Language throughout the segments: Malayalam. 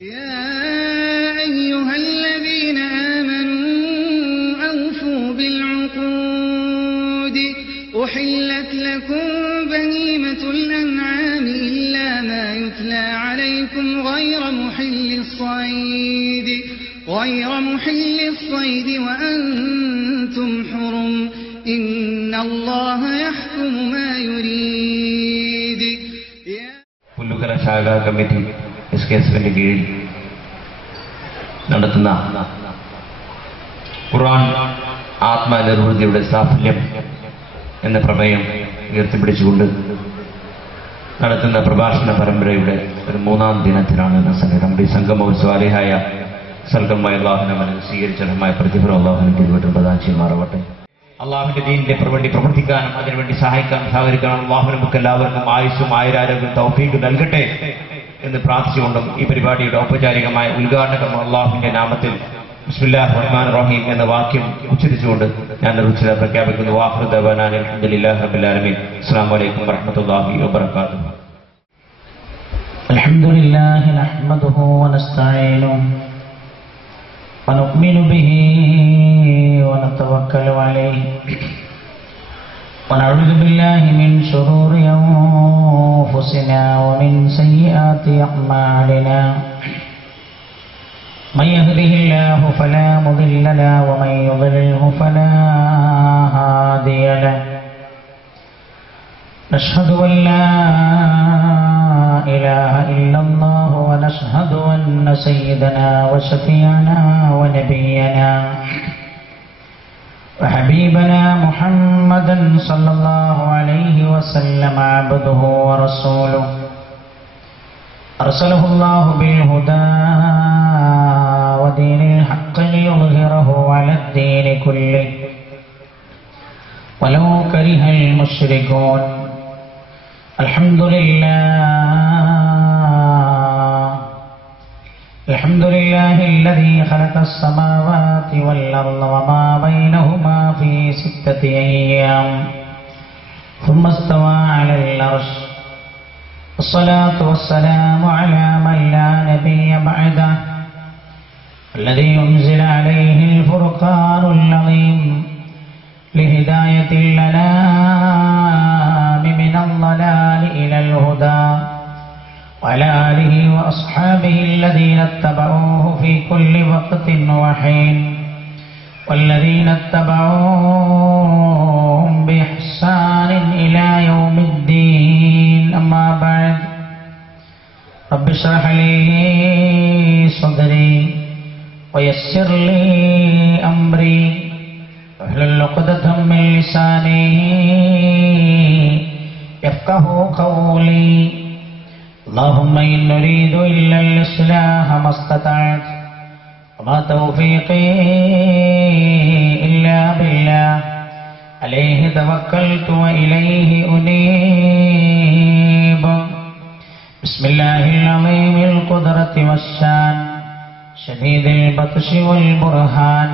يا أيها الذين آمنوا أوفوا بالعقود أحلت لكم بهيمة الأنعام إلا ما يتلى عليكم غير محل الصيد وأنتم حرم إن الله يحكم ما يريد. പുല്ലുക്കര ശാഖാ കമ്മിറ്റി SKSFിന്റെ കീഴിൽ നടത്തുന്ന ഖുർആൻ ആത്മനിർവൃതിയുടെ സാഫല്യം എന്ന പ്രമേയം ഉയർത്തിപ്പിടിച്ചുകൊണ്ട് നടത്തുന്ന പ്രഭാഷണ പരമ്പരയുടെ ഒരു 3-ാം ദിനത്തിലാണ് നമ്മുടെ സംഗമോത്സവാലിഹായ സൽഗമായ അള്ളാഹുവിനെ സ്വീകരിച്ചതുമായ പ്രതിഫലം അള്ളാഹുവിന്റെ തിരുവട്ടം പ്രദാനം ചെയ്യുമാറാവട്ടെ. അള്ളാഹുവിന്റെ ദീനിന്റെ വേണ്ടി പ്രവർത്തിക്കാനും അതിനുവേണ്ടി സഹായിക്കാനും സഹകരിക്കാനും അള്ളാഹു നമുക്ക് എല്ലാവർക്കും ആയുസ്സും ആയുരാരോഗ്യം തൗഫീഖ് നൽകട്ടെ എന്ന് പ്രാർത്ഥിച്ചുകൊണ്ടും ഈ പരിപാടിയുടെ ഔപചാരികമായ ഉദ്ഘാടനം അള്ളാഹുവിന്റെ നാമത്തിൽ ബിസ്മില്ലാഹിർ റഹ്മാനിർ റഹീം എന്ന വാക്യം ഉച്ചരിച്ചുകൊണ്ട് ഞാൻ നിർവചനം പ്രഖ്യാപിക്കുന്നു. വാഖിറു ദഅവാനാ അൽഹംദുലില്ലാഹി റബ്ബിൽ ആലമീൻ. അസ്സലാമു അലൈക്കും വറഹ്മത്തുള്ളാഹി വബറകാതുഹു. അൽഹംദുലില്ലാഹി നഹ്മദുഹു വനസ്തഈനുഹു വനുഅ്മിനു ബിഹി വനതവക്കലു അലൈഹി വനഊദു ബില്ലാഹി മിൻ ശുറൂരി അൻഫുസിനാ വമിൻ സയ്യിആതി അഅ്മാലിനാ. من يهده الله فلا مضل له ومن يضلله فلا هادي له. نشهد أن لا إله إلا الله ونشهد أن سيدنا وشفيعنا ونبينا وحبيبنا محمدا صلى الله عليه وسلم عبده ورسوله أرسله الله بالهدى ودين الحق ليظهره على الدين كله ولو كره المشركون. الحمد لله الذي خلق السماوات والأرض وما بينهما في 6 أيام ثم استوى على العرش. الصلاة والسلام على من لا نبي بعده الذي أنزل عليه الفرقان العظيم لهداية الأنام من الضلال إلى الهدى وعلى آله وأصحابه الذين اتبعوه في كل وقت وحين والذين اتبعوهم بإحسان إلى يوم الدين. أما بعد رب اشرح لي صدري ويسر لي أمري واحلل عقدة من لساني يفقه قولي. اللهم إن نريد إلا الإصلاح ما استطعت وما توفيقي إلا بالله عليه توكلت وإليه أنيب. بسم الله العظيم القدرة والشان شديد البطش والبرهان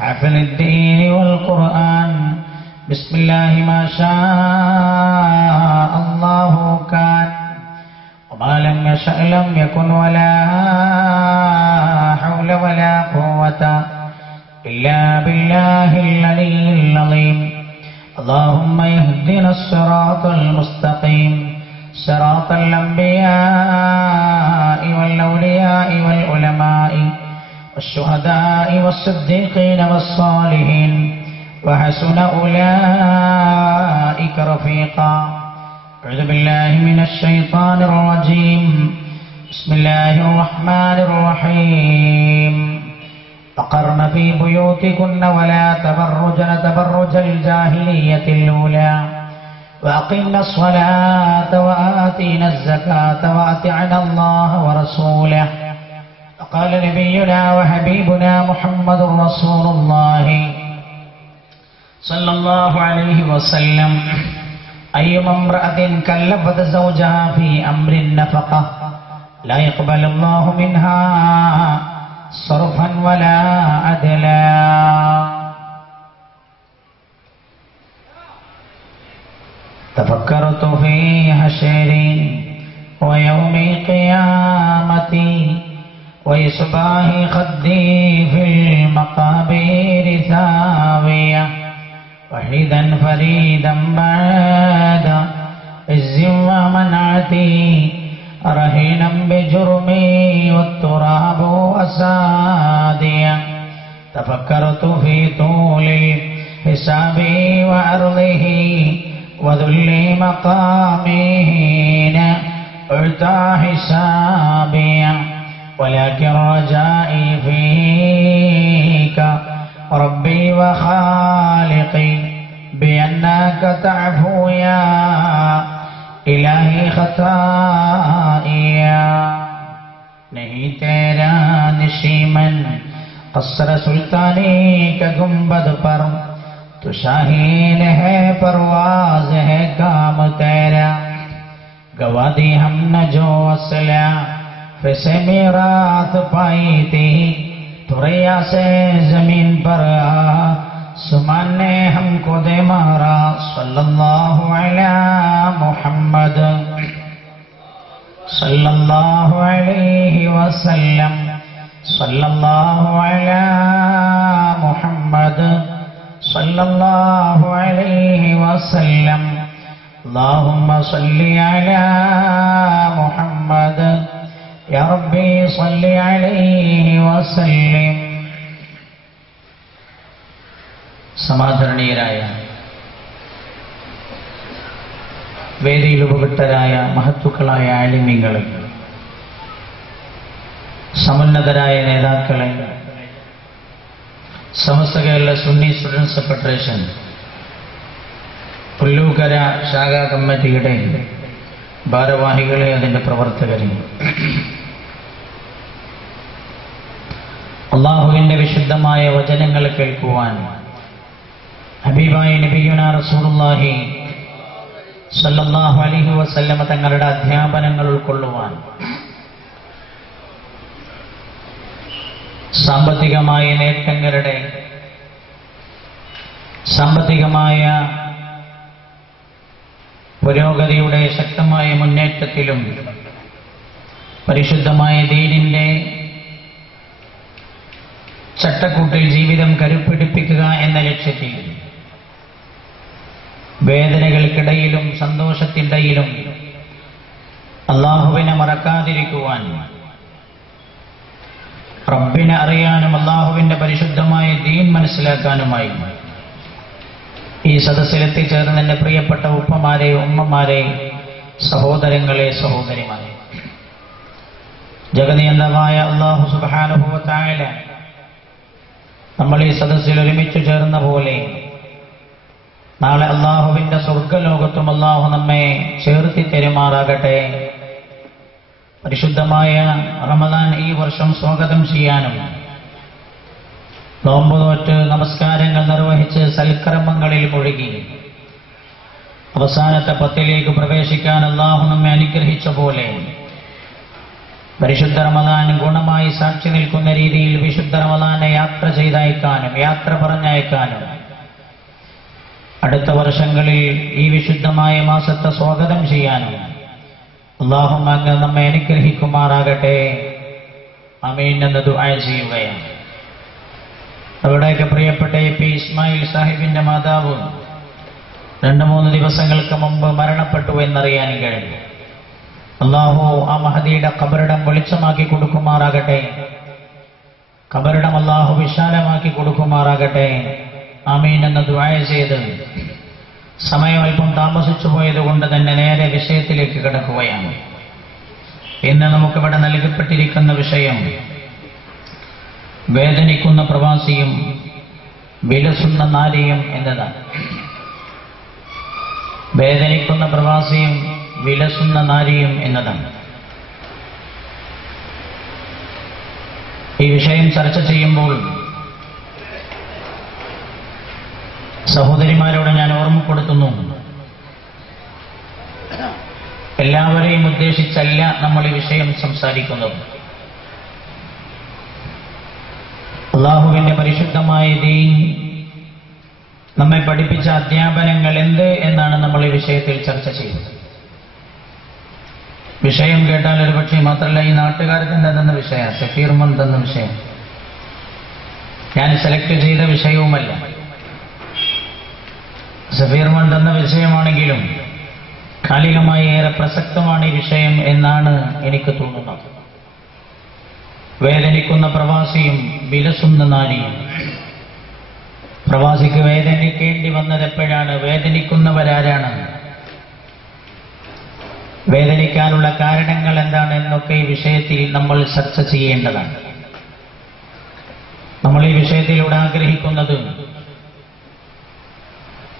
حافظ الدين والقرآن. بسم الله ما شاء الله كان وما لم يشأ لم يكن ولا حول ولا قوة إلا بالله العلي العظيم. اللهم اهدنا الصراط المستقيم صراط الأنبياء والأولياء والعلماء والشهداء والصديقين والصالحين وحسن أولئك رفيقا. أعوذ بالله من الشيطان الرجيم. بسم الله الرحمن الرحيم. وقرن في بيوتكن ولا تبرجن تبرج الجاهلية الأولى وأقمنا الصلاة وآتينا الزكاة وأطعنا الله ورسوله. قال نبينا وحبيبنا محمد رسول الله صلى الله عليه وسلم أيما امرأة كلفت زوجها في أمر النفقة لا يقبل الله منها صرفا ولا عدلا. تفكرت في حشري ويوم قيامتي وإصباح خدي في المقابر ثاوية وحيدا فريدا بعد عز ومنعتي رهينا بجرمي والتراب أساديا تفكرت في طول الحساب وعرضه وذل مقامي هنا أعطى حسابيا ولكن رجائي فيك ربي وخالقي بأنك تعفو يا إلهي خطائيا नहीं तेरा निशीमन कसर सुल्तानी का गुंबद पर तो शाहीन है परवाज है काम तेरा गवा दी हमने जो असला फिसे मीरात पाई थी तुरैया से जमीन पर सुमान ने हमको दे मारा सल्लल्लाहु अलैहि मुहम्मद सल्लल्लाहु अलैहि वसल्लम सल्लल्लाहु अलैहि मुहम्मद सल्लल्लाहु अलैहि वसल्लम अल्लाहुम्मा सल्लि अला मुहम्मद या रब्बी सल्लि अलैहि वसल्लिम സമാദരണീയരായ വേദിയിൽ ഉപവിഷ്ടരായ മഹത്തുക്കളായ ആലിമീങ്ങളെ, സമുന്നതരായ നേതാക്കളെ, സമസ്ത കേരള സുന്നി സ്റ്റുഡൻസ് ഫെഡറേഷൻ പുല്ലൂക്കര ശാഖാ കമ്മിറ്റിയുടെ ഭാരവാഹികളെ, അതിൻ്റെ പ്രവർത്തകരെ, അള്ളാഹുവിൻ്റെ വിശുദ്ധമായ വചനങ്ങൾ കേൾക്കുവാൻ ഹബീബായ നബിയുനാ റസൂലുള്ളാഹി സല്ലല്ലാഹു അലൈഹി വസല്ലമ തങ്ങളുടെ അധ്യാപനങ്ങൾ ഉൾക്കൊള്ളുവാൻ സാമ്പത്തികമായ നേട്ടങ്ങളുടെ, സാമ്പത്തികമായ പുരോഗതിയുടെ ശക്തമായ മുന്നേറ്റത്തിലും പരിശുദ്ധമായ ദീനിന്റെ ചട്ടക്കൂട്ടിൽ ജീവിതം കരുപ്പിടിപ്പിക്കുക എന്ന ലക്ഷ്യത്തിൽ വേദനകൾക്കിടയിലും സന്തോഷത്തിനിടയിലും അള്ളാഹുവിനെ മറക്കാതിരിക്കുവാൻ, റബ്ബിനെ അറിയാനും അള്ളാഹുവിന്റെ പരിശുദ്ധമായ ദീൻ മനസ്സിലാക്കാനുമായി ഈ സദസ്സിലെത്തിച്ചേർന്ന എന്റെ പ്രിയപ്പെട്ട ഉപ്പമാരെ, ഉമ്മമാരെ, സഹോദരങ്ങളെ, സഹോദരിമാരെ, ജഗനിയന്തമായ അല്ലാഹു സുബ്ഹാനഹു വ തആല നമ്മൾ ഈ സദസ്സിൽ ഒരുമിച്ച് ചേർന്ന പോലെ നാളെ അള്ളാഹുവിന്റെ സ്വർഗലോകത്തും അള്ളാഹു നമ്മെ ചേർത്തി തെരുമാറാകട്ടെ. പരിശുദ്ധമായ റമദാൻ ഈ വർഷം സ്വാഗതം ചെയ്യാനും നോമ്പ് നോറ്റ് നമസ്കാരങ്ങൾ നിർവഹിച്ച് സൽക്കർമ്മങ്ങളിൽ മുഴുകി അവസാനത്തെ 10ലേക്ക് പ്രവേശിക്കാൻ അള്ളാഹു നമ്മെ അനുഗ്രഹിച്ച പോലെ പരിശുദ്ധ റമദാൻ ഗുണമായി സാക്ഷി നിൽക്കുന്ന രീതിയിൽ വിശുദ്ധ റമദാനെ യാത്ര ചെയ്തയക്കാനും യാത്ര പറഞ്ഞയക്കാനും അടുത്ത വർഷങ്ങളിൽ ഈ വിശുദ്ധമായ മാസത്തെ സ്വാഗതം ചെയ്യാനും അല്ലാഹു അങ്ങ് നമ്മെ അനുഗ്രഹിക്കുമാറാകട്ടെ. ആമീൻ എന്ന് ദുആ ചെയ്യുകയാണ്. അവിടെയൊക്കെ പ്രിയപ്പെട്ട എ പി ഇസ്മായിൽ സാഹിബിന്റെ മാതാവ് 2-3 ദിവസങ്ങൾക്ക് മുമ്പ് മരണപ്പെട്ടു എന്നറിയാൻ കഴിഞ്ഞു. അല്ലാഹു ആ മഹദിയുടെ ഖബറിടം വെളിച്ചമാക്കി കൊടുക്കുമാറാകട്ടെ. ഖബറിടം അല്ലാഹു വിശാലമാക്കി കൊടുക്കുമാറാകട്ടെ. ആമീൻ എന്ന് ദുആ ചെയ്ത് സമയം അല്പം താമസിച്ചു പോയതുകൊണ്ട് തന്നെ നേരെ വിഷയത്തിലേക്ക് കിടക്കുകയാണ്. ഇന്ന് നമുക്കിവിടെ നൽകപ്പെട്ടിരിക്കുന്ന വിഷയം വേദനിക്കുന്ന പ്രവാസിയും വിലസുന്ന നാരിയും എന്നതാണ്. വേദനിക്കുന്ന പ്രവാസിയും വിലസുന്ന നാരിയും എന്നതാണ്. ഈ വിഷയം ചർച്ച ചെയ്യുമ്പോൾ സഹോദരിമാരോട് ഞാൻ ഓർമ്മപ്പെടുത്തുന്നു, എല്ലാവരെയും ഉദ്ദേശിച്ചല്ല നമ്മൾ ഈ വിഷയം സംസാരിക്കുന്നത്. അല്ലാഹുവിന്റെ പരിശുദ്ധമായ ദീൻ നമ്മെ പഠിപ്പിച്ച അധ്യാപനങ്ങൾ എന്ത് എന്നാണ് നമ്മൾ ഈ വിഷയത്തിൽ ചർച്ച ചെയ്യുന്നത്. വിഷയം കേട്ടാൽ ഒരു പക്ഷേ മാത്രമല്ല ഈ നാട്ടുകാർക്ക് തന്ന വിഷയം, സഫീർ മൻ തന്ന വിഷയം, ഞാൻ സെലക്ട് ചെയ്ത വിഷയവുമല്ല. സഫീർ മൻ തന്ന വിഷയമാണെങ്കിലും കാലികമായി ഏറെ പ്രസക്തമാണ് ഈ വിഷയം എന്നാണ് എനിക്ക് തോന്നുന്നത്. വേദനിക്കുന്ന പ്രവാസിയും വിലസുന്ന നാരിയും. പ്രവാസിക്ക് വേദനിക്കേണ്ടി വന്നത് എപ്പോഴാണ്? വേദനിക്കുന്നവരാരാണ്? വേദനിക്കാനുള്ള കാരണങ്ങൾ എന്താണ് എന്നൊക്കെ ഈ വിഷയത്തിൽ നമ്മൾ ചർച്ച ചെയ്യേണ്ടതാണ്. നമ്മൾ ഈ വിഷയത്തിലൂടെ ആഗ്രഹിക്കുന്നത്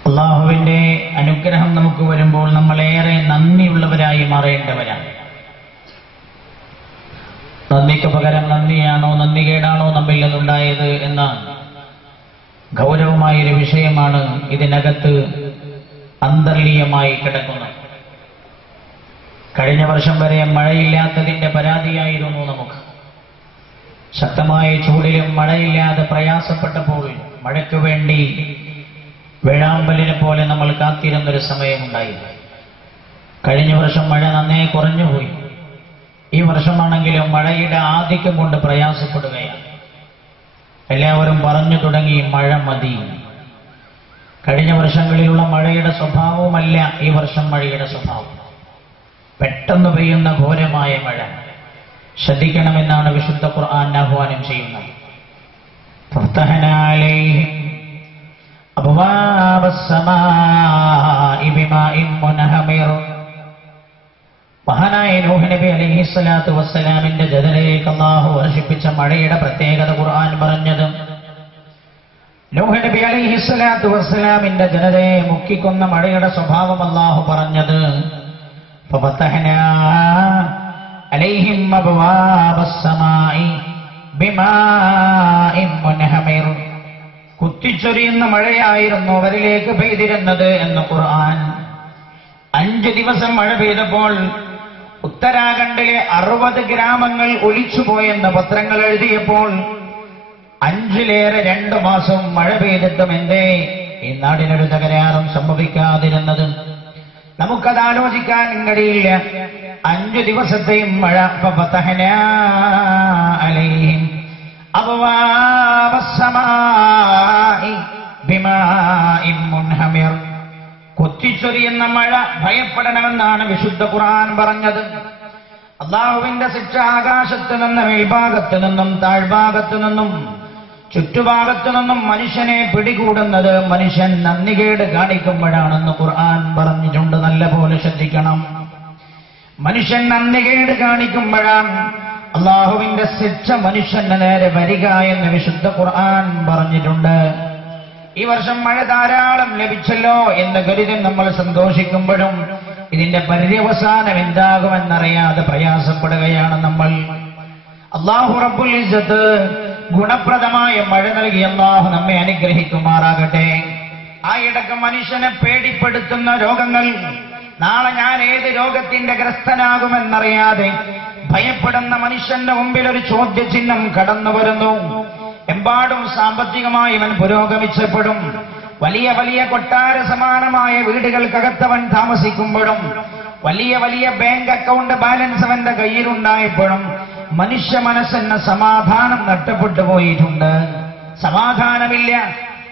അള്ളാഹുവിന്റെ അനുഗ്രഹം നമുക്ക് വരുമ്പോൾ നമ്മളേറെ നന്ദിയുള്ളവരായി മാറേണ്ടവരാണ്. നന്ദിക്ക് പകരം നന്ദിയാണോ നന്ദികേടാണോ നമ്മിൽ നിന്നുണ്ടായത് എന്ന ഗൗരവമായൊരു വിഷയമാണ് ഇതിനകത്ത് അന്തർലീയമായി കിടക്കുന്നത്. കഴിഞ്ഞ വർഷം വരെ മഴയില്ലാത്തതിന്റെ പരാതിയായിരുന്നു നമുക്ക്. ശക്തമായ ചൂടിലും മഴയില്ലാതെ പ്രയാസപ്പെട്ടപ്പോൾ മഴയ്ക്കു വേണ്ടി വേഴാമ്പലിനെ പോലെ നമ്മൾ കാത്തിരുന്നൊരു സമയമുണ്ടായി. കഴിഞ്ഞ വർഷം മഴ നന്നേ കുറഞ്ഞുപോയി. ഈ വർഷമാണെങ്കിലും മഴയുടെ ആധിക്യം കൊണ്ട് പ്രയാസപ്പെടുകയാണ്. എല്ലാവരും പറഞ്ഞു തുടങ്ങി മഴ മതി. കഴിഞ്ഞ വർഷങ്ങളിലുള്ള മഴയുടെ സ്വഭാവവുമല്ല ഈ വർഷം മഴയുടെ സ്വഭാവം. പെട്ടെന്ന് പെയ്യുന്ന ഘോരമായ മഴ. ശ്രദ്ധിക്കണമെന്നാണ് വിശുദ്ധ ഖുർആൻ ആഹ്വാനം ചെയ്യുന്നത്. ഫഫതഹ്നാ അലൈഹിം അബ്വാബസ് സമാഇ ബിമാഇൻ മുൻഹമിർ. മഹാനായ നൂഹ് നബി അലൈഹിസ്സലാത്തു വസ്സലാമിന്റെ ജനതയിലേക്ക് അല്ലാഹു വർഷിപ്പിച്ച മഴയുടെ പ്രത്യേകത ഖുർആൻ പറഞ്ഞത്. നൂഹ് നബി അലൈഹിസ്സലാത്തു വസ്സലാമിന്റെ ജനതയെ മുക്കിക്കൊന്ന മഴയുടെ സ്വഭാവം അല്ലാഹു പറഞ്ഞത് ഫഫതഹ്നാ അലൈഹിം അബ്വാബസ് സമാഇ ബിമാഇൻ മുൻഹമിർ. കുത്തിച്ചൊരിയുന്ന മഴയായിരുന്നു അവരിലേക്ക് പെയ്തിരുന്നത് എന്ന് ഖുർആൻ. 5 ദിവസം മഴ പെയ്തപ്പോൾ ഉത്തരാഖണ്ഡിലെ 60 ഗ്രാമങ്ങൾ ഒലിച്ചുപോയെന്ന് പത്രങ്ങൾ എഴുതിയപ്പോൾ 5ലേറെ 2 മാസം മഴ പെയ്തിട്ടും എന്തേ ഈ നാടിനൊരു തകരാറും സംഭവിക്കാതിരുന്നത്? നമുക്കത് ആലോചിക്കാൻ കഴിയില്ല. 5 ദിവസത്തെയും മഴ. ഫഫതഹ്നാ അലൈഹിം അബ്വാബസ് സമാഇ ബിമാഇൻ മുൻഹമിർ. കുത്തിച്ചൊരിയുന്ന മഴ ഭയപ്പെടണമെന്നാണ് വിശുദ്ധ ഖുർആൻ പറഞ്ഞത്. അല്ലാഹുവിന്റെ ശിക്ഷ ആകാശത്ത് നിന്ന് മേൽഭാഗത്ത് നിന്നും താഴ്ഭാഗത്ത് നിന്നും ചുറ്റുഭാഗത്തു നിന്നും മനുഷ്യനെ പിടികൂടുന്നത് മനുഷ്യൻ നന്ദികേട് കാണിക്കുമ്പോഴാണെന്ന് ഖുർആൻ പറഞ്ഞിട്ടുണ്ട്. നല്ലപോലെ ശ്രദ്ധിക്കണം. മനുഷ്യൻ നന്ദികേട് കാണിക്കുമ്പോഴാണ് അല്ലാഹുവിന്റെ ശിക്ഷ മനുഷ്യന്റെ നേരെ വരിക എന്ന് വിശുദ്ധ ഖുർആൻ പറഞ്ഞിട്ടുണ്ട്. ഈ വർഷം മഴ ധാരാളം ലഭിച്ചല്ലോ എന്ന് കരുതി നമ്മൾ സന്തോഷിക്കുമ്പോഴും ഇതിന്റെ പര്യവസാനം എന്താകുമെന്നറിയാതെ പ്രയാസപ്പെടുകയാണ് നമ്മൾ. അല്ലാഹു റബ്ബുൽ ഇസ്സത്ത് ഗുണപ്രദമായ മഴ നൽകി അല്ലാഹു നമ്മെ അനുഗ്രഹിക്കുമാറാകട്ടെ. ആ ഇടക്ക് മനുഷ്യനെ പേടിപ്പെടുത്തുന്ന രോഗങ്ങൾ, നാളെ ഞാൻ ഏത് രോഗത്തിന്റെ ഗ്രസ്തനാകുമെന്നറിയാതെ ഭയപ്പെടുന്ന മനുഷ്യന്റെ മുമ്പിൽ ഒരു ചോദ്യചിഹ്നം കടന്നു വരുന്നു. എമ്പാടും സാമ്പത്തികമായി അവൻ പുരോഗമിച്ചപ്പോഴും വലിയ വലിയ കൊട്ടാര സമാനമായ വീടുകൾക്കകത്തവൻ താമസിക്കുമ്പോഴും വലിയ വലിയ ബാങ്ക് അക്കൗണ്ട് ബാലൻസ് അവന്റെ കയ്യിലുണ്ടായപ്പോഴും മനുഷ്യ മനസ്സെന്ന സമാധാനം നഷ്ടപ്പെട്ടു പോയിട്ടുണ്ട്. സമാധാനമില്ല.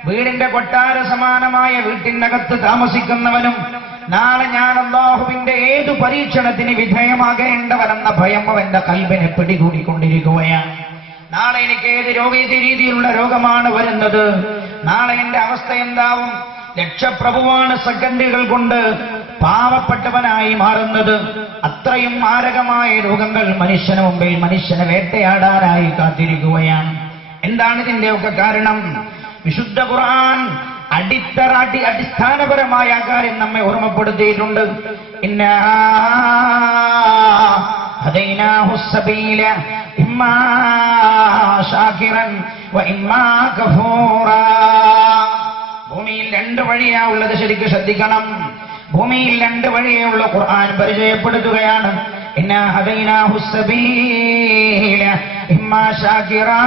വീടിന്റെ കൊട്ടാര സമാനമായ വീട്ടിനകത്ത് താമസിക്കുന്നവനും നാളെ ഞാൻ അല്ലാഹുവിന്റെ ഏതു പരീക്ഷണത്തിന് വിധേയമാകേണ്ടവനെന്ന ഭയം അവന്റെ കൽബിനെ പിടികൂടിക്കൊണ്ടിരിക്കുകയാണ്. നാളെ എനിക്ക് ഏത് രീതിയിലുള്ള രോഗമാണ് വരുന്നത്? നാളെ എന്റെ അവസ്ഥ എന്താവും? ലക്ഷപ്രഭുവാണ് സെക്കൻഡുകൾ കൊണ്ട് പാവപ്പെട്ടവനായി മാറുന്നത്. അത്രയും മാരകമായ രോഗങ്ങൾ മനുഷ്യന് മുമ്പിൽ മനുഷ്യനെ വേട്ടയാടാനായി കാത്തിരിക്കുകയാണ്. എന്താണ് ഇതിന്റെയൊക്കെ കാരണം? വിശുദ്ധ ഖുർആൻ അടിസ്ഥാനപരമായ കാര്യം നമ്മെ ഓർമ്മപ്പെടുത്തിയിട്ടുണ്ട്. ഇന്നാ ഹദൈനാഹു സബീല ഇമ്മാ ശാകിറൻ വ ഇമ്മാ കഫൂറാ. ഭൂമിയിൽ 2 വഴിയാ ഉള്ളത്. ശരിക്കും ശ്രദ്ധിക്കണം. ഭൂമിയിൽ 2 വഴിയേ ഉള്ള ഖുർആൻ പരിചയപ്പെടുത്തുകയാണ്. ഇന്നാ ഹദൈനാഹു സബീല ഇമ്മാ ശാകിറാ.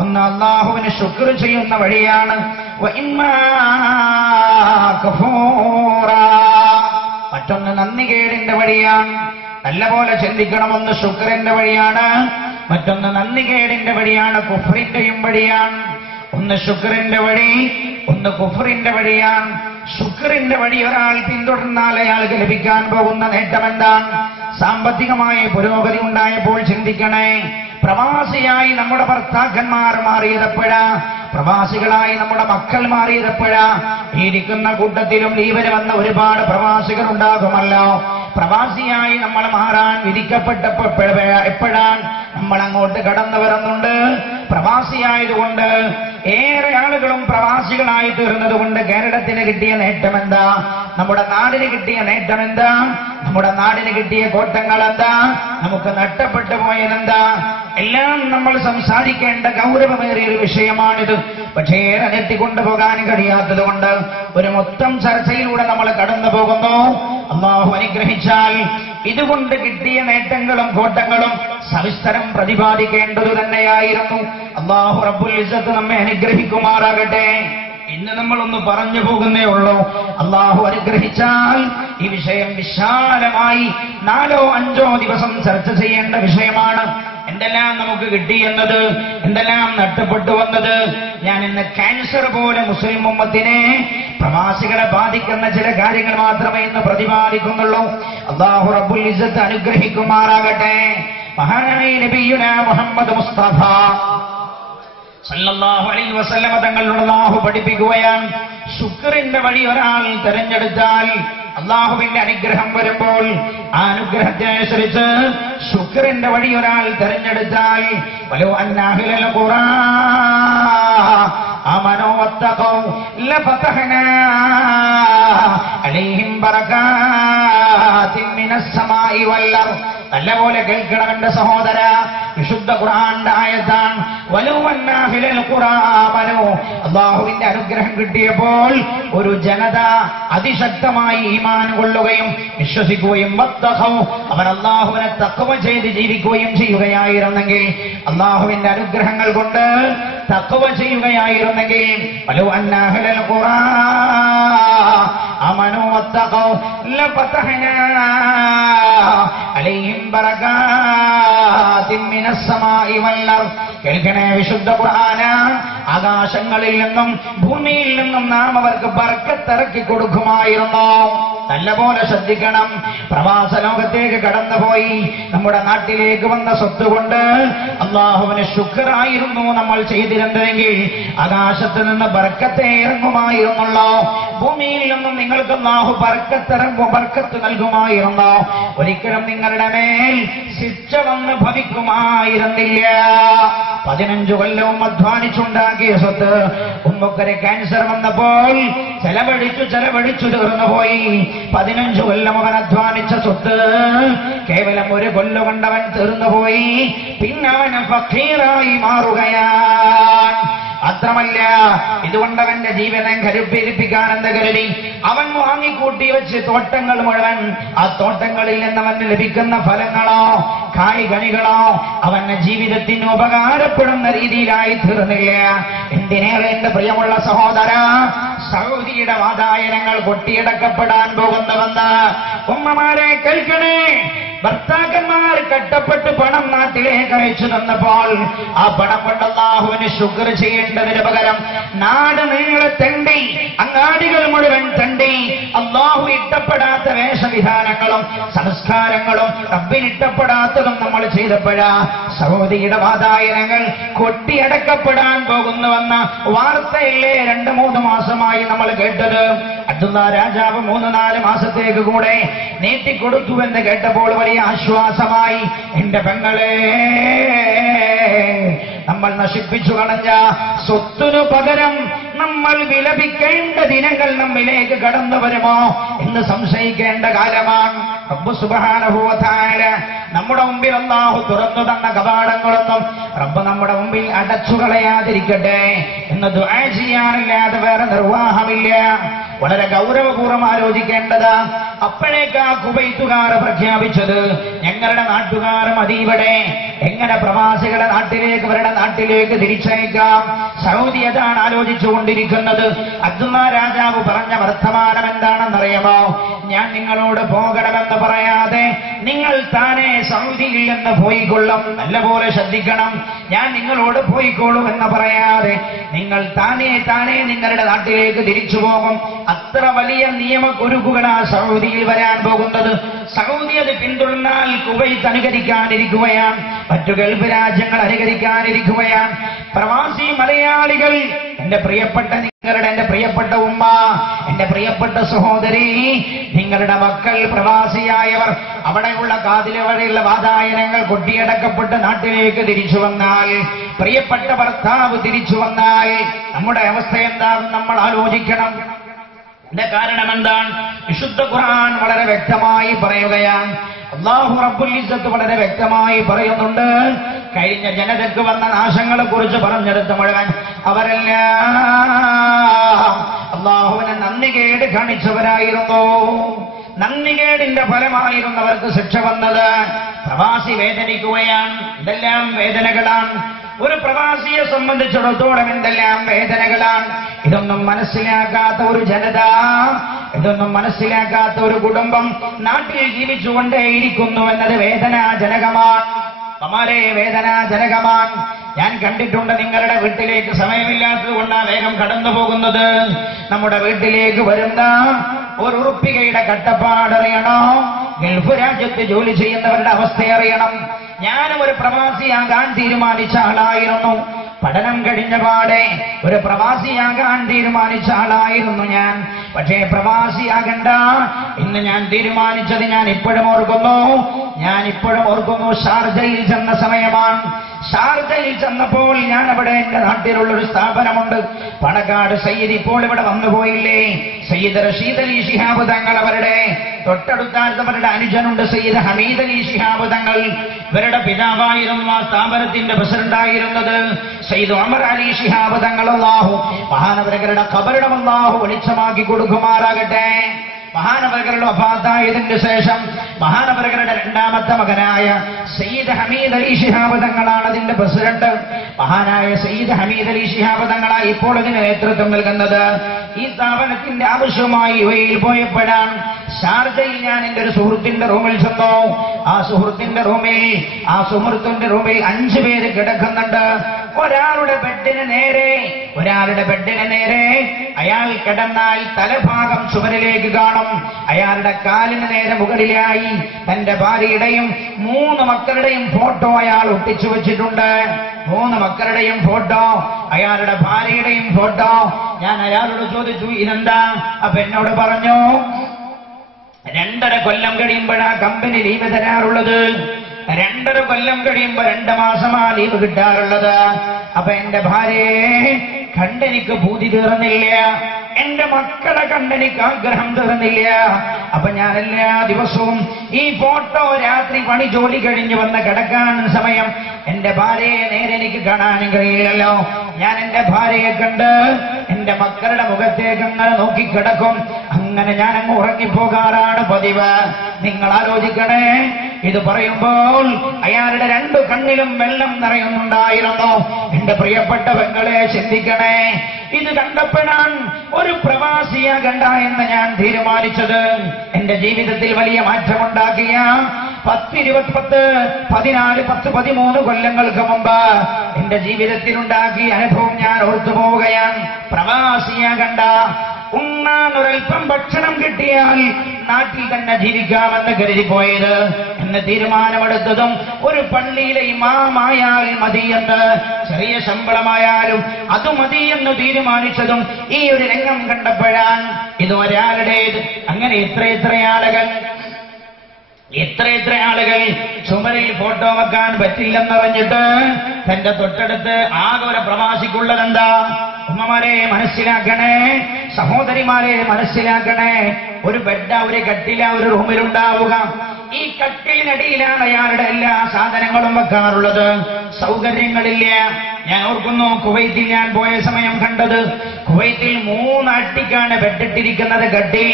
ഒന്ന് അല്ലാഹുവിനെ ശുക്ർ ചെയ്യുന്ന വഴിയാണ്. വ ഇമ്മാ കഫൂറാ. മറ്റൊന്ന് നന്ദികേടിന്റെ വഴിയാണ്. നല്ലപോലെ ചിന്തിക്കണം. ഒന്ന് ശുക്രന്റെ വഴിയാണ്, മറ്റൊന്ന് നന്ദികേടിന്റെ വഴിയാണ്, കുഫ്രിന്റെയും വഴിയാണ്. ഒന്ന് ശുക്രന്റെ വഴി, ഒന്ന് കുഫ്രിന്റെ വഴിയാണ്. ശുക്രന്റെ വഴി ഒരാൾ പിന്തുടർന്നാൽ അയാൾക്ക് ലഭിക്കാൻ പോകുന്ന നേട്ടം എന്താണ്? സാമ്പത്തികമായ പുരോഗതി ഉണ്ടായപ്പോൾ ചിന്തിക്കണേ. പ്രവാസിയായി നമ്മുടെ ഭർത്താക്കന്മാർ മാറിയതെപ്പോഴാ? പ്രവാസികളായി നമ്മുടെ മക്കൾ മാറിയതെപ്പോഴാ? ഇരിക്കുന്ന കൂട്ടത്തിലും ലീവിന് വന്ന ഒരുപാട് പ്രവാസികൾ ഉണ്ടാകുമല്ലോ. പ്രവാസിയായി നമ്മൾ മാറാൻ വിധിക്കപ്പെട്ടപ്പോൾ എപ്പോഴാണ്? നമ്മൾ അങ്ങോട്ട് കടന്നു വരുന്നുണ്ട്. പ്രവാസിയായതുകൊണ്ട് ഏറെ ആളുകളും പ്രവാസികളായി തീർന്നതുകൊണ്ട് കേരളത്തിന് കിട്ടിയ നേട്ടം എന്താ? നമ്മുടെ നാടിന് കിട്ടിയ നേട്ടം എന്താ? നമ്മുടെ നാടിന് കിട്ടിയ കോട്ടങ്ങൾ എന്താ? നമുക്ക് നഷ്ടപ്പെട്ടു പോയതെന്താ? എല്ലാം നമ്മൾ സംസാരിക്കേണ്ട ഗൗരവമേറിയ ഒരു വിഷയമാണിത്. പക്ഷേ ഏറെ നീട്ടിക്കൊണ്ടുപോകാൻ കഴിയാത്തത് കൊണ്ട് ഒരു മൊത്തം ചർച്ചയിലൂടെ നമ്മൾ കടന്നു പോകുന്നു. അല്ലാഹു അനുഗ്രഹിച്ചാൽ ഇതുകൊണ്ട് കിട്ടിയ നേട്ടങ്ങളും കോട്ടങ്ങളും സവിസ്തരം പ്രതിപാദിക്കേണ്ടതു തന്നെയായിരുന്നു. അല്ലാഹു റബ്ബുൽ ഇസ്സത്ത് നമ്മെ അനുഗ്രഹിക്കുമാറാകട്ടെ. ഇന്ന് നമ്മളൊന്ന് പറഞ്ഞു പോകുന്നേ ഉള്ളൂ. അല്ലാഹു അനുഗ്രഹിച്ചാൽ ഈ വിഷയം വിശാലമായി 4-5 ദിവസം ചർച്ച ചെയ്യേണ്ട വിഷയമാണ്. എന്തെല്ലാം നമുക്ക് കിട്ടി എന്നത്, എന്തെല്ലാം നഷ്ടപ്പെട്ടു വന്നത്. ഞാൻ ഇന്ന് ക്യാൻസർ പോലെ മുസ്ലിം ഉമ്മത്തിനെ, പ്രവാസികളെ ബാധിക്കുന്ന ചില കാര്യങ്ങൾ മാത്രമേ ഇന്ന് പ്രതിപാദിക്കുന്നുള്ളൂ. അല്ലാഹു റബ്ബുൽ ഇസ്സത്ത് അനുഗ്രഹിക്കുമാറാകട്ടെ. മഹാനായ നബിയുനാ മുഹമ്മദ് മുസ്തഫ സല്ലല്ലാഹു അലൈഹി വസല്ലമ തങ്ങൾ അല്ലാഹു പഠിപ്പിക്കുകയാണ്, ശുക്രിന്റെ വഴി ഒരാൾ തെരഞ്ഞെടുത്താൽ അല്ലാഹുവിന്റെ അനുഗ്രഹം വരുമ്പോൾ ആ അനുഗ്രഹത്തെ അനുസരിച്ച് ശുക്രിന്റെ വഴി ഒരാൾ തെരഞ്ഞെടുത്താൽ വലോ അന്നഅഹ്ലൽ ഖുറാ ആമനൂ വത്തഖൂ ലഫതഹ്നാ അലൈഹിം ബറകാതിൻ മിനസ് സമാഇ വൽ അർദ്. നല്ലപോലെ കേൾക്കണം എന്റെ സഹോദര. വിശുദ്ധ ഖുർആന്റെ ആയത്താണ്. വലോ അന്നഅഹ്ലൽ ഖുറാ ആമനൂ. അല്ലാഹുവിന്റെ അനുഗ്രഹം കിട്ടിയപ്പോൾ ഒരു ജനത അതിശക്തമായി ഈമാൻ കൊള്ളുകയും വിശ്വസിക്കുകയും വത്തഖൂ, അവർ അല്ലാഹുവിനെ തഖ്വ ചെയ്ത് ജീവിക്കുകയും ചെയ്യുകയായിരുന്നെങ്കിൽ, അല്ലാഹുവിന്റെ അനുഗ്രഹങ്ങൾ കൊണ്ട് തഖ്വ ചെയ്യുകയായിരുന്നെങ്കിൽ, വലോ അന്നഅഹ്ലൽ ഖുറാ ആമനൂ വത്തഖൂ ലഫതഹ്നാ അലൈഹിം ബറകാതിൻ മിനസ് സമാഇ വൽ അർദ്. കേൾക്കണേ, വിശുദ്ധ ഖുർആന ആകാശങ്ങളിൽ നിന്നും ഭൂമിയിൽ നിന്നും നാം അവർക്ക് ബർക്കത്തിറക്കി കൊടുക്കുമായിരുന്നു. നല്ലപോലെ ശ്രദ്ധിക്കണം. പ്രവാസ ലോകത്തേക്ക് കടന്നുപോയി നമ്മുടെ നാട്ടിലേക്ക് വന്ന സ്വത്ത് കൊണ്ട് അല്ലാഹുവിന് ശുക്റായിരുന്നു നമ്മൾ ചെയ്തിരുന്നതെങ്കിൽ ആകാശത്ത് നിന്ന് ബർക്കത്തെ ഇറങ്ങുമായിരുന്നല്ലോ. ഭൂമിയിൽ നിന്നും നിങ്ങൾക്ക് അല്ലാഹു ബർക്കത്ത് നൽകുമായിരുന്നു. ഒരിക്കലും നിങ്ങളുടെ മേൽ ശിക്ഷ വന്ന് ഭവിക്കുമായിരുന്നില്ല. 15 കൊല്ലവും അധ്വാനിച്ചുണ്ടാക്കിയ സ്വത്ത് ഉമ്മക്കൊരു ക്യാൻസർ വന്നപ്പോൾ ചെലവഴിച്ചു തീർന്നുപോയി. 15 കൊല്ലം അവൻ അധ്വാനിച്ച സ്വത്ത് കേവലം 1 കൊല്ലം കൊണ്ടവൻ തീർന്നുപോയി. പിന്നെ അവന് ഫഖീറായി മാറുകയാണ്. മാത്രമല്ല, ഇതുകൊണ്ട് അവന്റെ ജീവിതം കരുപ്പിരിപ്പിക്കാൻ എന്ന് കരുതി അവൻ വാങ്ങിക്കൂട്ടി വെച്ച് തോട്ടങ്ങൾ മുഴുവൻ, ആ തോട്ടങ്ങളിൽ നിന്ന് അവന് ലഭിക്കുന്ന ഫലങ്ങളോ കായ്കനികളോ അവന്റെ ജീവിതത്തിന് ഉപകാരപ്പെടുന്ന രീതിയിലായി തീർന്നില്ല. എന്തിനേറെ എന്റെ പ്രിയമുള്ള സഹോദര, സൗദിയുടെ വാതായനങ്ങൾ കൊട്ടിയടക്കപ്പെടാൻ പോകുന്നുവെന്ന് ഉമ്മമാരെ കേൾക്കണേ. ഭർത്താക്കന്മാർ കഷ്ടപ്പെട്ട് പണം നാട്ടിലേക്ക് അയച്ചു തന്നപ്പോൾ ആ പണം കൊണ്ട് അല്ലാഹുവിന് ശുക്ർ ചെയ്യേണ്ടതിന് പകരം നാട് നീളെ തണ്ടി, അങ്ങാടികൾ മുഴുവൻ തണ്ടി, അല്ലാഹു ഇഷ്ടപ്പെടാത്ത വേഷവിധാനങ്ങളും സംസ്കാരങ്ങളും റബ്ബിനിഷ്ടപ്പെടാത്തതും നമ്മൾ ചെയ്തപ്പോഴാ സൗദിയുടെ വാതായനങ്ങൾ കൊട്ടിയടക്കപ്പെടാൻ പോകുന്നുവെന്ന വാർത്തയില്ലേ 2-3 മാസമായി നമ്മൾ കേട്ടത്. അബ്ദുള്ള രാജാവ് 3-4 മാസത്തേക്ക് കൂടെ നീട്ടിക്കൊടുത്തു എന്ന് കേട്ടപ്പോൾ വലിയ ആശ്വാസമായി. എന്റെ പെങ്ങളെ, നമ്മൾ നശിപ്പിച്ചു കളഞ്ഞ സ്വത്തിനു പകരം നമ്മൾ വിലപിക്കേണ്ട ദിനങ്ങൾ നമ്മിലേക്ക് കടന്നു വരുമോ എന്ന് സംശയിക്കേണ്ട കാലമാണ്. റബ്ബ് സുബ്ഹാനഹു വ തആല നമ്മുടെ മുമ്പിൽ അല്ലാഹു തുറന്നു തന്ന കവാടങ്ങളൊന്നും റബ്ബ് നമ്മുടെ മുമ്പിൽ അടച്ചു കളയാതിരിക്കട്ടെ എന്ന് ദുആ ചെയ്യാനില്ലാതെ വേറെ നിർവാഹമില്ല. വളരെ ഗൗരവപൂർവ്വം ആലോചിക്കേണ്ടതാ. അപ്പോഴേക്കാ കുവൈത്തുകാർ പ്രഖ്യാപിച്ചത് ഞങ്ങളുടെ നാട്ടുകാർ മതിവിടെ, എങ്ങനെ പ്രവാസികളെ നാട്ടിലേക്ക് അവരുടെ നാട്ടിലേക്ക് തിരിച്ചയക്കാം. സൗദി അതാണ് ആലോചിച്ചുകൊണ്ടിരിക്കുന്നത്. അബ്ദുള്ള രാജാവ് പറഞ്ഞ വർത്തമാനം എന്താണെന്നറിയാമോ? ഞാൻ നിങ്ങളോട് പോകണമെന്ന് പറയാതെ നിങ്ങൾ താനെ സൗദിയിൽ നിന്ന് പോയിക്കൊള്ളും. നല്ലപോലെ ശ്രദ്ധിക്കണം. ഞാൻ നിങ്ങളോട് പോയിക്കോളും എന്ന് പറയാതെ നിങ്ങൾ താനെ നിങ്ങളുടെ നാട്ടിലേക്ക് തിരിച്ചു പോകും. അത്ര വലിയ നിയമക്കുരുക്കുകളാ സൗദിയിൽ വരാൻ പോകുന്നത്. സൗദി അത് പിന്തുടർന്നാൽ കുവൈത്ത് അനുകരിക്കാനിരിക്കുകയാണ്, മറ്റു ഗൾഫ് രാജ്യങ്ങൾ അനുകരിക്കാനിരിക്കുകയാണ്. പ്രവാസി മലയാളികൾ, എന്റെ പ്രിയപ്പെട്ട എന്റെ പ്രിയപ്പെട്ട ഉമ്മ, എന്റെ പ്രിയപ്പെട്ട സഹോദരി, നിങ്ങളുടെ മക്കൾ പ്രവാസിയായവർ അവിടെയുള്ള കാതിലവരെയുള്ള വാതായനങ്ങൾ കൊട്ടിയടക്കപ്പെട്ട് നാട്ടിലേക്ക് തിരിച്ചു വന്നാൽ, പ്രിയപ്പെട്ട ഭർത്താവ് തിരിച്ചു വന്നാൽ നമ്മുടെ അവസ്ഥ എന്താണെന്ന് നമ്മൾ ആലോചിക്കണം. ഇതിന്റെ കാരണം എന്താണ്? വിശുദ്ധ ഖുർആൻ വളരെ വ്യക്തമായി പറയുകയാണ്. അല്ലാഹു റബ്ബുൽ ഇസ്സത്ത് വളരെ വ്യക്തമായി പറയുന്നുണ്ട്. കഴിഞ്ഞ ജനതയ്ക്ക് വന്ന നാശങ്ങളെ കുറിച്ച് പറഞ്ഞെടുത്ത് മുഴുവൻ അവരെല്ലാം അല്ലാഹുവിനെ നന്ദികേട് കാണിച്ചവരായിരുന്നു. നന്ദികേടിന്റെ ഫലമായിരുന്നവർക്ക് ശിക്ഷ വന്നത്. പ്രവാസി വേദനിക്കുകയാണ്. ഇതെല്ലാം വേദനകളാണ്. ഒരു പ്രവാസിയെ സംബന്ധിച്ചിടത്തോളം എന്തെല്ലാം വേദനകളാണ്. ഇതൊന്നും മനസ്സിലാക്കാത്ത ഒരു ജനത, ഇതൊന്നും മനസ്സിലാക്കാത്ത ഒരു കുടുംബം നാട്ടിൽ ജീവിച്ചുകൊണ്ടേയിരിക്കുന്നു എന്നത് വേദനാജനകമാണ്. വളരെ വേദനാജനകമാണ്. ഞാൻ കണ്ടിട്ടുണ്ട്. നിങ്ങളുടെ വീട്ടിലേക്ക് സമയമില്ലാത്തത് കൊണ്ടാണ് വേഗം കടന്നു പോകുന്നത്. നമ്മുടെ വീട്ടിലേക്ക് വരുന്ന ഒരു ഉറുപ്പികയുടെ കട്ടപ്പാടറിയണോ? ഗൾഫ് രാജ്യത്ത് ജോലി ചെയ്യുന്നവരുടെ അവസ്ഥ അറിയണം. ഞാനും ഒരു പ്രവാസിയാകാൻ തീരുമാനിച്ച ആളായിരുന്നു. പഠനം കഴിഞ്ഞ പാടെ ഒരു പ്രവാസിയാകാൻ തീരുമാനിച്ച ആളായിരുന്നു ഞാൻ. പക്ഷേ പ്രവാസിയാകണ്ട ഇന്ന് ഞാൻ തീരുമാനിച്ചത് ഞാൻ ഇപ്പോഴും ഓർക്കുന്നു. ഷാർജയിൽ ചെന്ന സമയമാണ്. ഷാർജയിൽ ചെന്നപ്പോൾ ഞാൻ അവിടെ എന്റെ നാട്ടിലുള്ളൊരു സ്ഥാപനമുണ്ട്, പണക്കാട് സയ്യിദ്. ഇപ്പോൾ ഇവിടെ വന്നുപോയില്ലേ സയ്യിദ് റഷീദ് അലി ശിഹാബ് തങ്ങൾ. അവരുടെ തൊട്ടടുത്തവരുടെ അനുജനുണ്ട് സയ്യിദ് ഹമീദ് അലി ശിഹാബ് തങ്ങൾ. ഇവരുടെ പിതാവായിരുന്നു ആ സ്ഥാപനത്തിന്റെ പ്രസിഡന്റായിരുന്നത് സയ്യിദ് ഉമർ അലി ശിഹാബ് തങ്ങൾ. അല്ലാഹു മഹാനവരുടെ ഖബറിടം അല്ലാഹു വെളിച്ചമാക്കി കൊടുക്കുമാറാകട്ടെ. മഹാനവരുടെ വഫാത്തായതിന് ശേഷം മഹാനവരുടെ രണ്ടാമത്തെ മകനായ സയ്യിദ് ഹമീദ് അലി ശിഹാബ് തങ്ങളാണ് അതിന്റെ പ്രസിഡന്റ്. മഹാനായ സയ്യിദ് ഹമീദ് അലി ശിഹാബ് തങ്ങളാണ് ഇപ്പോൾ അതിന് നേതൃത്വം നൽകുന്നത്. ഈ സ്ഥാപനത്തിന്റെ ആവശ്യമായി യുഎഇയിൽ പോയപ്പോഴാണ് ഷാർജയിൽ ഞാൻ എന്റെ ഒരു സുഹൃത്തിന്റെ റൂമിൽ ചെന്നു. ആ സുഹൃത്തിന്റെ റൂമിൽ 5 പേര് കിടക്കുന്നുണ്ട്. ഒരാളുടെ ബെഡിന് നേരെ അയാൾ കിടന്നാൽ തലഭാഗം ചുമരിലേക്ക് കാണും. അയാളുടെ കാലിന് നേരെ മുകളിലായി തന്റെ ഭാര്യയുടെയും 3 മക്കളുടെയും ഫോട്ടോ അയാൾ ഒട്ടിച്ചു വെച്ചിട്ടുണ്ട്. 3 മക്കളുടെയും ഫോട്ടോ, അയാളുടെ ഭാര്യയുടെയും ഫോട്ടോ. ഞാൻ അയാളോട് ചോദിച്ചു ഇതെന്താ? അപ്പൊ എന്നോട് പറഞ്ഞു 2.5 കൊല്ലം കഴിയുമ്പോഴാ കമ്പനി ലീവ് തരാറുള്ളത്. 2.5 കൊല്ലം കഴിയുമ്പോ 2 മാസമാ ലീവ് കിട്ടാറുള്ളത്. അപ്പൊ എന്റെ ഭാര്യയെ കണ്ടെനിക്ക് പൂതി തീർന്നില്ല, എന്റെ മക്കളെ കണ്ടെനിക്ക് ആഗ്രഹം തീർന്നില്ല. അപ്പൊ ഞാൻ എല്ലാ ദിവസവും ഈ ഫോട്ടോ രാത്രി പണി ജോലി കഴിഞ്ഞ് വന്ന് കിടക്കാൻ സമയം എന്റെ ഭാര്യയെ നേരെ എനിക്ക് കാണാനും കഴിയില്ലല്ലോ. ഞാൻ എന്റെ ഭാര്യയെ കണ്ട് എന്റെ മക്കളുടെ മുഖത്തേക്ക് അങ്ങനെ നോക്കിക്കിടക്കും. അങ്ങനെ ഞാൻ അങ്ങ് ഉറങ്ങിപ്പോകാറാണ് പതിവ്. നിങ്ങൾ ആലോചിക്കണേ, ഇത് പറയുമ്പോൾ അയാളുടെ 2 കണ്ണിലും വെള്ളം നിറയുന്നുണ്ടായിരുന്നു. എന്റെ പ്രിയപ്പെട്ട പെങ്ങളെ ചിന്തിക്കണേ. ഇത് കണ്ടപ്പോഴാണ് ഒരു പ്രവാസിയാകണ്ട എന്ന് ഞാൻ തീരുമാനിച്ചത്. എന്റെ ജീവിതത്തിൽ വലിയ മാറ്റമുണ്ടാക്കിയ 10, 20, 14, 10, 13 കൊല്ലങ്ങൾക്ക് മുമ്പ് എന്റെ ജീവിതത്തിലുണ്ടാക്കിയ അനുഭവം ഞാൻ ഓർത്തുപോവുകയാണ്. പ്രവാസിയാകണ്ട, ഉണ്ണാനൊരൽപ്പം ഭക്ഷണം കിട്ടിയാൽ നാട്ടിൽ തന്നെ ജീവിക്കാമെന്ന് കരുതിപ്പോയത് എന്ന് തീരുമാനമെടുത്തതും ഒരു പള്ളിയിലെ ഇമാമായാൽ മതിയെന്ന്, ചെറിയ ശമ്പളമായാലും അത് മതിയെന്ന് തീരുമാനിച്ചതും ഈ ഒരു രംഗം കണ്ടപ്പോഴാണ്. ഇത് ഒരാളുടേത്. അങ്ങനെ എത്ര ആളുകൾ ചുമരിൽ ഫോട്ടോ വെക്കാൻ പറ്റില്ലെന്നറിഞ്ഞിട്ട് തന്റെ തൊട്ടടുത്ത് ആകെ ഒരു പ്രവാസിക്കുള്ളതെന്താ? ഉമ്മമാരെ മനസ്സിലാക്കണേ, സഹോദരിമാരെ മനസ്സിലാക്കണേ. ഒരു ബെഡ്, ഒരു കട്ടില ഒരു റൂമിലുണ്ടാവുക. ഈ കട്ടിലിനടിയിലാണ് അയാളുടെ എല്ലാ സാധനങ്ങളും വെക്കാറുള്ളത്. സൗകര്യങ്ങളില്ല. ഞാൻ ഓർക്കുന്നു കുവൈത്തിൽ ഞാൻ പോയ സമയം കണ്ടത്, കുവൈത്തിൽ 3 അട്ടിക്കാണ് ബെഡിട്ടിരിക്കുന്നത്. കട്ടിൽ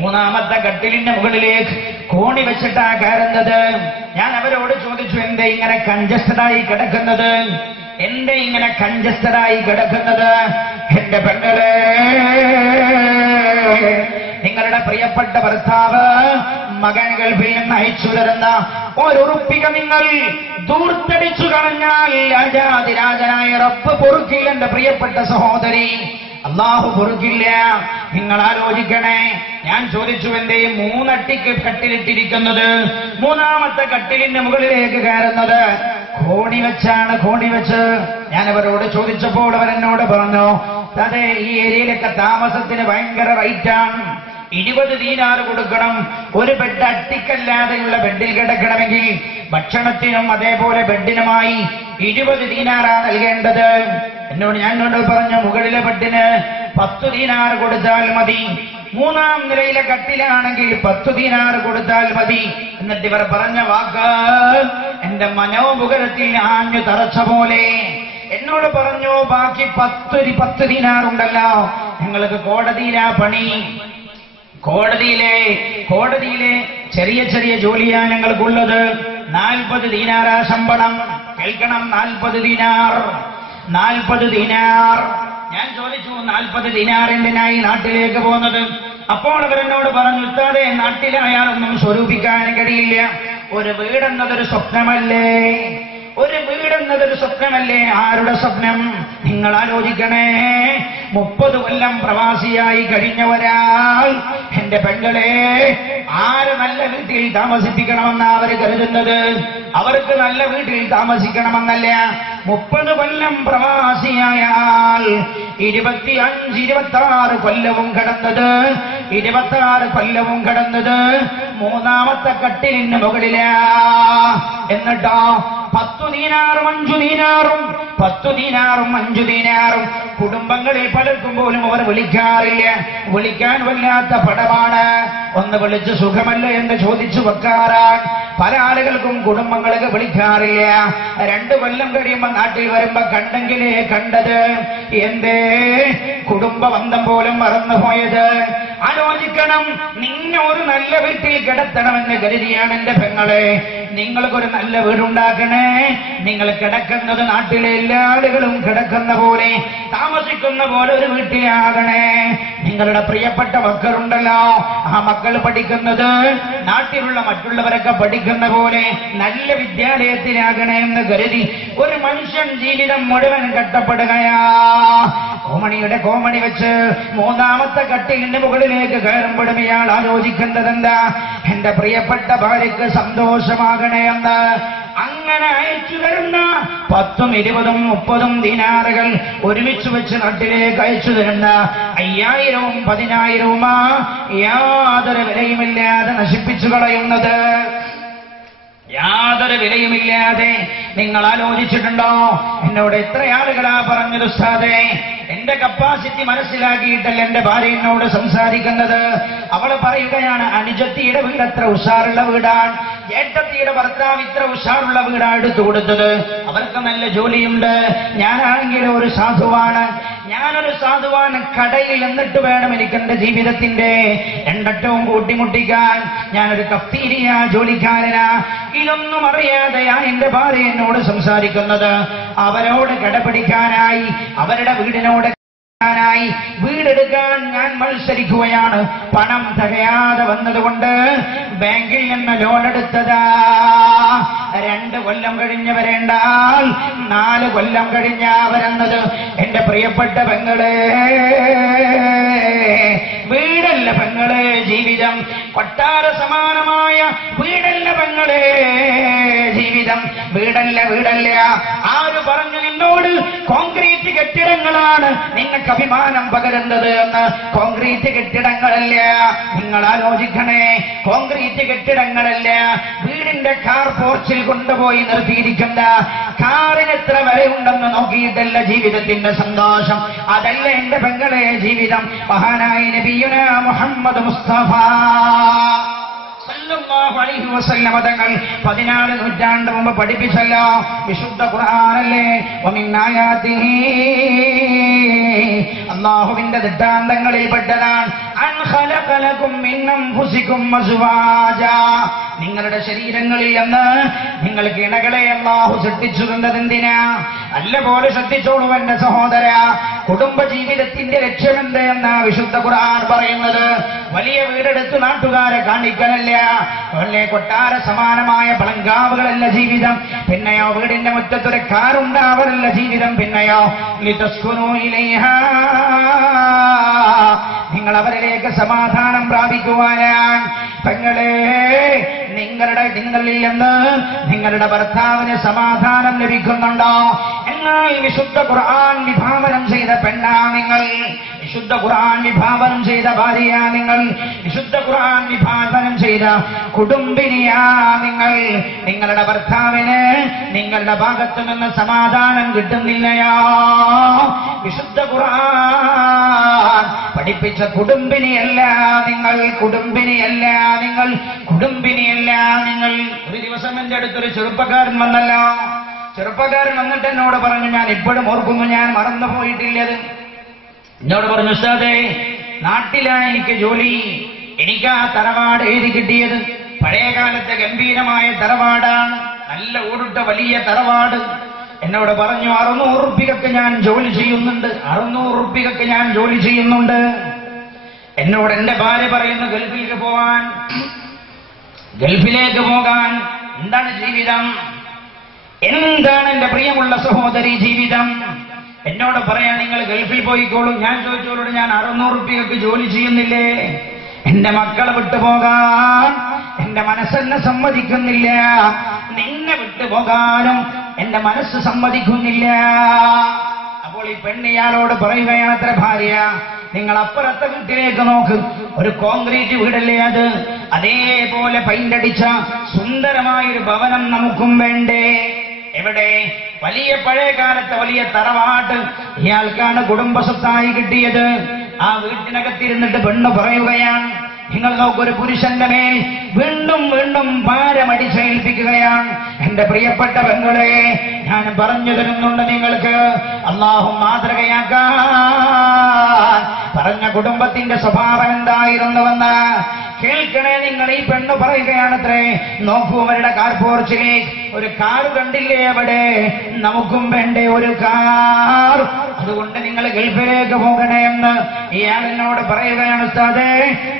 3ാമത്തെ കട്ടിലിന്റെ മുകളിലേക്ക് കോണി വെച്ചിട്ടാ കയറുന്നത്. ഞാൻ അവരോട് ചോദിച്ചു, എന്തേ ഇങ്ങനെ കൺജസ്റ്റഡായി കിടക്കുന്നത്? എന്റെ ഇങ്ങനെ കൺജസ്റ്റഡായി കിടക്കുന്നത്? എന്റെ പെങ്ങളെ, നിങ്ങളുടെ പ്രിയപ്പെട്ട ഭർത്താവ് മകൻ ഗൾഫിൽ നിന്ന് അയച്ചു തരുന്ന ഒരുറുപ്പിക നിങ്ങൾ ദൂർത്തടിച്ചു കളഞ്ഞാൽ രാജാതിരാജനായ റബ്ബ് പൊറുക്കില്ല. എന്റെ പ്രിയപ്പെട്ട സഹോദരി, അള്ളാഹു പൊറുക്കില്ല. നിങ്ങൾ ആലോചിക്കണേ. ഞാൻ ചോദിച്ചു, എന്തേ 3 അട്ടിക്ക് കട്ടിലിട്ടിരിക്കുന്നത്, 3ാമത്തെ കട്ടിലിന്റെ മുകളിലേക്ക് കയറുന്നത് കോണി വെച്ചാണ്? കോണി വെച്ച് ഞാൻ അവരോട് ചോദിച്ചപ്പോൾ അവരെന്നോട് പറഞ്ഞു, അതെ, ഈ ഏരിയയിലൊക്കെ താമസത്തിന് ഭയങ്കര റേറ്റാണ്, 20 ദീനാർ കൊടുക്കണം. ഒരു ബെഡ് അട്ടിക്കല്ലാതെയുള്ള ബെഡിൽ കിടക്കണമെങ്കിൽ ഭക്ഷണത്തിനും അതേപോലെ ബെഡിനുമായി 20 ദീനാറാണ് നൽകേണ്ടത്. ഞാൻ പറഞ്ഞു, മുകളിലെ ബെഡിന് 10 ദീനാർ കൊടുത്താൽ മതി, 3ാം നിലയിലെ കട്ടിലാണെങ്കിൽ 10 ദീനാർ കൊടുത്താൽ മതി. എന്നിട്ട് ഇവർ പറഞ്ഞ വാക്ക് എന്റെ മനോമുഖരത്തിൽ ആഞ്ഞു തറച്ച പോലെ. എന്നോട് പറഞ്ഞു, ബാക്കി 10 ദീനാർ ഉണ്ടല്ലോ, ഞങ്ങൾക്ക് കോടതിയിലാ പണി, കോടതിയിലെ ചെറിയ ചെറിയ ജോലിയാണ് ഞങ്ങൾക്കുള്ളത്. 40 ദീനാറാ ശമ്പളം. കേൾക്കണം, 40 ദീനാർ. ഞാൻ ചോദിച്ചു, 40 ദീനാറിന്റെനായി നാട്ടിലേക്ക് പോകുന്നത്? അപ്പോൾ അവരെന്നോട് പറഞ്ഞു, ഉസ്താദേ, നാട്ടിലായാലൊന്നും സ്വരൂപിക്കാൻ കഴിയില്ല, ഒരു വീടെന്നതൊരു സ്വപ്നമല്ലേ, ഒരു വീടെന്നതൊരു സ്വപ്നമല്ലേ. ആരുടെ സ്വപ്നം? നിങ്ങൾ ആലോചിക്കണേ. 30 കൊല്ലം പ്രവാസിയായി കഴിഞ്ഞ ഒരാൾ, എന്റെ പെങ്ങളെ, ആര് നല്ല വീട്ടിൽ താമസിപ്പിക്കണമെന്നാ അവർ കരുതുന്നത്? അവർക്ക് നല്ല വീട്ടിൽ താമസിക്കണമെന്നല്ല. 30 കൊല്ലം പ്രവാസിയായ ആൾ 25-26 കൊല്ലവും കടന്നത് 3ാമത്തെ കട്ടിലിന് മുകളിലാ. എന്നിട്ടോ 10 ദീനാറും 5 ദീനാറും 10 ദീനാറും 5 ദീനാറും കുടുംബങ്ങളിൽ പലർക്കും പോലും അവർ വിളിക്കാറില്ല. വിളിക്കാൻ വല്ലാത്ത പടമാണ്. ഒന്ന് വിളിച്ച് സുഖമല്ല എന്ന് ചോദിച്ചു വെക്കാറാൻ പല ആളുകൾക്കും കുടുംബങ്ങൾക്ക് വിളിക്കാറില്ല. 2 കൊല്ലം കഴിയുമ്പോൾ നാട്ടിൽ വരുമ്പോ കണ്ടെങ്കിലേ കണ്ടത്, എന്തേ കുടുംബ ബന്ധം പോലും മറന്നുപോയത്? ആലോചിക്കണം. നിന്നെ ഒരു നല്ല വീട്ടിൽ കിടത്തണമെന്ന് കരുതിയാണ് എന്റെ പെങ്ങളെ നിങ്ങൾക്കൊരു നല്ല വീടുണ്ടാക്കണേ. നിങ്ങൾ കിടക്കുന്നത് നാട്ടിലെ എല്ലാ ആളുകളും കിടക്കുന്ന പോലെ, താമസിക്കുന്ന പോലെ ഒരു വീട്ടിലാകണേ. നിങ്ങളുടെ പ്രിയപ്പെട്ട മക്കളുണ്ടല്ലോ, ആ മക്കൾ പഠിക്കുന്നത് നാട്ടിലുള്ള മറ്റുള്ളവരൊക്കെ പഠിക്കുന്ന പോലെ നല്ല വിദ്യാലയത്തിലാകണേ എന്ന് കരുതി ഒരു മനുഷ്യൻ ജീവിതം മുഴുവൻ കഷ്ടപ്പെടുകയാ. കോമണി വെച്ച് 3ാമത്തെ കട്ടിലിന്റെ മുകളിലേക്ക് കയറുമ്പോഴും ഇയാൾ ആലോചിക്കേണ്ടതെന്താ? എന്റെ പ്രിയപ്പെട്ട ഭാര്യയ്ക്ക് സന്തോഷമാകണേ എന്ന്. അങ്ങനെ അയച്ചു തരുന്ന 10ഉം 20ഉം 30ഉം ദീനാറുകൾ ഒരുമിച്ച് വെച്ച് നാട്ടിലേക്ക് അയച്ചു തരുന്ന 5000ഉം 10000ഉം യാതൊരു വിലയുമില്ലാതെ നശിപ്പിച്ചു കളയുന്നത്. യാതൊരു വിലയുമില്ലാതെ. നിങ്ങൾ ആലോചിച്ചിട്ടുണ്ടോ? എന്നോട് എത്ര ആളുകളാ പറഞ്ഞത്, ഉസ്താദേ, എന്റെ കപ്പാസിറ്റി മനസ്സിലാക്കിയിട്ടല്ല എന്റെ ഭാര്യ എന്നോട് സംസാരിക്കുന്നത്. അവൾ പറയുകയാണ്, അനുജത്തിയുടെ വീട് അത്ര ഉഷാറുള്ള വീടാണ്, ഏട്ടത്തിയുടെ ഭർത്താവ് ഇത്ര ഉഷാറുള്ള വീടാണ് എടുത്തു കൊടുത്തത്, അവർക്ക് നല്ല ജോലിയുണ്ട്. ഞാനാണെങ്കിലും ഒരു സാധുവാണ്, ഞാനൊരു സാധുവാണ്. കടയിൽ എന്നിട്ട് വേണം എനിക്ക് എന്റെ ജീവിതത്തിന്റെ 2 അറ്റവും കൂട്ടിമുട്ടിക്കാൻ. ഞാനൊരു കഫ്തീരിയ ജോലിക്കാരനാ. ഇതൊന്നും അറിയാതെയാ എന്റെ ഭാര്യ എന്നോട് സംസാരിക്കുന്നത്. അവരോട് കടപിടിക്കാനായി, അവരുടെ വീടിനോട് വീടെടുക്കാൻ ഞാൻ മത്സരിക്കുകയാണ്. പണം തികയാതെ വന്നതുകൊണ്ട് ബാങ്കിൽ നിന്ന് ലോൺ എടുത്തതാ. 2 കൊല്ലം കഴിഞ്ഞ് വരേണ്ടാൽ 4 കൊല്ലം കഴിഞ്ഞ വരുന്നത്. എന്റെ പ്രിയപ്പെട്ട പെങ്ങളെ, വീടല്ല പെങ്ങളെ ജീവിതം, കൊട്ടാര സമാനമായ വീടല്ല പെങ്ങളെ ജീവിതം. വീടല്ല. ആര് പറഞ്ഞു നിന്നോട് കോൺക്രീറ്റ് കെട്ടിടങ്ങളാണ് നിങ്ങൾക്ക് അഭിമാനം പകരുന്നത് എന്ന്? കോൺക്രീറ്റ് കെട്ടിടങ്ങളല്ല. നിങ്ങൾ ആലോചിക്കണേ, കോൺക്രീറ്റ് കെട്ടിടങ്ങളല്ല. വീടിന്റെ കാർ പോർച്ചിൽ കൊണ്ടുപോയി നിർത്തിയിരിക്കുന്ന കാറിന് എത്ര വിലയുണ്ടെന്ന് നോക്കിയിട്ടല്ല ജീവിതത്തിന്റെ സന്തോഷം. അതല്ല എന്റെ പെങ്ങളെ ജീവിതം. മഹാനായ നബിയുനാ മുഹമ്മദ് മുസ്തഫ സല്ലല്ലാഹു അലൈഹി വസല്ലം തങ്ങൾ 14 നൂറ്റാണ്ട് മുമ്പ് പഠിപ്പിച്ചല്ലോ. വിശുദ്ധ ഖുർആനല്ലേ, വമിൻ ആയാതിഹി, അല്ലാഹുവിന്റെ ദൃഷ്ടാന്തങ്ങളിൽ പെട്ടതാണ്, അൻ ഖലഖ ലകും മിൻ അൻഫുസികും അസ്വാജാ, നിങ്ങളുടെ ശരീരങ്ങളിൽ നിന്ന് നിങ്ങൾക്ക് ഇണകളെ അല്ലാഹു സൃഷ്ടിച്ചു തന്നതെന്തിനാ? നല്ലപോലെ ശ്രദ്ധിച്ചോളൂ എന്റെ സഹോദര. കുടുംബ ജീവിതത്തിന്റെ ലക്ഷ്യമെന്ത് എന്നാ വിശുദ്ധ ഖുർആൻ പറയുന്നത്? വലിയ വീടെടുത്ത് നാട്ടുകാരെ കാണിക്കലല്ല, വലിയ കൊട്ടാര സമാനമായ ബംഗ്ലാവുകളല്ല ജീവിതം. പിന്നെയോ വീടിന്റെ മുറ്റത്തൊരു കാറുണ്ടാവലല്ല ജീവിതം. പിന്നെയോ ലിതസ്കുനൂ ഇലൈഹാ, നിങ്ങൾ അവരിലേക്ക് സമാധാനം പ്രാപിക്കുവാനാണ്. പെങ്ങളെ, നിങ്ങളിൽ നിന്ന് നിങ്ങളുടെ ഭർത്താവിന് സമാധാനം ലഭിക്കുന്നുണ്ടോ? എന്നാൽ വിശുദ്ധ ഖുർആൻ വിഭാവനം ചെയ്ത പെണ്ണാ നിങ്ങൾ, വിശുദ്ധ ഖുർആൻ വിഭാവനം ചെയ്ത ഭാര്യയാ നിങ്ങൾ, വിശുദ്ധ ഖുർആൻ വിഭാവനം ചെയ്ത കുടുംബിനിയാ നിങ്ങൾ. നിങ്ങളുടെ ഭർത്താവിന് നിങ്ങളുടെ ഭാഗത്തു നിന്ന് സമാധാനം കിട്ടുന്നില്ലയോ? വിശുദ്ധ ഖുർആൻ പഠിപ്പിച്ച കുടുംബിനിയല്ല നിങ്ങൾ, കുടുംബിനിയല്ല നിങ്ങൾ, കുടുംബിനിയല്ല നിങ്ങൾ. ഒരു ദിവസം എന്റെ അടുത്തൊരു ചെറുപ്പക്കാരൻ വന്നല്ലോ. ചെറുപ്പക്കാരൻ വന്നിട്ട് എന്നോട് പറഞ്ഞു, ഞാൻ ഇപ്പോഴും ഓർക്കുന്നു, ഞാൻ മറന്നുപോയിട്ടില്ലത്. എന്നോട് പറഞ്ഞു, ഉസ്താദേ, നാട്ടിലാണ് എനിക്ക് ജോലി, എനിക്ക് ആ തറവാട് എഴുതി കിട്ടിയത്. പഴയകാലത്തെ ഗംഭീരമായ തറവാടാണ്, നല്ല ഓടിട്ട വലിയ തറവാട്. എന്നോട് പറഞ്ഞു, 600 റുപ്യക്ക് ഞാൻ ജോലി ചെയ്യുന്നുണ്ട്, 600 റുപ്യക്ക് ഞാൻ ജോലി ചെയ്യുന്നുണ്ട്. എന്നോട് എന്റെ ഭാര്യ പറയുന്നു, ഗൾഫിലേക്ക് പോവാൻ, ഗൾഫിലേക്ക് പോകാൻ. എന്താണ് ജീവിതം? എന്താണ് എന്റെ പ്രിയമുള്ള സഹോദരി ജീവിതം? എന്നോട് പറയാൻ, നിങ്ങൾ ഗൾഫിൽ പോയിക്കോളും. ഞാൻ ചോദിച്ചോളൂ, ഞാൻ 600 റുപ്യക്ക് ജോലി ചെയ്യുന്നില്ലേ? എന്റെ മക്കളെ വിട്ടുപോകാൻ എന്റെ മനസ്സെന്നെ സമ്മതിക്കുന്നില്ല, നിന്നെ വിട്ടുപോകാനും എന്റെ മനസ്സ് സമ്മതിക്കുന്നില്ല. അപ്പോൾ ഈ പെണ്ണിയാളോട് പറയുകയാണ്, അത്ര ഭാര്യ, നിങ്ങൾ അപ്പുറത്തെ വീട്ടിലേക്ക് നോക്ക്, ഒരു കോൺക്രീറ്റ് വീടല്ലേ അത്, അതേപോലെ പെയിന്റടിച്ച സുന്ദരമായൊരു ഭവനം നമുക്കും വേണ്ടേ? എവിടെ? വലിയ പഴയകാലത്തെ വലിയ തറവാട്ട് ഇയാൾക്കാണ് കുടുംബസ്വത്തായി കിട്ടിയത്. ആ വീട്ടിനകത്തിരുന്നിട്ട് പെണ്ണ് പറയുകയാണ്, നിങ്ങൾ നോക്കൊരു പുരുഷന്റെ മേൽ വീണ്ടും വീണ്ടും ഭാരമടിച്ചേൽപ്പിക്കുകയാണ്. എന്റെ പ്രിയപ്പെട്ട പെങ്ങളെ, ഞാൻ പറഞ്ഞു തരുന്നുണ്ട് നിങ്ങൾക്ക്, അല്ലാഹു മാതൃകയാക്കാൻ പറഞ്ഞ കുടുംബത്തിന്റെ സ്വഭാവം എന്തായിരുന്നുവെന്ന് കേൾക്കണേ. നിങ്ങൾ ഈ പെണ്ണ് പറയുകയാണത്രേ, നോക്കൂ, അവരുടെ കാർ പോർച്ചിലേക്ക് ഒരു കാർ കണ്ടില്ലേ അവിടെ? നമുക്കും വേണ്ടേ ഒരു കാർ, അതുകൊണ്ട് നിങ്ങൾ ഗൾഫിലേക്ക് പോകണേ എന്ന് ഇയാൾ എന്നോട് പറയുകയാണ്. ഉസ്താദേ,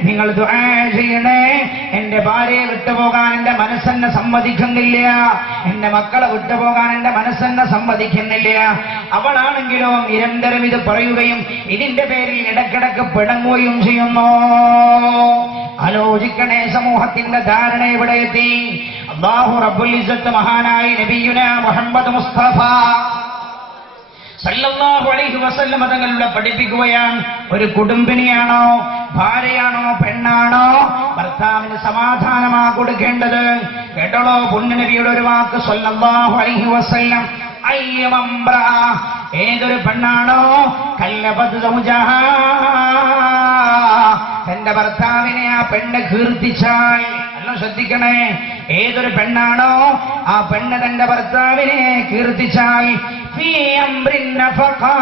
നിങ്ങൾ ദുആ ചെയ്യണേ, എന്റെ ഭാര്യയെ വിട്ടുപോകാൻ എന്റെ മനസ്സെന്നെ സമ്മതിക്കുന്നില്ല, എന്റെ മക്കളെ വിട്ടുപോകാൻ എന്റെ മനസ്സെന്നെ സമ്മതിക്കുന്നില്ല. അവളാണെങ്കിലോ നിരന്തരം ഇത് പറയുകയും ഇതിന്റെ പേരിൽ ഇടക്കിടക്ക് പിടങ്ങുകയും ചെയ്യുന്നു. ആലോചിക്കണേ, സമൂഹത്തിന്റെ ധാരണ എവിടെ എത്തി? അല്ലാഹു റബ്ബുൽ ഇസ്സത്ത് മഹാനായ നബിയുനാ മുഹമ്മദ് മുസ്തഫ സല്ലല്ലാഹു അലൈഹി വസല്ലം തങ്ങളുടെ പഠിപ്പിക്കുകയാണ്, ഒരു കുടുംബിനിയാണോ, ഭാര്യയാണോ, പെണ്ണാണോ ഭർത്താവിന് സമാധാനമാ കൊടുക്കേണ്ടത്? കേട്ടോളോ, പുണ്യനബിയുടെ ഒരു വാക്ക് സല്ലല്ലാഹു അലൈഹി വസല്ലം, അയ്യമംബ്രാ, ഏതൊരു പെണ്ണാണോ കല്ലബത് സൗജഹാ, തന്റെ ഭർത്താവിനെ ആ പെണ്ണ് കീർത്തിച്ചാൽ, എല്ലാം ശ്രദ്ധിക്കണേ, ഏതൊരു പെണ്ണാണോ ആ പെണ്ണ് തന്റെ ഭർത്താവിനെ കീർത്തിച്ചാൽ, ഫീ അംറിൻ നഫഖാ,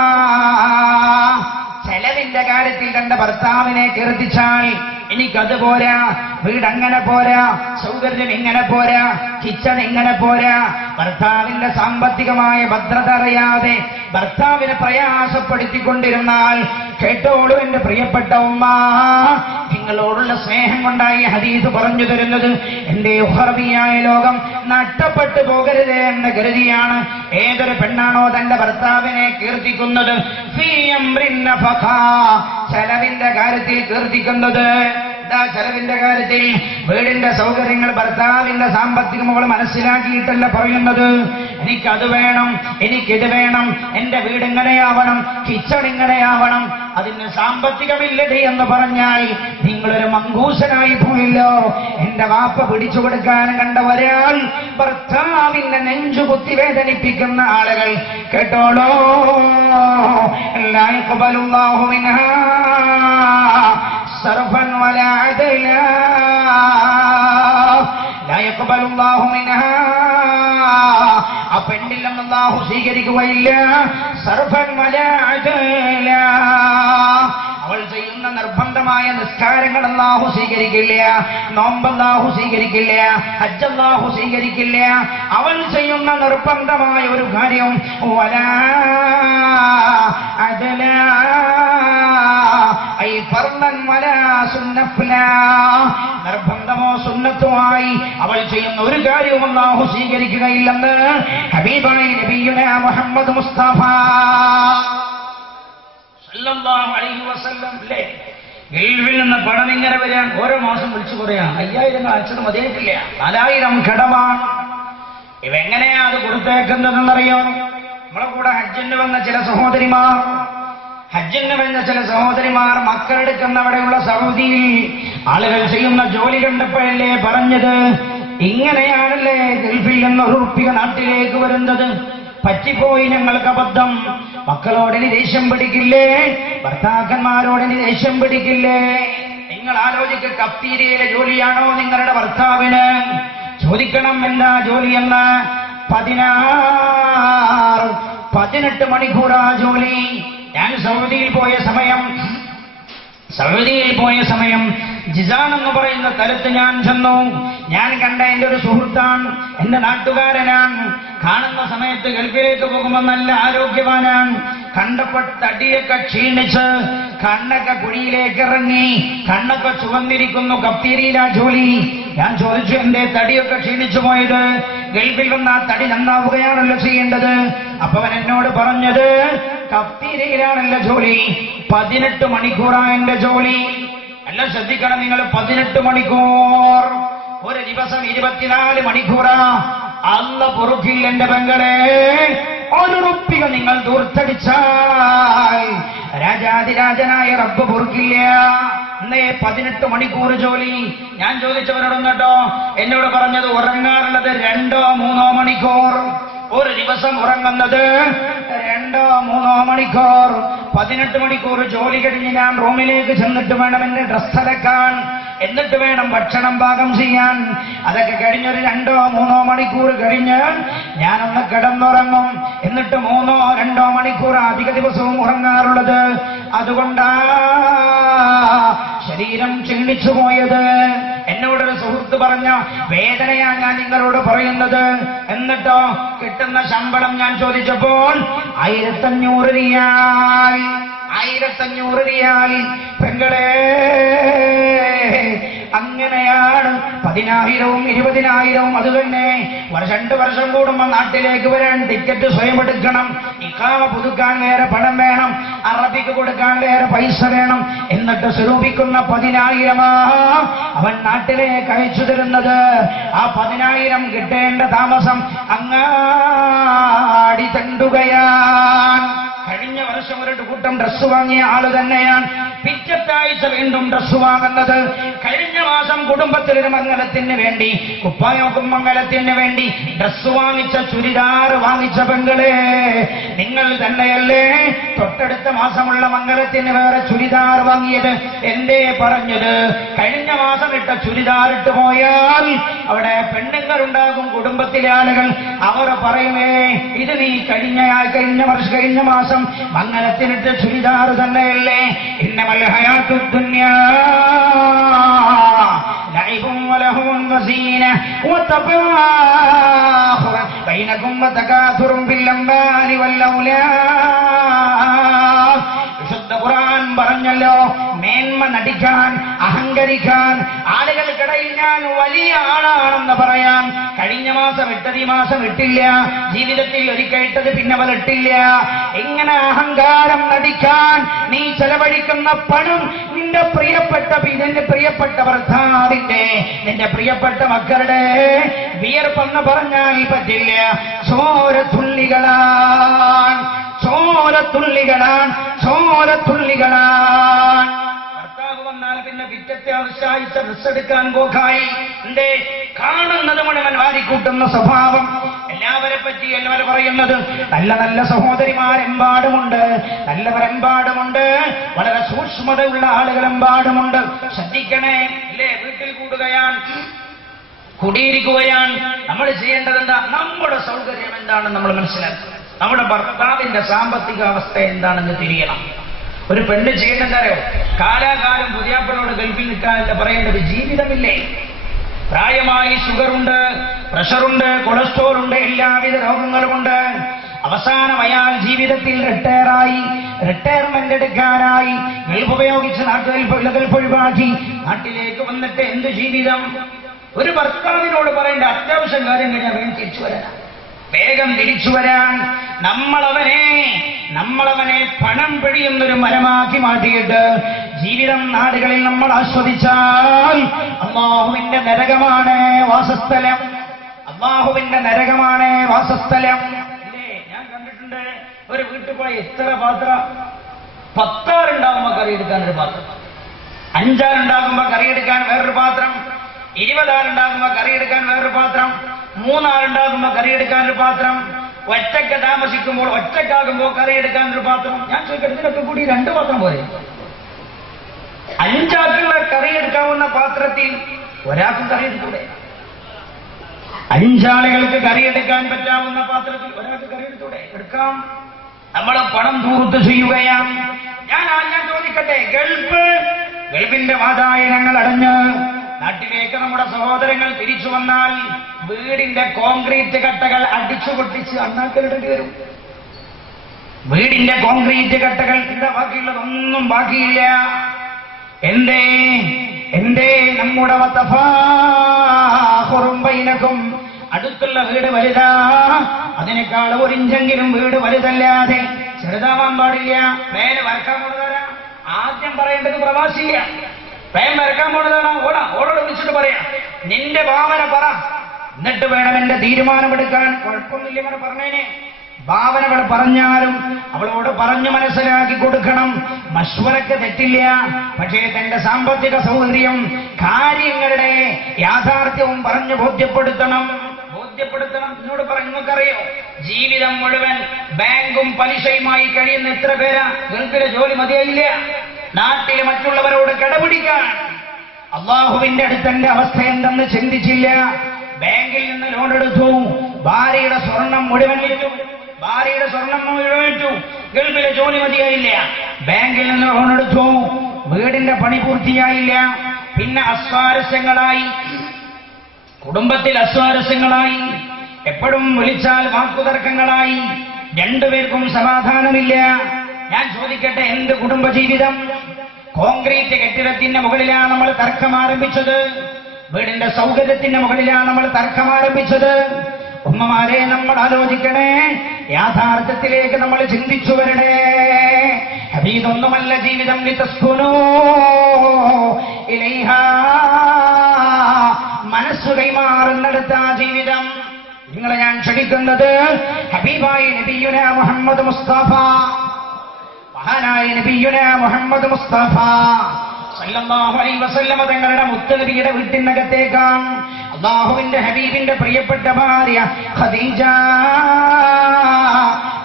ചെലവിന്റെ കാര്യത്തിൽ തന്റെ ഭർത്താവിനെ കീർത്തിച്ചാൽ, എനിക്കത് പോരാ, വീടങ്ങനെ പോരാ, സൗകര്യം ഇങ്ങനെ പോരാ, കിച്ചൺ ഇങ്ങനെ പോരാ, ഭർത്താവിന്റെ സാമ്പത്തികമായ ഭദ്രത അറിയാതെ ഭർത്താവിനെ പ്രയാസപ്പെടുത്തിക്കൊണ്ടിരുന്നാൽ, കേട്ടോളൂ എന്റെ പ്രിയപ്പെട്ട ഉമ്മ, നിങ്ങളോടുള്ള സ്നേഹം കൊണ്ടായി ഹദീസ് പറഞ്ഞു തരുന്നത്, എന്റെ ഉഹർബിയായ ലോകം നഷ്ടപ്പെട്ടു പോകരുത് എന്ന് കരുതിയാണ് ഏതൊരു പെണ്ണാണോ തന്റെ ഭർത്താവിനെ കീർത്തിക്കുന്നത്, ഫീ അംറിൻ നഫഖാ, ചെലവിന്റെ കാര്യത്തിൽ കീർത്തിക്കുന്നത്. ചെലവിന്റെ കാര്യത്തിൽ വീടിന്റെ സൗകര്യങ്ങൾ ഭർത്താവിന്റെ സാമ്പത്തിക മുകൾ മനസ്സിലാക്കിയിട്ടല്ല പറയുന്നത്, എനിക്കത് വേണം, എനിക്കിത് വേണം, എന്റെ വീട് ഇങ്ങനെയാവണം, കിച്ചൺ ഇങ്ങനെയാവണം, അതിന് സാമ്പത്തികമില്ലത് എന്ന് പറഞ്ഞാൽ നിങ്ങളൊരു മങ്കൂസനായി പോയില്ലോ. എന്റെ വാപ്പ പിടിച്ചു കൊടുക്കാൻ കണ്ട ഒരാൾ ഭർത്താവിന്റെ നെഞ്ചു കുത്തി വേദനിപ്പിക്കുന്ന ആളുകൾ, കേട്ടോളൂ, ലാ യഖ്ബലുല്ലാഹു മിൻഹാ സർഫൻ വലാ അദലാ, ലാ യഖ്ബലുല്ലാഹു മിൻഹാ, ആ പെണ്ണിൽ നിന്ന് അല്ലാഹു സ്വീകരിക്കുകയില്ല, സർഫൻ വലാ അദലാ, അവൾ ചെയ്യുന്ന നിർബന്ധമായ നിസ്കാരങ്ങൾ അല്ലാഹു സ്വീകരിക്കില്ല, നോമ്പ് അല്ലാഹു സ്വീകരിക്കില്ല, ഹജ്ജ് അല്ലാഹു സ്വീകരിക്കില്ല. അവൾ ചെയ്യുന്ന നിർബന്ധമായ ഒരു കാര്യം വലാ അദലാ ഐ ഫർളൻ വലാ സുന്നഫ്ലാ, നിർബന്ധമോ സുന്നത്തുമായി അവൾ ചെയ്യുന്ന ഒരു കാര്യവും അല്ലാഹു സ്വീകരിക്കുകയില്ലെന്ന് ഹബീബായ നബിയുനാ മുഹമ്മദ് മുസ്തഫ സല്ലല്ലാഹു അലൈഹി വസല്ലം. ഗൾഫിൽ നിന്ന് പണം ഇങ്ങനെ വരാൻ ഓരോ മാസം വിളിച്ചു പറയാം, 5000 അയച്ചത് മതിയായിട്ടില്ല, 4000 കടമാണ്. ഇവെങ്ങനെയാ അത് കൊടുത്തേക്കുന്നതെന്നറിയോ? നമ്മളെ കൂടെ ഹജ്ജിന് വന്ന ചില സഹോദരിമാർ മക്കളെടുക്കുന്ന അവിടെയുള്ള സൗദിയിൽ ആളുകൾ ചെയ്യുന്ന ജോലി കണ്ടപ്പോഴല്ലേ പറഞ്ഞത്, ഇങ്ങനെയാണല്ലേ ഗൾഫിൽ നിന്ന് ഉറുപ്പിക നാട്ടിലേക്ക് വരുന്നത്, പറ്റിപ്പോയി ഞങ്ങൾക്ക് അബദ്ധം. മക്കളോടിന് ദേഷ്യം പിടിക്കില്ലേ? ഭർത്താക്കന്മാരോടിന് ദേഷ്യം പിടിക്കില്ലേ? നിങ്ങൾ ആലോചിക്ക്, കഫ്തീരിയയിലെ ജോലിയാണോ നിങ്ങളുടെ ഭർത്താവിന്? ചോദിക്കണം എന്താ ജോലിയെന്ന്. 18 മണിക്കൂറാ ജോലി. ഞാൻ സൗദിയിൽ പോയ സമയം ജിസാൻ എന്ന് പറയുന്ന സ്ഥലത്ത് ഞാൻ ചെന്നു. ഞാൻ കണ്ട എന്റെ ഒരു സുഹൃത്താണ്, എന്റെ നാട്ടുകാരനാണ്. കാണുന്ന സമയത്ത് ഗൾഫിലേക്ക് പോകുമ്പോൾ നല്ല ആരോഗ്യവാനാണ്. കണ്ടപ്പോൾ തടിയൊക്കെ ക്ഷീണിച്ച് കണ്ണൊക്കെ കുഴിയിലേക്ക് ഇറങ്ങി, കണ്ണൊക്കെ ചുവന്നിരിക്കുന്നു. കഫ്തീരിയിലാ ജോലി. ഞാൻ ചോദിച്ചു, എന്റെ തടിയൊക്കെ ക്ഷീണിച്ചു പോയത്? ഗൾഫിൽ വന്ന ആ തടി നന്നാവുകയാണല്ലോ ചെയ്യേണ്ടത്. അപ്പൊ അവൻ എന്നോട് പറഞ്ഞത്, കഫ്തീരിയിലാണല്ലോ ജോലി, 18 മണിക്കൂറാ എന്റെ ജോലി. എല്ലാം ശ്രദ്ധിക്കണം നിങ്ങൾ, 18 മണിക്കൂർ. ഒരു ദിവസം 24 മണിക്കൂറാ. അല്ല പൊറുക്കില്ല എന്റെ പെങ്ങളെ. ഒരു റുപ്പിക നിങ്ങൾ ദൂർത്തടിച്ചാൽ രാജാതിരാജനായ റബ്ബ് പൊറുക്കില്ല. 18 മണിക്കൂർ ജോലി. ഞാൻ ചോദിച്ചവരോടൊന്നും കേട്ടോ, എന്നോട് പറഞ്ഞത് ഉറങ്ങാറുള്ളത് 2-3 മണിക്കൂർ. ഒരു ദിവസം ഉറങ്ങുന്നത് 2-3 മണിക്കൂർ. 18 മണിക്കൂർ ജോലി കഴിഞ്ഞ് ഞാൻ റൂമിലേക്ക് ചെന്നിട്ട് വേണം എന്റെ ഡ്രസ് അലക്കാൻ, എന്നിട്ട് വേണം ഭക്ഷണം പാകം ചെയ്യാൻ. അതൊക്കെ കഴിഞ്ഞൊരു 2-3 മണിക്കൂർ കഴിഞ്ഞ് ഞാനൊന്ന് കിടന്നുറങ്ങും. എന്നിട്ട് 3-2 മണിക്കൂർ അധിക ദിവസവും ഉറങ്ങാറുള്ളത്. അതുകൊണ്ടാ ശരീരം ക്ഷീണിച്ചു പോയത്. എന്നോടൊരു സുഹൃത്ത് പറഞ്ഞ വേദനയാ ഞാൻ നിങ്ങളോട് പറയുന്നത്. എന്നിട്ടോ കിട്ടുന്ന ശമ്പളം ഞാൻ ചോദിച്ചപ്പോൾ 1500 റിയാൽ. 1500 റിയാൽ. പെങ്ങളെ, അങ്ങനെയാണ് 10,000-ഉം 20,000-ഉം. അത് തന്നെ 2 വർഷം കൂടുമ്പോൾ നാട്ടിലേക്ക് വരാൻ ടിക്കറ്റ് സ്വയം എടുക്കണം. ഇഖാമ പുതുക്കാൻ വേറെ പണം വേണം, അറബിക്ക് കൊടുക്കാൻ വേറെ പൈസ വേണം. എന്നിട്ട് സ്വരൂപിക്കുന്ന 10,000 അവൻ നാട്ടിലേക്ക് അയച്ചു തരുന്നത്. ആ 10,000 കിട്ടേണ്ട താമസം അങ്ങാടി തണ്ടുകയാണ്. കഴിഞ്ഞ വർഷം ഒരു കൂട്ടം ഡ്രസ്സ് വാങ്ങിയ ആള് തന്നെയാണ് പിറ്റത്താഴ്ച വീണ്ടും ഡ്രസ്സ് വാങ്ങുന്നത്. കഴിഞ്ഞ മാസം കുടുംബത്തിലൊരു മംഗലത്തിന് വേണ്ടി, കുപ്പായോക്കും മംഗലത്തിന് വേണ്ടി ഡ്രസ്സ് വാങ്ങിച്ച, ചുരിദാർ വാങ്ങിച്ച പെങ്ങളെ, നിങ്ങൾ തന്നെയല്ലേ തൊട്ടടുത്ത മാസമുള്ള മംഗലത്തിന് വേറെ ചുരിദാർ വാങ്ങിയത്? എന്തേ പറഞ്ഞത്? കഴിഞ്ഞ മാസം ഇട്ട ചുരിദാർ ഇട്ട് പോയാൽ അവിടെ പെണ്ണുങ്ങളുണ്ടാകും, കുടുംബത്തിലെ ആളുകൾ. അവർ പറയുമേ, ഇത് നീ കഴിഞ്ഞ മാസം മംഗലത്തിനിട്ട ചുരിദാർ തന്നെയല്ലേ? ഇന്നമൽ ഹയാത്തുദ് ദുനിയാ ലൈബുൻ വലഹുൻ വസീന വതഫാഖുർ ബൈനകും വതകാസുറുൻ ഫിൽ അംവാലി വൽ ഔലാദ്. വിശുദ്ധ ഖുർആൻ പറഞ്ഞല്ലോ, മേന്മ നടിക്കാൻ, അഹങ്കരിക്കാൻ, ആളുകൾക്കിടയിൽ ഞാൻ വലിയ ആളാണെന്ന് പറയാൻ. കഴിഞ്ഞ മാസം ഇട്ടത് ഈ മാസം ഇട്ടില്ല, ജീവിതത്തിൽ ഒരിക്കൽ ഇട്ടത് പിന്നെ അവൾ ഇട്ടില്ല. ഇങ്ങനെ അഹങ്കാരം നടിക്കാൻ നീ ചെലവഴിക്കുന്ന പണം നിന്റെ പ്രിയപ്പെട്ട ഭർത്താവിന്റെ, നിന്റെ പ്രിയപ്പെട്ട മക്കളുടെ വിയർപ്പെന്ന് പറഞ്ഞാൽ പറ്റില്ല. ചോരത്തുള്ളികളാണ്. ഭർത്താവ് വന്നാൽ പിന്നെ പിറ്റത്തെ ആഴ്ച ഡ്രസ് എടുക്കാൻ പോക്കായി. എന്തേ? കാണുന്നത് മുഴുവൻ വാരിക്കൂട്ടുന്ന സ്വഭാവം. എല്ലാവരെ പറ്റി എല്ലാവരും പറയുന്നത് നല്ല നല്ല സഹോദരിമാരെമ്പാടുമുണ്ട്, നല്ലവരെമ്പാടുമുണ്ട്, വളരെ സൂക്ഷ്മതയുള്ള ആളുകളെമ്പാടുമുണ്ട്. ശ്രദ്ധിക്കണേ, അല്ലേ? വീട്ടിൽ കൂടുകയാണ്, കുടിയിരിക്കുകയാണ്. നമ്മൾ ചെയ്യേണ്ടത് എന്താ? നമ്മുടെ സൗകര്യം എന്താണെന്ന് നമ്മൾ മനസ്സിലാക്കുക. നമ്മുടെ ഭർത്താവിന്റെ സാമ്പത്തിക അവസ്ഥ എന്താണെന്ന് തിരിയണം. ഒരു പെണ്ണ് ചെയ്യേണ്ടതറിയോ? കാലാകാലം പുതിയാപ്പനോട് ഗൾഫിൽ നിൽക്കാനല്ല പറയേണ്ടത്, ജീവിതമില്ലേ? പ്രായമായി ഷുഗറുണ്ട്, പ്രഷറുണ്ട്, കൊളസ്ട്രോൾ ഉണ്ട്, എല്ലാവിധ രോഗങ്ങളുമുണ്ട്. അവസാനം അയാൾ ജീവിതത്തിൽ റിട്ടയർമെന്റ് എടുക്കാനായി ഗൾഫ് ഉപയോഗിച്ച് ഗൾഫ് ഒഴിവാക്കി നാട്ടിലേക്ക് വന്നിട്ട് എന്ത് ജീവിതം? ഒരു ഭർത്താവിനോട് പറയേണ്ട അത്യാവശ്യം കാര്യം കഴിഞ്ഞാൽ വേഗം തിരിച്ചു വരാൻ, വേഗം തിരിച്ചു വരാൻ. നമ്മളവനെ പണം പിഴിയുന്നൊരു മരമാക്കി മാറ്റിയിട്ട് ജീവിതം നാടുകളിൽ നമ്മൾ ആസ്വദിച്ചാൽ അല്ലാഹുവിന്റെ നരകമാണ് വാസസ്ഥലം. അല്ലാഹുവിന്റെ നരകമാണ് വാസസ്ഥലം. ഞാൻ കണ്ടിട്ടുണ്ട് ഒരു വീട്ടിൽ പോയി എത്ര പാത്രം, 10 ഉണ്ടാകുമ്പോ കറിയെടുക്കാൻ ഒരു പാത്രം, 5 ഉണ്ടാകുമ്പോ കറിയെടുക്കാൻ വേറൊരു പാത്രം, 20 ഉണ്ടാകുമ്പോ കറിയെടുക്കാൻ വേറൊരു പാത്രം, 3 ഉണ്ടാകുമ്പോ കറിയെടുക്കാൻ ഒരു പാത്രം, ഒറ്റയ്ക്ക് താമസിക്കുമ്പോൾ ഒറ്റയ്ക്കാകുമ്പോൾ കറിയെടുക്കാൻ ഒരു പാത്രം. ഞാൻ ചോദിക്കട്ടെ, ഇതിനൊക്കെ കൂടി 2 പാത്രം പോലെ? 5 ആൾക്കുള്ള കറിയെടുക്കാവുന്ന പാത്രത്തിൽ ഒരാൾക്ക് കറിയെടുത്തൂടെ? 5 ആളുകൾക്ക് കറിയെടുക്കാൻ പറ്റാവുന്ന പാത്രത്തിൽ ഒരാൾക്ക് കറിയെടുത്തൂടെ? എടുക്കാം. നമ്മൾ പണം ധൂർത്ത് ചെയ്യുകയാണ്. ഞാൻ ചോദിക്കട്ടെ, ഗൾഫിന്റെ വാതായനങ്ങൾ അടഞ്ഞ് നാട്ടിലേക്ക് നമ്മുടെ സഹോദരങ്ങൾ തിരിച്ചു വന്നാൽ വീടിന്റെ കോൺക്രീറ്റ് കട്ടകൾ അടിച്ചു പൊട്ടിച്ച് അണ്ണാക്കലിടേണ്ടി വരും. വീടിന്റെ കോൺക്രീറ്റ് കട്ടകൾ ബാക്കിയുള്ളതൊന്നും ബാക്കിയില്ല. എന്തേ നമ്മുടെ വതഫാഖുറുംബൈനകും, അടുത്തുള്ള വീട് വലുതാ, അതിനേക്കാൾ 1 ഇഞ്ചെങ്കിലും വീട് വലുതല്ലാതെ ചെറുതാവാൻ പാടില്ല. മേലെ വരക്കാൻ പോണതാരാ? ആദ്യം പറയേണ്ടത് പ്രവാസിയ. പേൻ വരക്കാൻ പോണതാണ്. ഓളോട് വിളിച്ചിട്ട് പറയാം, നിന്റെ ഭാവന പറ, എന്നിട്ട് വേണം എന്റെ തീരുമാനമെടുക്കാൻ. കുഴപ്പമൊന്നുമില്ല ഇങ്ങനെ പറഞ്ഞേനെ. ഭാവനകൾ പറഞ്ഞാലും അവളോട് പറഞ്ഞു മനസ്സിലാക്കി കൊടുക്കണം. മശ്വറയ്ക്ക് തെറ്റില്ല, പക്ഷേ തന്റെ സാമ്പത്തിക സൗകര്യം, കാര്യങ്ങളുടെ യാഥാർത്ഥ്യവും പറഞ്ഞു ബോധ്യപ്പെടുത്തണം. എന്നോട് നിങ്ങൾക്കറിയോ, ജീവിതം മുഴുവൻ ബാങ്കും പലിശയുമായി കഴിയുന്ന എത്ര പേരാ? ഗൾഫിലെ ജോലി മതിയായില്ല, നാട്ടിലെ മറ്റുള്ളവരോട് കടപിടിക്കാൻ. അള്ളാഹുവിന്റെ അടുത്തെന്റെ അവസ്ഥ എന്തെന്ന് ചിന്തിച്ചില്ല. ബാങ്കിൽ നിന്ന് ലോൺ എടുത്തു, ഭാര്യയുടെ സ്വർണം മുഴുവൻ വിറ്റു. ഗൾഫിലെ ജോലി മതിയായില്ല, ബാങ്കിൽ നിന്ന് ലോൺ എടുത്തു, വീടിന്റെ പണി പൂർത്തിയായില്ല. പിന്നെ അസ്വാരസ്യങ്ങളായി, കുടുംബത്തിൽ അസ്വാരസ്യങ്ങളായി, എപ്പോഴും വിളിച്ചാൽ വാക്കുതർക്കങ്ങളായി, 2 പേർക്കും സമാധാനമില്ല. ഞാൻ ചോദിക്കട്ടെ, എന്ത് കുടുംബജീവിതം? കോൺക്രീറ്റ് കെട്ടിടത്തിന്റെ മുകളിലാണ് നമ്മൾ തർക്കം ആരംഭിച്ചത്, വീടിന്റെ സൗകര്യത്തിന്റെ മുകളിലാണ് നമ്മൾ തർക്കം ആരംഭിച്ചത്. ഉമ്മമാരെ, നമ്മൾ ആലോചിക്കണേ, യാഥാർത്ഥ്യത്തിലേക്ക് നമ്മൾ ചിന്തിച്ചു വരണേ. ഇതൊന്നുമല്ല ജീവിതം. ലിതസ്കുനൂ ഇലൈഹാ, മനസ്സു കൈമാറുന്നിടത്ത ജീവിതം. നിങ്ങളെ ഞാൻ ക്ഷണിക്കുന്നത് ഹബീബായ നബിയുനാ മുഹമ്മദ് മുസ്തഫ, മഹാനായ നബിയുനാ മുഹമ്മദ് മുസ്തഫ സല്ലല്ലാഹു അലൈഹി വസല്ലമ തങ്ങളുടെ മുത്തുനബിയുടെ വീട്ടിനകത്തേക്കാം. അല്ലാഹുവിന്റെ ഹബീബിന്റെ പ്രിയപ്പെട്ട ഭാര്യ ഖദീജ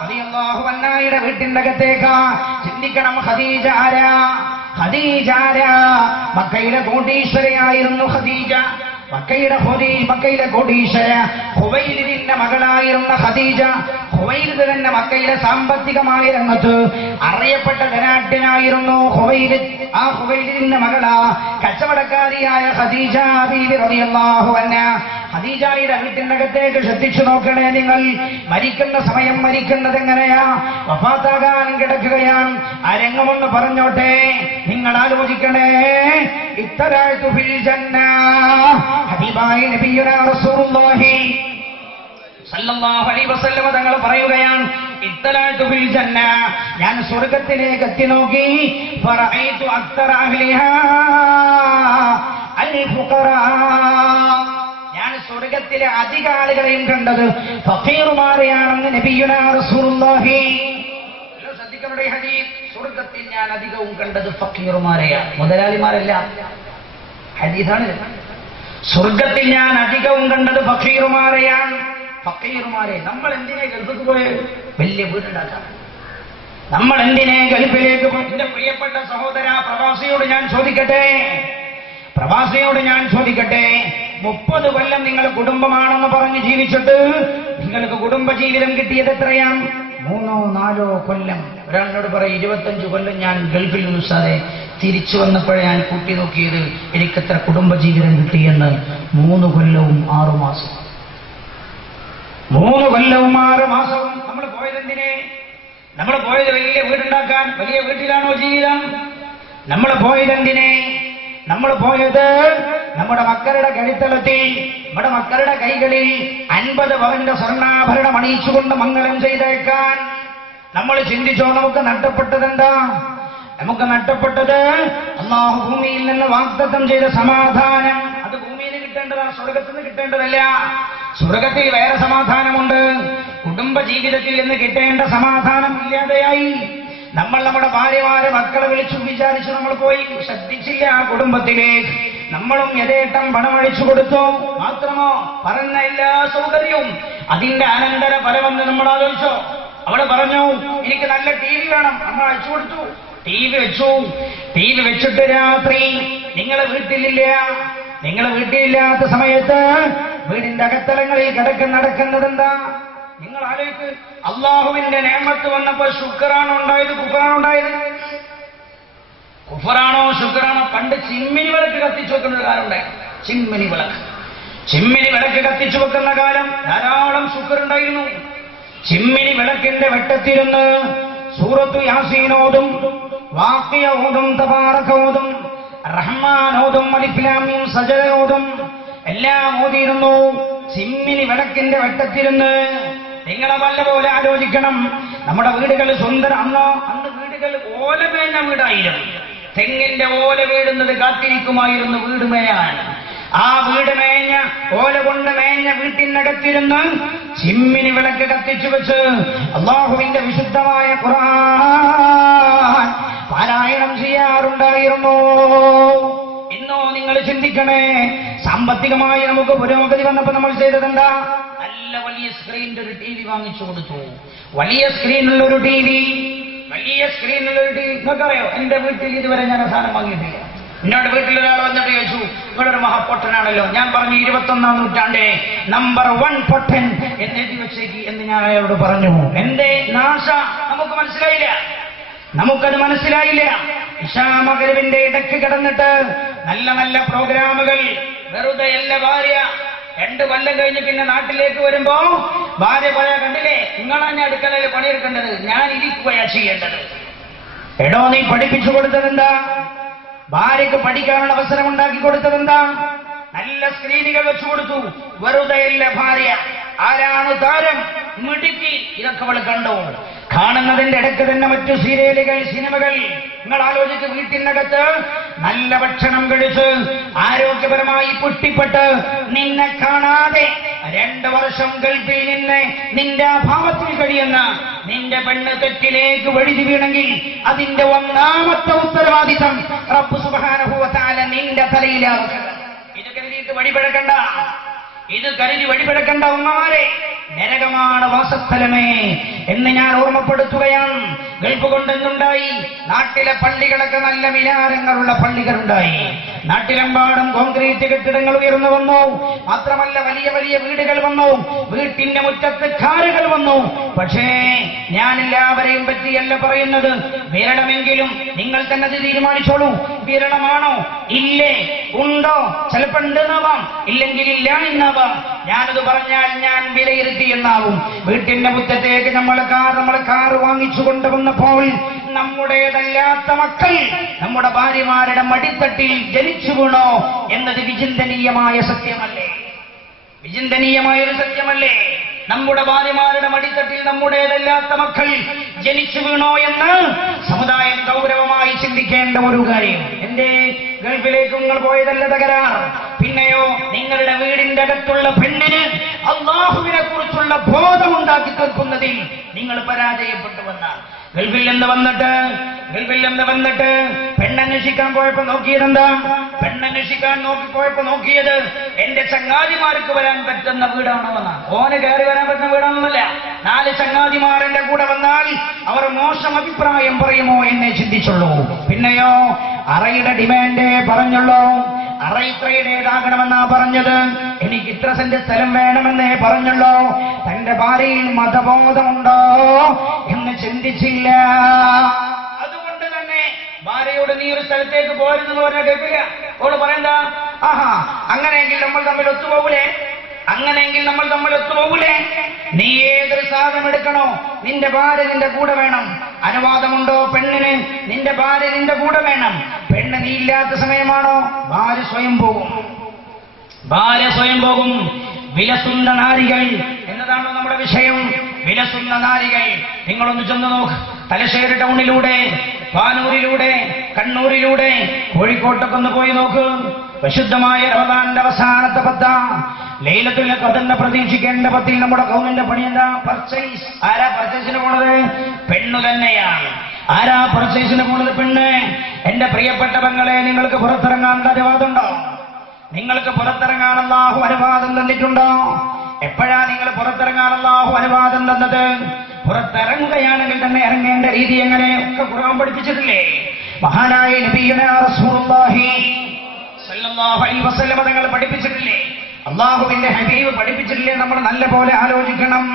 റളിയല്ലാഹു അൻഹയുടെ വീട്ടിനകത്തേക്കാ. ചിന്തിക്കണം, ഖദീജ ആരാ? മക്കയിലെ കോടീശ്വരയായിരുന്നു ഖദീജ. മക്കയിലെ കോടീശ്വര ഖുവൈലിദിന്റെ മകളായിരുന്ന ഖദീജ. ഖുവൈലിദ് തന്നെ മക്കയിലെ സാമ്പത്തികമായ രംഗത്ത് അറിയപ്പെട്ട ധനാഢ്യനായിരുന്നു ഖുവൈലിദ്. ആ ഖുവൈലിദിന്റെ മകളാ കച്ചവടക്കാരിയായ ഖദീജ ബീവി റളിയല്ലാഹു അൻഹാ. ഖദീജയുടെ വീട്ടിനകത്തേക്ക് ശ്രദ്ധിച്ചു നോക്കണേ നിങ്ങൾ. മരിക്കുന്ന സമയം മരിക്കുന്നത് എങ്ങനെയാ? വഫാത്താകാൻ കിടക്കുകയാണ്. ആ രംഗമൊന്ന് പറഞ്ഞോട്ടെ, നിങ്ങൾ ആലോചിക്കണേ. ഇത്തരാഴ്തു ഫിൽ ജന്ന, ഹബീബായ നബിയുനാ റസൂലുള്ളാഹി സല്ലല്ലാഹു അലൈഹി വസല്ലം തങ്ങൾ പറയുകയാണ്, ഇത്തലാതു ഫിൽ ജന്ന, ഞാൻ സ്വർഗ്ഗത്തിലേക്ക് എത്തി നോക്കി. ഫറഅയ്തു അക്തറ അഹ്ലിഹാ അൽ ഫുഖറാ, ഞാൻ സ്വർഗ്ഗത്തിലെ അധിക ആളുകളെയും കണ്ടത് ഫഖീറുമാരെയാണെന്ന് നബിയുനാ റസൂലുള്ളാഹി. ശ്രദ്ധിക്കണേ ഹദീസ്, സ്വർഗ്ഗത്തിൽ ഞാൻ അധികവും കണ്ടത് ഫഖീറുമാരെയാണ്, മുതലാളിമാരല്ല. ഹദീസാണ്. സ്വർഗ്ഗത്തിൽ ഞാൻ അധികവും കണ്ടത് ഫഖീറുമാരെയാണ്. ഫഖീറുമാരെ. നമ്മൾ എന്തിനെ ഗൾഫിലേക്ക് പോയത്? വലിയ വീടുണ്ടാക്കാൻ. നമ്മൾ എന്തിനെ ഗൾഫിലേക്ക് പോയി? എന്റെ പ്രിയപ്പെട്ട സഹോദര, പ്രവാസിയോട് ഞാൻ ചോദിക്കട്ടെ, 30 കൊല്ലം നിങ്ങൾ കുടുംബമാണെന്ന് പറഞ്ഞ് ജീവിച്ചിട്ട് നിങ്ങൾക്ക് കുടുംബജീവിതം കിട്ടിയത് എത്രയാണ്? 3-4 കൊല്ലം. ഒരാളിനോട് പറയും 25 കൊല്ലം ഞാൻ ഗൾഫിൽ നിന്ന് സാറേ, തിരിച്ചു വന്നപ്പോഴേ ഞാൻ കൂട്ടി നോക്കിയത് എനിക്കെത്ര കുടുംബജീവിതം കിട്ടിയെന്ന്. 3 കൊല്ലവും 6 മാസം. 3 കൊല്ലവും 6 മാസവും നമ്മൾ പോയതെന്തിനെ? നമ്മൾ പോയത് വലിയ വീടുണ്ടാക്കാൻ, വലിയ വീട്ടിലാണോ ജീവിതം? നമ്മൾ പോയതെന്തിനെ? നമ്മൾ പോയത് നമ്മുടെ മക്കളുടെ കഴുത്തളത്തിൽ, നമ്മുടെ മക്കളുടെ കൈകളിൽ 50 പവന്റെ സ്വർണ്ണാഭരണം അണിയിച്ചുകൊണ്ട് മംഗലം ചെയ്തേക്കാൻ. നമ്മൾ ചിന്തിച്ചോ നമുക്ക് നഷ്ടപ്പെട്ടതെന്താ? നമുക്ക് നഷ്ടപ്പെട്ടത് അല്ലാഹു ഭൂമിയിൽ നിന്ന് വാഗ്ദത്തം ചെയ്ത സമാധാനം. അത് ഭൂമിയിൽ കിട്ടേണ്ടതാണ്, സ്വർഗത്തിൽ നിന്ന് കിട്ടേണ്ടതല്ല. സ്വർഗത്തിൽ വേറെ സമാധാനമുണ്ട്. കുടുംബ ജീവിതത്തിൽ നിന്ന് കിട്ടേണ്ട സമാധാനം ഇല്ലാതെയായി. നമ്മൾ നമ്മുടെ ഭാര്യമാരെ മക്കളെ വിളിച്ചു വിചാരിച്ചു നമ്മൾ പോയി, ശ്രദ്ധിച്ചില്ല ആ കുടുംബത്തിലേക്ക്. നമ്മളും യഥേട്ടം പണമഴിച്ചു കൊടുത്തു. മാത്രമോ പറഞ്ഞ എല്ലാ സൗകര്യവും അതിന്റെ അനന്തര ഫലമെന്ന് നമ്മൾ ആലോചിച്ചോ? അവള് പറഞ്ഞു എനിക്ക് നല്ല TV വേണം, നമ്മൾ അയച്ചു കൊടുത്തു. TV വെച്ചു. TV വെച്ചിട്ട് രാത്രി നിങ്ങളെ വീട്ടിലില്ല. നിങ്ങൾ വീട്ടിലില്ലാത്ത സമയത്ത് വീടിന്റെ അകത്തളങ്ങളിൽ നടക്കുന്നതെന്താ? നിങ്ങൾ ആലോചിക്ക്. അള്ളാഹുവിന്റെ നേമത്ത് വന്നപ്പോ ശുക്റാണോ ഉണ്ടായത്, കുഫറാണോ ഉണ്ടായത്? കുഫറാണോ ശുക്റാണോ? പണ്ട് ചിമ്മിനി വിളക്ക് കത്തിച്ചു വെക്കുന്ന ഒരു കാലം ഉണ്ടായിരുന്നു. ചിമ്മിനി വിളക്ക് കത്തിച്ചു വെക്കുന്ന കാലം ധാരാളം ശുക്റുണ്ടായിരുന്നു. ചിമ്മിനി വിളക്കിന്റെ വെട്ടത്തിരുന്ന് സൂറത്തു യാസീനോതും, വാഖിയ ഓതും, തബാറക ഓതും, റഹ്മാൻ ഓതും, അലിഫ് ലാം മീം സജദ ഓതും, എല്ലാം ഓതിയിരുന്നു. ചിമ്മിനി വിളക്കിന്റെ വെട്ടത്തിരുന്ന് നിങ്ങളെ വല്ല പോലെ ആലോചിക്കണം. നമ്മുടെ വീടുകൾ സുന്ദരം. അന്ന് വീടുകൾ ഓല മേഞ്ഞ വീടായിരുന്നു. തെങ്ങിന്റെ ഓല വീഴുന്നത് കാത്തിരിക്കുമായിരുന്നു വീട് മേയാൻ. ആ വീട് മേഞ്ഞ ഓല കൊണ്ട് മേഞ്ഞ വീട്ടിനകത്തിരുന്ന് ചിമ്മിനി വിളക്ക് കത്തിച്ചു വെച്ച് അല്ലാഹുവിന്റെ വിശുദ്ധമായ ഖുർആൻ പാരായണം ചെയ്യാറുണ്ടായിരുന്നു. ഇന്നോ നിങ്ങൾ ചിന്തിക്കണേ, സാമ്പത്തികമായി നമുക്ക് പുരോഗതി വന്നപ്പോൾ നമ്മൾ ചെയ്തതെന്താ? നല്ല വലിയ സ്ക്രീനിന്റെ ഒരു TV വാങ്ങിച്ചു കൊടുത്തു. വലിയ സ്ക്രീനുള്ളൊരു TV. നിങ്ങൾക്കറിയോ, എന്റെ വീട്ടിൽ ഇതുവരെ ഞാൻ സാധനം വാങ്ങിയിട്ടില്ല. എന്നോട് വീട്ടിൽ ഒരാൾ വന്നിട്ട് ചോദിച്ചു, നിങ്ങളൊരു മഹാപൊട്ടനാണല്ലോ. ഞാൻ പറഞ്ഞു 21-ാം നൂറ്റാണ്ടേ നമ്പർ 1 പൊട്ടൻ എന്ന് എഴുതി വെച്ചേക്ക് എന്ന് ഞാൻ അയാളോട് പറഞ്ഞു. എന്റെ നാശ നമുക്ക് മനസ്സിലായില്ല. നമുക്കത് മനസ്സിലായില്ല. ഇശാ മഗ്‌രിബിന്റെ ഇടയ്ക്ക് കിടന്നിട്ട് നല്ല നല്ല പ്രോഗ്രാമുകൾ. വെറുതെ അല്ല ഭാര്യ 2 കൊല്ലം കഴിഞ്ഞ് പിന്നെ നാട്ടിലേക്ക് വരുമ്പോ ഭാര്യ പറയാ, കണ്ടില്ലേ നിങ്ങളാണ് അടുക്കളയിൽ പണിയെടുക്കേണ്ടത്, ഞാൻ ഇരിക്കുകയാ ചെയ്യേണ്ടത്. എടോ നീ പഠിപ്പിച്ചു കൊടുത്തതെന്താ? ഭാര്യക്ക് പഠിക്കാനുള്ള അവസരം ഉണ്ടാക്കി കൊടുത്തതെന്താ? നല്ല സ്ക്രീനുകൾ വെച്ചു കൊടുത്തു. വെറുതെയല്ല ഭാര്യ. ആരാണ് താരം? മിടുക്കി. ഇതൊക്കെ അവൾ കണ്ടു. കാണുന്നതിന്റെ ഇടയ്ക്ക് തന്നെ മറ്റു സീരിയലുകൾ, സിനിമകൾ. നിങ്ങൾ ആലോചിച്ച്, വീട്ടിനകത്ത് നല്ല ഭക്ഷണം കഴിച്ച് ആരോഗ്യപരമായി പുഷ്ടിപ്പെട്ട് നിന്നെ കാണാതെ 2 വർഷം ഗൾഫിൽ നിന്ന് നിന്റെ അഭാവത്തിൽ കഴിയുന്ന നിന്റെ പെണ്ണ് തെറ്റിലേക്ക് വഴുതി വീണെങ്കിൽ അതിന്റെ 1ാമത്തെ ഉത്തരവാദിത്തം റബ്ബ് സുബ്ഹാനഹു വ തആല നിന്റെ തലയിലാക്കുക. ഇത് കരുതിയിട്ട് വഴിപിഴക്കണ്ട. ഇത് കരുതി വഴിപിഴക്കണ്ട ഉമ്മമാരെ. നരകമാണ് വാസസ്ഥലമേ എന്ന് ഞാൻ ഓർമ്മപ്പെടുത്തുകയാണ്. ഗൾഫ് കൊണ്ടെന്നുണ്ടായി നാട്ടിലെ പള്ളികളൊക്കെ നല്ല വിലാരങ്ങളുള്ള പള്ളികളുണ്ടായി. നാട്ടിലെമ്പാടും കോൺക്രീറ്റ് കെട്ടിടങ്ങൾ ഉയർന്നു വന്നു. മാത്രമല്ല വലിയ വലിയ വീടുകൾ വന്നു. വീട്ടിന്റെ മുറ്റത്ത് കാറുകൾ വന്നു. പക്ഷേ ഞാൻ എല്ലാവരെയും പറ്റിയല്ല പറയുന്നത്. വിരളമെങ്കിലും നിങ്ങൾ തന്നെ അത് തീരുമാനിച്ചോളൂ. വിരളമാണോ? ഇല്ലേ? ഉണ്ടോ? ചിലപ്പോൾ ഉണ്ടെന്നാവാം, ഇല്ലെങ്കിൽ ഇല്ല എന്നാവാം. ഞാനത് പറഞ്ഞാൽ ഞാൻ വിലയിരുത്തി എന്നാവും. വീട്ടിന്റെ മുറ്റത്തേക്ക് നമ്മളെ കാറ് വാങ്ങിച്ചു കൊണ്ടുവന്നപ്പോൾ നമ്മുടേതല്ലാത്ത മക്കൾ നമ്മുടെ ഭാര്യമാരുടെ മടിത്തട്ടിൽ ജനിച്ചു വീണോ എന്നത് വിചിന്തനീയമായ സത്യമല്ലേ? വിചിന്തനീയമായൊരു സത്യമല്ലേ? നമ്മുടെ ഭാര്യമാരുടെ മടിത്തട്ടിൽ നമ്മുടേതല്ലാത്ത മക്കൾ ജനിച്ചു വീണോ എന്ന് സമുദായം ഗൗരവമായി ചിന്തിക്കേണ്ട ഒരു കാര്യം. എന്റെ ഗൾഫിലേക്ക് നിങ്ങൾ പോയതല്ല തകരാർ. പിന്നെയോ നിങ്ങളുടെ വീടിന്റെ അകത്തുള്ള പെണ്ണിന് അല്ലാഹുവിനെ കുറിച്ചുള്ള ബോധമുണ്ടാക്കി തീർക്കുന്നതിൽ നിങ്ങൾ പരാജയപ്പെട്ടുവെന്നാണ്. ഗൾഫിൽ നിന്ന് വന്നിട്ട് പെണ്ണന്വേഷിക്കാൻ പോയപ്പോ നോക്കിയതെന്താ? പെണ്ണന്വേഷിക്കാൻ പോയപ്പോ നോക്കിയത് എന്റെ ചങ്ങാതിമാർക്ക് വരാൻ പറ്റുന്ന വീടാണോ എന്നാ. ഓന് കയറി വരാൻ പറ്റുന്ന വീടാണെന്നല്ല. 4 ചങ്ങാതിമാരെന്റെ കൂടെ വന്നാൽ അവർ മോശം അഭിപ്രായം പറയുമോ എന്നേ ചിന്തിച്ചുള്ളൂ. പിന്നെയോ അറയുടെ ഡിമാൻഡേ പറഞ്ഞുള്ളൂ. അറ ഇത്രയുടേതാകണമെന്നാ പറഞ്ഞത്. എനിക്ക് ഇത്ര സെന്റ് സ്ഥലം വേണമെന്നേ പറഞ്ഞുള്ളൂ. തന്റെ ഭാര്യയിൽ മതബോധമുണ്ടോ എന്ന് ചിന്തിച്ചില്ല. അതുകൊണ്ട് തന്നെ ഭാര്യയോട് നീ ഒരു സ്ഥലത്തേക്ക് പോരുന്നെന്ന് പറഞ്ഞാൽ കേൾക്കില്ല. അവള് പറയണ്ട, ആഹാ അങ്ങനെയെങ്കിൽ നമ്മൾ തമ്മിൽ ഒത്തുപോകൂലേ, അങ്ങനെയെങ്കിൽ നമ്മൾ തമ്മിൽ ഒത്തുപോകൂലേ. നീ ഏതൊരു സാധനം എടുക്കണോ നിന്റെ ഭാര്യ നിന്റെ കൂടെ വേണം. അനുവാദമുണ്ടോ പെണ്ണിന്? നിന്റെ ഭാര്യ നിന്റെ കൂടെ വേണം. പെണ്ണ് നീ ഇല്ലാത്ത സമയമാണോ ഭാര്യ സ്വയം പോകും. ഭാര്യ സ്വയം പോകും. വിലസുന്ന നാരികൾ എന്നതാണോ നമ്മുടെ വിഷയം? വിലസുന്ന നാരികൾ. നിങ്ങളൊന്ന് ചെന്ന് നോക്ക്. തലശ്ശേരി ടൗണിലൂടെ, പാനൂരിലൂടെ, കണ്ണൂരിലൂടെ, കോഴിക്കോട്ടൊക്കെ ഒന്ന് പോയി നോക്ക്. വിശുദ്ധമായ റമദാന്റെ അവസാനത്തെ പത്ത, ലൈലത്തുൽ ഖദറിനെ പ്രതീക്ഷിക്കേണ്ട പത്തിൽ നമ്മുടെ കൗമിന്റെ പണി എന്താ? പർച്ചേസ്. ആരാ പർച്ചേസിന് പോണത്? പെണ്ണു തന്നെയാണ്. ആരാ പർച്ചേസിന് പോണത്? പെണ്ണ്. എന്റെ പ്രിയപ്പെട്ട പെങ്ങളെ, നിങ്ങൾക്ക് പുറത്തിറങ്ങാൻ അനുവാദമുണ്ടോ? നിങ്ങൾക്ക് പുറത്തിറങ്ങാൻ അല്ലാഹു അനുവാദം തന്നിട്ടുണ്ടോ? എപ്പോഴാ നിങ്ങൾ പുറത്തിറങ്ങാൻ അല്ലാഹു അനുവാദം തന്നത്? പുറത്തിറങ്ങുകയാണെങ്കിൽ തന്നെ ഇറങ്ങേണ്ട രീതി എങ്ങനെ ഒക്കെ ഖുർആൻ പഠിപ്പിച്ചിട്ടില്ലേ? മഹാനായ നബിയുനാ റസൂലുള്ളാഹി സ്വല്ലല്ലാഹു അലൈഹി വസല്ലം തങ്ങൾ പഠിപ്പിച്ചിട്ടില്ലേ? അല്ലാഹുവിന്റെ ഹബീബ് പഠിപ്പിച്ചിട്ടില്ലേ? നമ്മൾ നല്ല പോലെ ആലോചിക്കണം.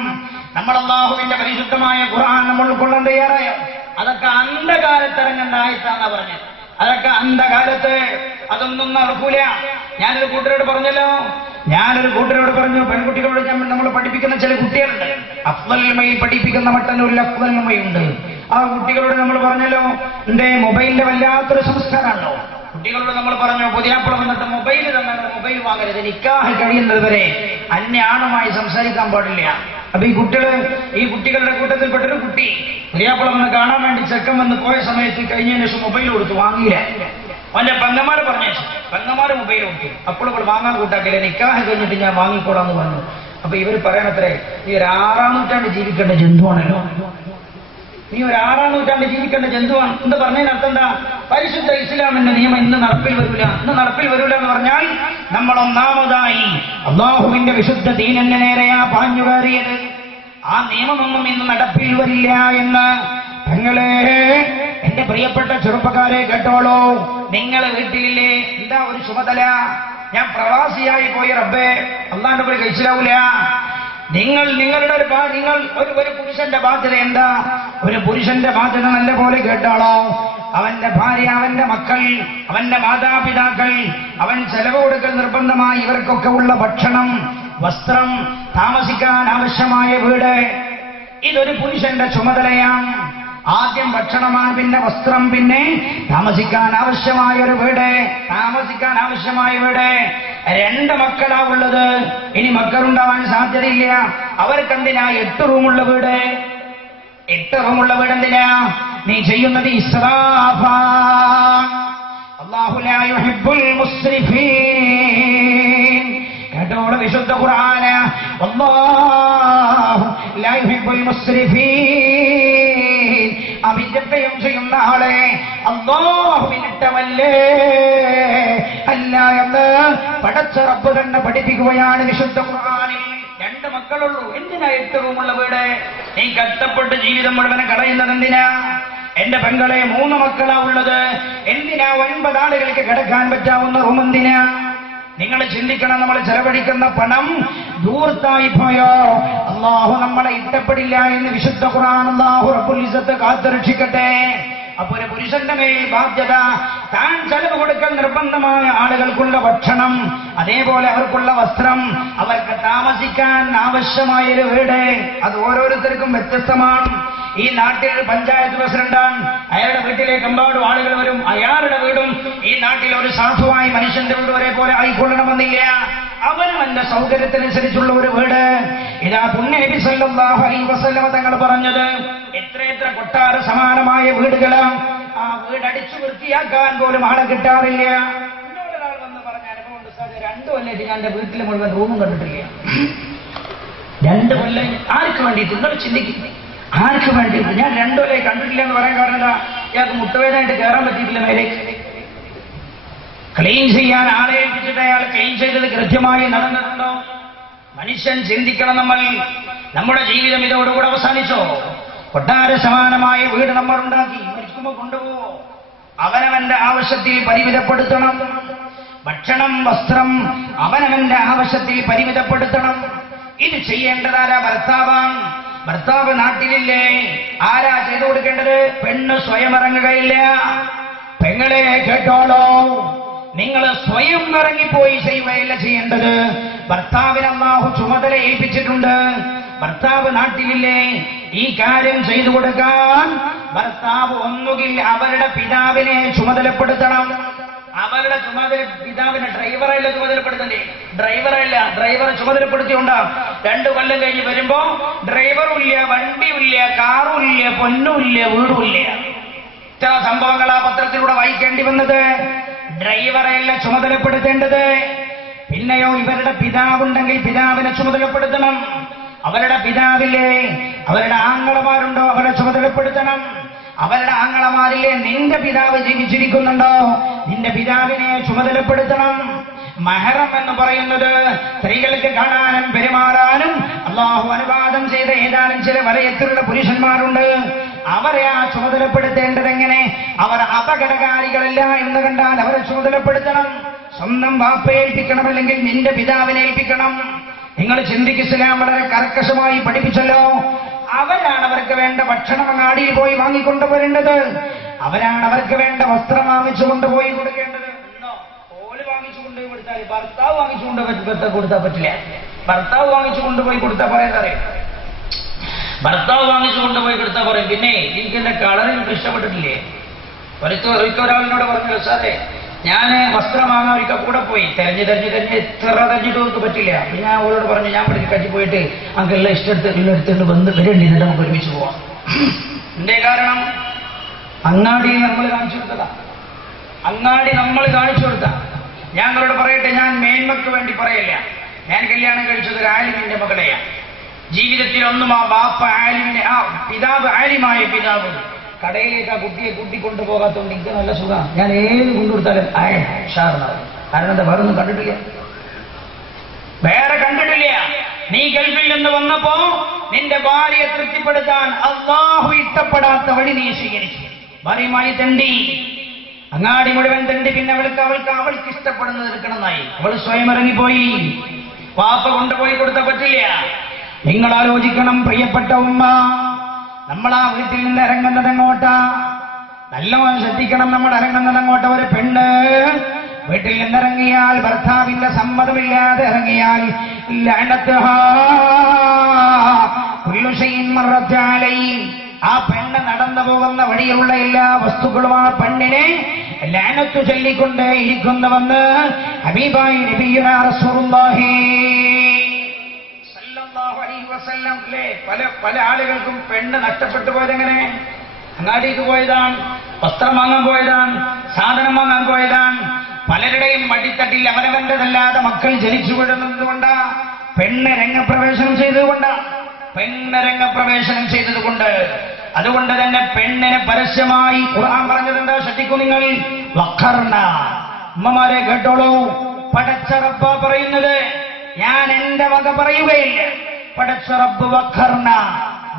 നമ്മൾ അല്ലാഹുവിന്റെ പരിശുദ്ധമായ ഖുർആൻ നമ്മൾ ഉൾക്കൊള്ളാൻ തയ്യാറായോ? അതൊക്കെ അന്ധകാലത്തിറങ്ങണ്ടായിട്ടാണ് പറഞ്ഞത്. അതൊക്കെ അന്ധകാലത്ത് അതൊന്നും നടക്കൂല. ഞാനൊരു കൂട്ടരോട് പറഞ്ഞു, പെൺകുട്ടികളോട് നമ്മൾ പഠിപ്പിക്കുന്ന ചില കുട്ടികളുണ്ട്, അഫ്ളൽമയിൽ പഠിപ്പിക്കുന്ന മട്ടന്നൂരിൽ അഫ്ളൽമയുണ്ട്. ആ കുട്ടികളോട് നമ്മൾ പറഞ്ഞല്ലോ, എന്റെ മൊബൈലിന്റെ വല്ലാത്തൊരു സംസ്കാരമാണല്ലോ. കുട്ടികളോട് നമ്മൾ പറഞ്ഞു, പുതിയാപ്പിള വന്നിട്ട് മൊബൈൽ തന്നെ മൊബൈൽ വാങ്ങരുത്, നിക്കാഹ് കഴിയുന്നത് വരെ അന്യ ആണുമായി സംസാരിക്കാൻ പാടില്ല. അപ്പൊ ഈ കുട്ടികളുടെ കൂട്ടത്തിൽപ്പെട്ടൊരു കുട്ടി പുതിയാപ്പിള വന്ന് കാണാൻ വേണ്ടി ചെക്കൻ വന്ന് പോയ സമയത്ത് കഴിഞ്ഞതിന് ശേഷം മൊബൈൽ കൊടുത്തു, വാങ്ങിയില്ല. അവന്റെ പെങ്ങന്മാരെ പറഞ്ഞേച്ചു, പെങ്ങന്മാര് മൊബൈൽ കൊടുത്തു. അപ്പോൾ വാങ്ങാൻ കൂട്ടാക്കില്ല, നിക്കാഹ് കഴിഞ്ഞിട്ട് ഞാൻ വാങ്ങിക്കോളാന്ന് പറഞ്ഞു. അപ്പൊ ഇവര് പറയണത്രേ, നീ ഒരു 6-ാം നൂറ്റാണ്ട് ജീവിക്കേണ്ട ജന്തുവാണല്ലോ, നീ ഒരു 6-ാം നൂറ്റാണ്ട് ജീവിക്കേണ്ട ജന്തുവാണ് എന്ന് പറഞ്ഞതിന് അർത്ഥം എന്താ? പരിശുദ്ധ ഇസ്ലാമിന്റെ നിയമം ഇന്ന് നടപ്പിൽ വരൂല എന്ന് പറഞ്ഞാൽ നമ്മൾ ഒന്നാമതായി അല്ലാഹുവിന്റെ വിശുദ്ധ ദീനിന്റെ നേരെയാ പാഞ്ഞു കയറിയത്. ആ നിയമമൊന്നും ഇന്ന് നടപ്പിൽ വരില്ല എന്ന്. പെങ്ങളെ, എന്റെ പ്രിയപ്പെട്ട ചെറുപ്പക്കാരെ കേട്ടോളൂ. നിങ്ങളെ വീട്ടിലില്ലേ എന്താ ഒരു ചുമതല? ഞാൻ പ്രവാസിയായി പോയി റബ്ബേ, അല്ലാണ്ട് പോയി കഴിച്ചിലാവൂല. നിങ്ങളുടെ ഒരു പുരുഷന്റെ ബാധ്യത എന്താ? ഒരു പുരുഷന്റെ ബാധ്യത നല്ല പോലെ കേട്ടാളോ. അവന്റെ ഭാര്യ, അവന്റെ മക്കൾ, അവന്റെ മാതാപിതാക്കൾ, അവൻ ചെലവ് കൊടുക്കൽ നിർബന്ധമായി ഇവർക്കൊക്കെ ഉള്ള ഭക്ഷണം, വസ്ത്രം, താമസിക്കാൻ ആവശ്യമായ വീട്, ഇതൊരു പുരുഷന്റെ ചുമതലയാണ്. ആദ്യം ഭക്ഷണമാണ്, പിന്നെ വസ്ത്രം, പിന്നെ താമസിക്കാൻ ആവശ്യമായ ഒരു വീട്. 2 മക്കളാ ഉള്ളത്. ഇനി മക്കളുണ്ടാവാൻ സാധ്യതയില്ല. അവർക്കെന്തിനാ 8 റൂമുള്ള വീട്? 8 റൂമുള്ള വീട് എന്തിനാ? നീ ചെയ്യുന്നത് ഇസ്റാഫ. അല്ലാഹു ലാ യുഹിബ്ബുൽ മുസ്രിഫീൻ. കേട്ടോളൂ വിശുദ്ധ ഖുർആന്, അല്ലാഹു ലാ യുഹിബ്ബുൽ മുസ്രിഫീൻ. അവിദ്യയും ചെയ്യുന്ന ആളെ അല്ലാഹുവിനിട്ടമല്ലേ അല്ല എന്ന് പടച്ച റബ്ബ് തന്നെ പഠിപ്പിക്കുകയാണ് വിശുദ്ധ ഖുർആനിൽ. 2 മക്കളുള്ളൂ, എന്തിനാ 8 റൂമുള്ള വീട്? നീ കഷ്ടപ്പെട്ട് ജീവിതം മുഴുവൻ കളയുന്നത് എന്തിനാ? എന്റെ പെങ്ങളെ, 3 മക്കളാ ഉള്ളത്, എന്തിനാ 9 ആളുകൾക്ക് കിടക്കാൻ പറ്റാവുന്ന റൂം എന്തിനാ? നിങ്ങൾ ചിന്തിക്കണം. നമ്മൾ ചെലവഴിക്കുന്ന പണം ദൂർത്തായി പോയോ? അല്ലാഹു നമ്മളെ ഇഷ്ടപ്പെടില്ല എന്ന് വിശുദ്ധ ഖുർആൻ. അല്ലാഹു റബ്ബുൽ ഇസ്സത്ത് കാത്തുരക്ഷിക്കട്ടെ. അപ്പൊ ഒരു പുരുഷന്റെ മേൽ ബാധ്യത, താൻ ചെലവ് കൊടുക്കൽ നിർബന്ധമായ ആളുകൾക്കുള്ള ഭക്ഷണം, അതേപോലെ അവർക്കുള്ള വസ്ത്രം, അവർക്ക് താമസിക്കാൻ ആവശ്യമായൊരു വീട്. അത് ഓരോരുത്തർക്കും വ്യത്യസ്തമാണ്. ഈ നാട്ടിൽ പഞ്ചായത്ത് പ്രസിഡന്റാണ്, അയാളുടെ വീട്ടിലേക്ക് എമ്പാടും ആളുകൾ വരും. അയാളുടെ വീടും ഈ നാട്ടിൽ ഒരു സാധുവായ മനുഷ്യന്റെ വീട് ഒരേപോലെ ആയിക്കൊള്ളണമെന്നില്ല. അവനവന്റെ സൗകര്യത്തിനനുസരിച്ചുള്ള ഒരു വീട്. ഇതാ പുണ്യ നബി സല്ലല്ലാഹു അലൈഹി വസല്ലം തങ്ങൾ പറഞ്ഞത്, എത്ര കൊട്ടാര സമാനമായ വീടുകളാ. ആ വീട് അടിച്ചു വൃത്തിയാക്കാൻ പോലും ആളെ കിട്ടാറില്ല. എന്നോടൊരാൾ വന്ന് പറഞ്ഞ അനുഭവമുണ്ട്, സാർ 2 കൊല്ലമായിട്ട് ഞാൻ എന്റെ വീട്ടിൽ മുഴുവൻ റൂമും കണ്ടിട്ടില്ല. 2 കൊല്ലം ആർക്ക് വേണ്ടിയിട്ട്? നിങ്ങൾ ചിന്തിക്കും, ആർക്ക് വേണ്ടിയിട്ട്? ഞാൻ 2 കൊല്ലം കണ്ടിട്ടില്ല എന്ന് പറയാൻ കാരണം എന്താ? ഇയാൾക്ക് മുട്ടുവേദനയായിട്ട് കയറാൻ പറ്റിയിട്ടില്ല മേലേക്ക്. ക്ലീൻ ചെയ്യാൻ ആളെ ഏൽപ്പിച്ചിട്ട് അയാൾ ക്ലീൻ ചെയ്തത് കൃത്യമായി നടന്നിട്ടുണ്ടോ? മനുഷ്യൻ ചിന്തിക്കണം. നമ്മുടെ ജീവിതം ഇതോടുകൂടെ അവസാനിച്ചോ? കൊട്ടാര സമാനമായ വീട് നമ്മൾ ഉണ്ടാക്കി, മരിക്കുമ്പോ കൊണ്ടുപോവോ? അവനവന്റെ ആവശ്യത്തിൽ പരിമിതപ്പെടുത്തണം. ഭക്ഷണം, വസ്ത്രം അവനവന്റെ ആവശ്യത്തിൽ പരിമിതപ്പെടുത്തണം. ഇത് ചെയ്യേണ്ടതാരാ? ഭർത്താവാണ്. ഭർത്താവ് നാട്ടിലില്ലേ? ആരാ ചെയ്തു കൊടുക്കേണ്ടത്? പെണ്ണ് സ്വയം ഇറങ്ങുകയില്ല. പെങ്ങളെ കേട്ടോളൂ, നിങ്ങൾ സ്വയം ഇറങ്ങിപ്പോയി ചെയ്യുകയല്ല ചെയ്യേണ്ടത്. ഭർത്താവിന് അല്ലാഹു ചുമതല ഏൽപ്പിച്ചിട്ടുണ്ട്. ഭർത്താവ് നാട്ടിലില്ലേ? ഈ കാര്യം ചെയ്തു കൊടുക്കാൻ ഭർത്താവ് ഒന്നുകിൽ അവരുടെ പിതാവിനെ ചുമതലപ്പെടുത്തണം. അവരുടെ ചുമതല പിതാവിനെ ഡ്രൈവറല്ല ചുമതലപ്പെടുത്തണ്ടേ? ഡ്രൈവറെ ചുമതലപ്പെടുത്തിയുണ്ടാവും. 2 കൊല്ലം കഴിഞ്ഞ് വരുമ്പോ ഡ്രൈവറുമില്ല, വണ്ടിയുമില്ല, കാറുമില്ല, പൊന്നുമില്ല, വീടുമില്ല. ഇത്ര സംഭവങ്ങൾ ആ പത്രത്തിലൂടെ വായിക്കേണ്ടി വന്നത്. ഡ്രൈവറെയല്ല ചുമതലപ്പെടുത്തേണ്ടത്. പിന്നെയോ ഇവരുടെ പിതാവുണ്ടെങ്കിൽ പിതാവിനെ ചുമതലപ്പെടുത്തണം. അവരുടെ പിതാവില്ലേ? അവരുടെ ആങ്ങളമാരുണ്ടോ? അവരെ ചുമതലപ്പെടുത്തണം. അവരുടെ ആങ്ങളമാരില്ലേ? നിന്റെ പിതാവ് ജീവിച്ചിരിക്കുന്നുണ്ടോ? നിന്റെ പിതാവിനെ ചുമതലപ്പെടുത്തണം. മഹറം എന്ന് പറയുന്നത് സ്ത്രീകൾക്ക് കാണാനും പെരുമാറാനും അല്ലാഹു അനുവാദം ചെയ്ത ഏതാനും ചില വലയത്തിലുള്ള പുരുഷന്മാരുണ്ട്. അവരെ ആ ചുമതലപ്പെടുത്തേണ്ടത് എങ്ങനെ? അവർ അപകടകാരികളല്ല എന്ന് കണ്ടാൽ അവരെ ചുമതലപ്പെടുത്തണം. സ്വന്തം വാപ്പയെ ഏൽപ്പിക്കണം, അല്ലെങ്കിൽ നിന്റെ പിതാവിനെ ഏൽപ്പിക്കണം. നിങ്ങൾ ചിന്തിക്ക്, ഇസ്ലാം വളരെ കർക്കശമായി പഠിപ്പിച്ചല്ലോ. അവരാണ് അവർക്ക് വേണ്ട ഭക്ഷണം അങ്ങാടിയിൽ പോയി വാങ്ങിക്കൊണ്ടുവരേണ്ടത്. അവരാണ് അവർക്ക് വേണ്ട വസ്ത്രം വാങ്ങിച്ചു കൊണ്ടുപോയി കൊടുക്കേണ്ടത്. ഓല് വാങ്ങിച്ചു കൊണ്ടുപോയി കൊടുത്താൽ ഭർത്താവ് വാങ്ങിച്ചു കൊടുത്താൽ പറ്റില്ല. ഭർത്താവ് വാങ്ങിച്ചു കൊണ്ടുപോയി കൊടുത്താൽ പറയാറിയാം. ഭർത്താവ് വാങ്ങിച്ചു കൊണ്ടുപോയി കൊടുത്താൽ പറയും, പിന്നെ എനിക്ക് എന്റെ കളർ എനിക്ക് ഇഷ്ടപ്പെട്ടിട്ടില്ലേ? ഒരിക്കലൊരാളിനോട് പറഞ്ഞല്ലോ, സാറേ ഞാൻ വസ്ത്രം വാങ്ങാൻ ഒരിക്കൽ കൂടെ പോയി തെരഞ്ഞ് എത്ര തെരഞ്ഞിട്ട് നമുക്ക് പറ്റില്ല. പിന്നെ ഞാൻ അവളോട് പറഞ്ഞു, ഞാൻ പഠിച്ച് കച്ചി പോയിട്ട് നമുക്ക് എല്ലാം ഇഷ്ടമെടുത്തുകൊണ്ട് വന്ന് വരേണ്ടി, എന്നിട്ട് നമുക്ക് ഒരുമിച്ച് പോവാം. എന്തേ കാരണം? അങ്ങാടി നമ്മൾ കാണിച്ചു കൊടുത്തതാ. അങ്ങാടി നമ്മൾ കാണിച്ചു കൊടുത്ത. ഞങ്ങളോട് പറയട്ടെ, ഞാൻ മേന്മയ്ക്ക് വേണ്ടി പറയില്ല. ഞാൻ കല്യാണം കഴിച്ചത് ഒരു ആലിമിന്റെ മകളെയാണ്. ജീവിതത്തിൽ ഒന്നും ആ ബാപ്പ ആലിമിനെ, ആ പിതാവ് ആലിമായ പിതാവ് കടയിലേക്ക് ആ കുട്ടിയെ കൂട്ടിക്കൊണ്ടുപോകാത്തതുകൊണ്ട് എനിക്ക് നല്ല സുഖം. ഞാൻ ഏത് കൊണ്ടുകൊടുത്താലും ഷാർന്നാവും. കാരണം എന്താ? വേറൊന്നും കണ്ടിട്ടില്ല. നീ ഗൾഫിൽ നിന്ന് വന്നപ്പോ നിന്റെ ഭാര്യയെ തൃപ്തിപ്പെടുത്താൻ അല്ലാഹു ഇഷ്ടപ്പെടാത്ത വഴി നീ സ്വീകരിച്ചു. ഭാര്യയുമായി തണ്ടി, അങ്ങാടി മുഴുവൻ തണ്ടി. പിന്നെ അവൾക്ക് ഇഷ്ടപ്പെടുന്നത് എടുക്കണമെന്നായി. അവൾ സ്വയം ഇറങ്ങിപ്പോയി. വാപ്പ കൊണ്ടുപോയി കൊടുത്താൽ പറ്റില്ല. നിങ്ങൾ ആലോചിക്കണം പ്രിയപ്പെട്ട ഉമ്മ, നമ്മളാ വീട്ടിൽ നിന്ന് ഇറങ്ങുന്നത് എങ്ങോട്ടാ? നല്ലോണം ശ്രദ്ധിക്കണം. നമ്മൾ ഇറങ്ങുന്നത് എങ്ങോട്ടാ? ഒരു പെണ്ണ് വീട്ടിൽ നിന്നിറങ്ങിയാൽ, ഭർത്താവിന്റെ സമ്മതമില്ലാതെ ഇറങ്ങിയാൽ, ആ പെണ്ണ് നടന്നു പോകുന്ന വഴിയിലുള്ള എല്ലാ വസ്തുക്കളും ആ പെണ്ണിനെ ലഅനത്ത് ചൊല്ലിക്കൊണ്ടേ ഇരിക്കുന്നുവെന്ന് ഹബീബായി നബിയുനാ റസൂലുള്ളാഹി സല്ലല്ലാഹു അലൈഹി വസല്ലം. പല ആളുകൾക്കും പെണ്ണ് നഷ്ടപ്പെട്ടു പോയതെങ്ങനെ? അങ്ങാടിക്ക് പോയതാണ്, വസ്ത്രം വാങ്ങാൻ പോയതാണ്, സാധനം വാങ്ങാൻ പോയതാണ്. പലരുടെയും മടിത്തട്ടിൽ അവനവന്റെതല്ലാതെ മക്കൾ ജനിച്ചു വീഴുന്നതുകൊണ്ടാ. പെണ്ണ് രംഗപ്രവേശനം ചെയ്തതുകൊണ്ട്. അതുകൊണ്ട് തന്നെ പെണ്ണിനെ പരസ്യമായി ഖുർആൻ പറഞ്ഞതുണ്ട്. ശ്രദ്ധിക്കൂ നിങ്ങൾ. വഖർന. ഉമ്മമാരെ കേട്ടോളൂ. പടച്ച റബ്ബ പറയുന്നത്, ഞാൻ എന്റെ വക പറയുകയില്ല. പടച്ച റബ്ബ് വഖർന,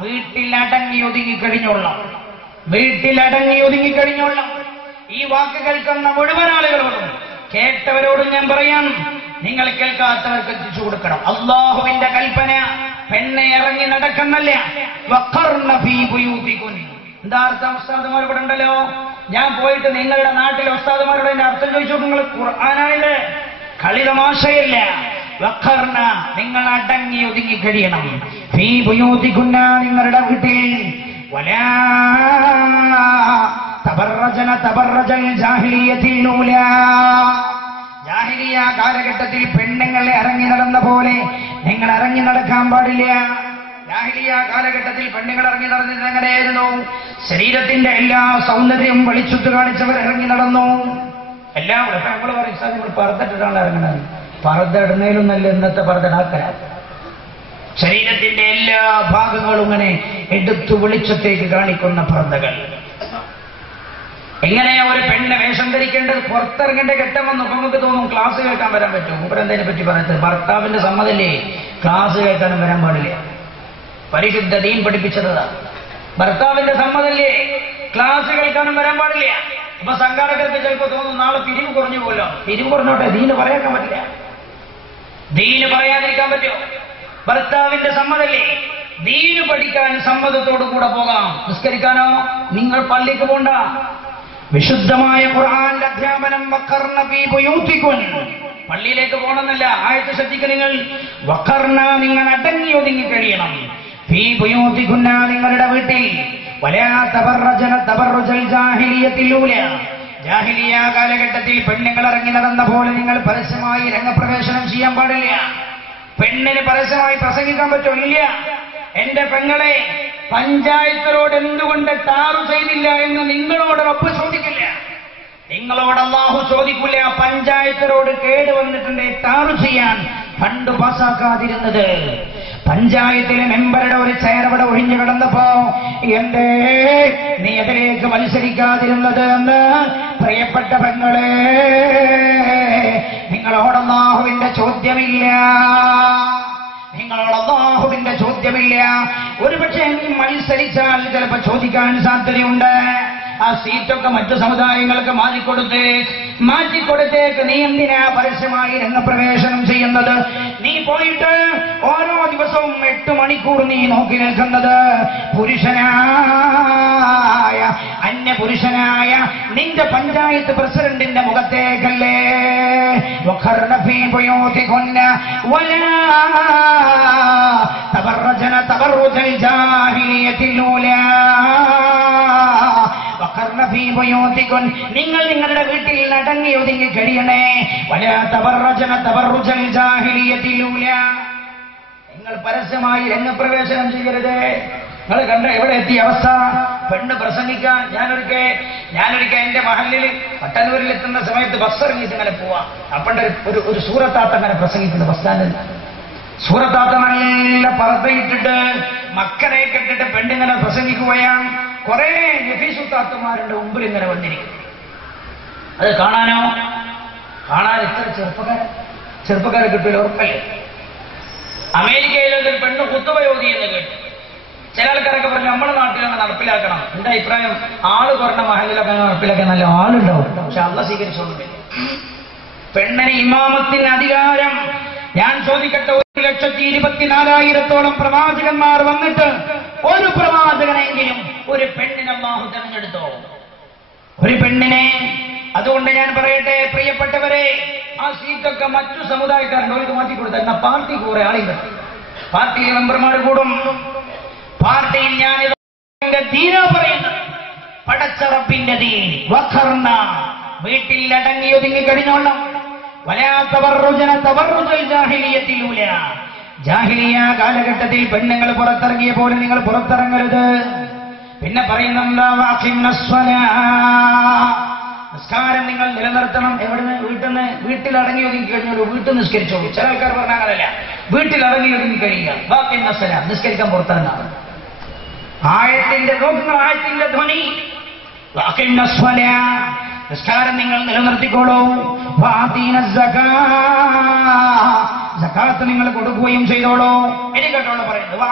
വീട്ടിൽ അടങ്ങി ഒതുങ്ങിക്കഴിഞ്ഞോളാം. ഈ വാക്ക് കേൾക്കുന്ന മുഴുവൻ ആളുകളോടും കേട്ടവരോടും ഞാൻ പറയാം, നിങ്ങൾ കേൾക്കാത്തവർക്ക് എത്തിച്ചു കൊടുക്കണം. അല്ലാഹുവിന്റെ കൽപ്പന പെണ്ണെ ഇറങ്ങി നടക്കുന്നല്ല. വഖർന ഫീ ബുയൂതികുൻ. എന്താ അർത്ഥം? ഉസ്താദുമാരോട് ഉണ്ടല്ലോ, ഞാൻ പോയിട്ട് നിങ്ങളുടെ നാട്ടിലെ ഉസ്താദുമാരോട് എന്റെ അർത്ഥം ചോദിച്ചു. നിങ്ങൾ ഖുർആനാണിത്, കളി തമാശയല്ല. വഖർന, നിങ്ങൾ അടങ്ങി ഒതുങ്ങി കഴിയണം. ഫീ ബുയൂതികുന്ന, നിങ്ങളുടെ വീട്ടിൽ. വലാ തബറജന തബറജൽ ജാഹിലിയ്യത്തിൽ ഊലാ. ജാഹിലിയ കാലഘട്ടത്തിൽ പെണ്ണുങ്ങൾ ഇറങ്ങി നടന്ന പോലെ നിങ്ങൾ ഇറങ്ങി നടക്കാൻ പാടില്ല. ജാഹിലിയ കാലഘട്ടത്തിൽ പെണ്ണുങ്ങൾ ഇറങ്ങി നടന്നത് എങ്ങനെയായിരുന്നു? ശരീരത്തിന്റെ എല്ലാ സൗന്ദര്യവും വെളിച്ചത്ത് കാണിച്ചവർ ഇറങ്ങി നടന്നു. എല്ലാം നമ്മൾ പറയും, നിങ്ങൾ പറത്തിട്ടാണ് ഇറങ്ങുന്നത്. പറത ഇടുന്നതിലും നല്ല ഇന്നത്തെ പറതടാക്കല. ശരീരത്തിന്റെ എല്ലാ ഭാഗങ്ങളും ഇങ്ങനെ എടുത്തു വെളിച്ചത്തേക്ക് കാണിക്കുന്ന പറതകൾ. എങ്ങനെയാ ഒരു പെണ്ണ് വേഷം ധരിക്കേണ്ടത്? പുറത്തിറങ്ങേണ്ട ഘട്ടം വന്നു. അപ്പൊ നമുക്ക് തോന്നും ക്ലാസ് കേൾക്കാൻ വരാൻ പറ്റും. ഉപരെന്തതിനെ പറ്റി പറയുന്നത് ഭർത്താവിന്റെ സമ്മതല്ലേ ക്ലാസ് കേൾക്കാനും വരാൻ പാടില്ല. പരിശുദ്ധ ദീൻ പഠിപ്പിച്ചതാ. ഭർത്താവിന്റെ സമ്മതല്ലേ ക്ലാസ് കേൾക്കാനും വരാൻ പാടില്ല. അപ്പൊ സംഘാടകർക്ക് ചിലപ്പോൾ തോന്നും നാളെ പിരിവ് കുറഞ്ഞു പോലോ. പിരിവ് കുറഞ്ഞോട്ടെ, ദീന് പറയാൻ പറ്റില്ല. ദീന് പറയാതിരിക്കാൻ പറ്റുമോ? ഭർത്താവിന്റെ സമ്മതല്ലേ? ദീന് പഠിക്കാൻ സമ്മതത്തോടു കൂടെ പോകാം. നിസ്കരിക്കാനോ നിങ്ങൾ പള്ളിക്ക് പോണ്ട. വിശുദ്ധമായ ഖുർആന്റെ അധ്യാപനം വഖർന ഫീ ബുയൂതികുൻ. പള്ളിയിലേക്ക് പോകണമെന്നല്ല, ആയത്ത് ശ്രദ്ധിക്കുക നിങ്ങൾ. വഖർന, നിങ്ങൾ അടങ്ങി ഒതുങ്ങി കഴിയണം. ഫീ ബുയൂതികുന്ന, നിങ്ങളുടെ വീട്ടിൽ. വലാ തബറജന തബറുജൽ ജാഹിലിയത്തിൽ ഊല. ജാഹിലിയ കാലഘട്ടത്തിൽ പെണ്ണുങ്ങൾ ഇറങ്ങി നടന്ന പോലെ നിങ്ങൾ പരസ്യമായി രംഗപ്രവേശനം ചെയ്യാൻ പാടില്ല. പെണ്ണിന് പരസ്യമായി പ്രസംഗിക്കാൻ പറ്റില്ല. എന്റെ പെങ്ങളെ, പഞ്ചായത്തിനോട് എന്തുകൊണ്ട് ടാറു ചെയ്തില്ല എന്ന് നിങ്ങളോട് റബ്ബ് ചോദിക്കില്ല. നിങ്ങളോട് അല്ലാഹു ചോദിക്കില്ല. പഞ്ചായത്തിനോട് കേട് വന്നിട്ടുണ്ട് ടാറു ചെയ്യാൻ ഫണ്ട് പാസ്സാക്കാതിരുന്നത്. പഞ്ചായത്തിലെ മെമ്പറുടെ ഒരു ചെയർ അവിടെ ഒഴിഞ്ഞു കിടന്നപ്പോ എന്തേ നീ അതിലേക്ക് മത്സരിക്കാതിരുന്നത് എന്ന് പ്രിയപ്പെട്ട പെങ്ങളെ, നിങ്ങളോട് അല്ലാഹുവിന്റെ ചോദ്യമില്ല. നിങ്ങളോട് അല്ലാഹുവിന്റെ ചോദ്യമില്ല. ഒരുപക്ഷെ നീ മത്സരിച്ചാൽ ചിലപ്പോൾ ചോദിക്കാൻ സാധ്യതയുണ്ട്. ആ സീറ്റൊക്കെ മറ്റു സമുദായങ്ങൾക്ക് മാറ്റിക്കൊടുത്തേക്ക് നീ എന്തിനാ പരസ്യമായി രംഗപ്രവേശനം ചെയ്യുന്നത്? നീ പോയിട്ട് ഓരോ ദിവസവും 8 മണിക്കൂർ നീ നോക്കി നിൽക്കുന്നത് പുരുഷനായ അന്യപുരുഷനായ നിന്റെ പഞ്ചായത്ത് പ്രസിഡന്റിന്റെ മുഖത്തേക്കല്ലേ? വഖർന ഫീ ബുയൂതികുന്ന വലാ തബറജന തബറുജൽ ജാഹിലിയത്തിൽ ഊലാ. നിങ്ങൾ നിങ്ങളുടെ വീട്ടിൽ അടങ്ങി ഒതുങ്ങി കഴിയണേ. വലാ തബറജന തബറുജൽ ജാഹിലിയത്തിൽ ഊലാ. നിങ്ങൾ പരസ്യമായി രംഗപ്രവേശനം ചെയ്യരുത്. നിങ്ങൾ കണ്ട എവിടെ എത്തിയ അവസ്ഥ? പെണ്ണ് പ്രസംഗിക്കാൻ ഞാനൊരിക്കൽ എന്റെ മഹല്ലിൽ പട്ടന്നൂരിൽ എത്തുന്ന സമയത്ത് ബസ് ഇറങ്ങിയിട്ട് ഇങ്ങനെ പോവാം. അപ്പണ്ട് ഒരു സൂറത്താത്ത അങ്ങനെ പ്രസംഗിക്കുന്നു ബസ് സ്റ്റാൻഡിൽ. സൂറത്താത്ത നല്ല പറത്തയിട്ടിട്ട് മക്കളെ കെട്ടിട്ട് പെണ്ണിങ്ങനെ പ്രസംഗിക്കുകയാണ്. കുറെ നഫീസുത്താത്തമാരുടെ മുമ്പിൽ ഇങ്ങനെ വന്നിരിക്കും. അത് കാണാൻ ഇത്ര ചെറുപ്പക്കാരെ കിട്ടില്ല, ഉറപ്പല്ലേ? അമേരിക്കയിലൊരു പെണ്ണ് ഖുത്ബയോതി എന്ന് കേട്ടു. ചില ആൾക്കാരൊക്കെ പറഞ്ഞു നമ്മുടെ നാട്ടിലൊക്കെ നടപ്പിലാക്കണം. എന്റെ അഭിപ്രായം ആള് കുറഞ്ഞ മഹലിലൊക്കെ നടപ്പിലാക്കാൻ നല്ല ആളുണ്ടാവും. പക്ഷെ അള്ളാഹ് സ്വീകരിച്ചോളുമില്ല. പെണ്ണിന് ഇമാമത്തിന് അധികാരം. ഞാൻ ചോദിക്കട്ടെ, 1,24,000-ഓളം പ്രവാചകന്മാർ വന്നിട്ട് ഒരു പ്രവാചകനെങ്കിലും ഒരു പെണ്ണിനെ അല്ലാഹു തെരഞ്ഞെടുത്തോ? ഒരു പെണ്ണിനെ. അതുകൊണ്ട് ഞാൻ പറയട്ടെ പ്രിയപ്പെട്ടവരെ, ആ സീറ്റൊക്കെ മറ്റു സമുദായക്കാരുണ്ട്, അവർക്ക് മാറ്റിക്കൊടുത്ത പാർട്ടി കുറെ ആളില്ല. പാർട്ടിയിൽ മെമ്പർമാർ കൂടും. പാർട്ടിയിൽ ഞാൻ ദീനാ പറയുന്നത്, പടച്ച റബ്ബിന്റെ ദീൻ. വഖർന, വീട്ടിൽ അടങ്ങി ഒതുങ്ങി കഴിഞ്ഞോളണം. വലാ തബറജന തബറുജൽ ജാഹിലിയത്തിൽ ഊലാ. ജാഹിലിയ കാലഘട്ടത്തിൽ പെണ്ണുങ്ങൾ പുറത്തിറങ്ങിയ പോലെ നിങ്ങൾ പുറത്തിറങ്ങരുത്. പിന്നെ പറയുന്നുണ്ട് നിസ്കാരം നിങ്ങൾ നിലനിർത്തണം. എവിടുന്ന്? വീട്ടിൽ അടങ്ങി ഒതുങ്ങി കഴിഞ്ഞോളൂ. വീട്ടിൽ നിസ്കരിച്ചോളൂ. ചില ആൾക്കാർ പറഞ്ഞ അങ്ങനല്ല, വീട്ടിൽ അടങ്ങി ഒതുങ്ങി കഴിയുക. നിസ്കരിക്കാൻ പുറത്തിറങ്ങാം. ആയത്തിന്റെ ധ്വനി നിസ്കാരം നിങ്ങൾ നിലനിർത്തിക്കോളൂ. സകാത്ത് നിങ്ങൾ കൊടുക്കുകയും ചെയ്തോളൂ. ഇനി കേട്ടോളൂ പറയുന്നത്,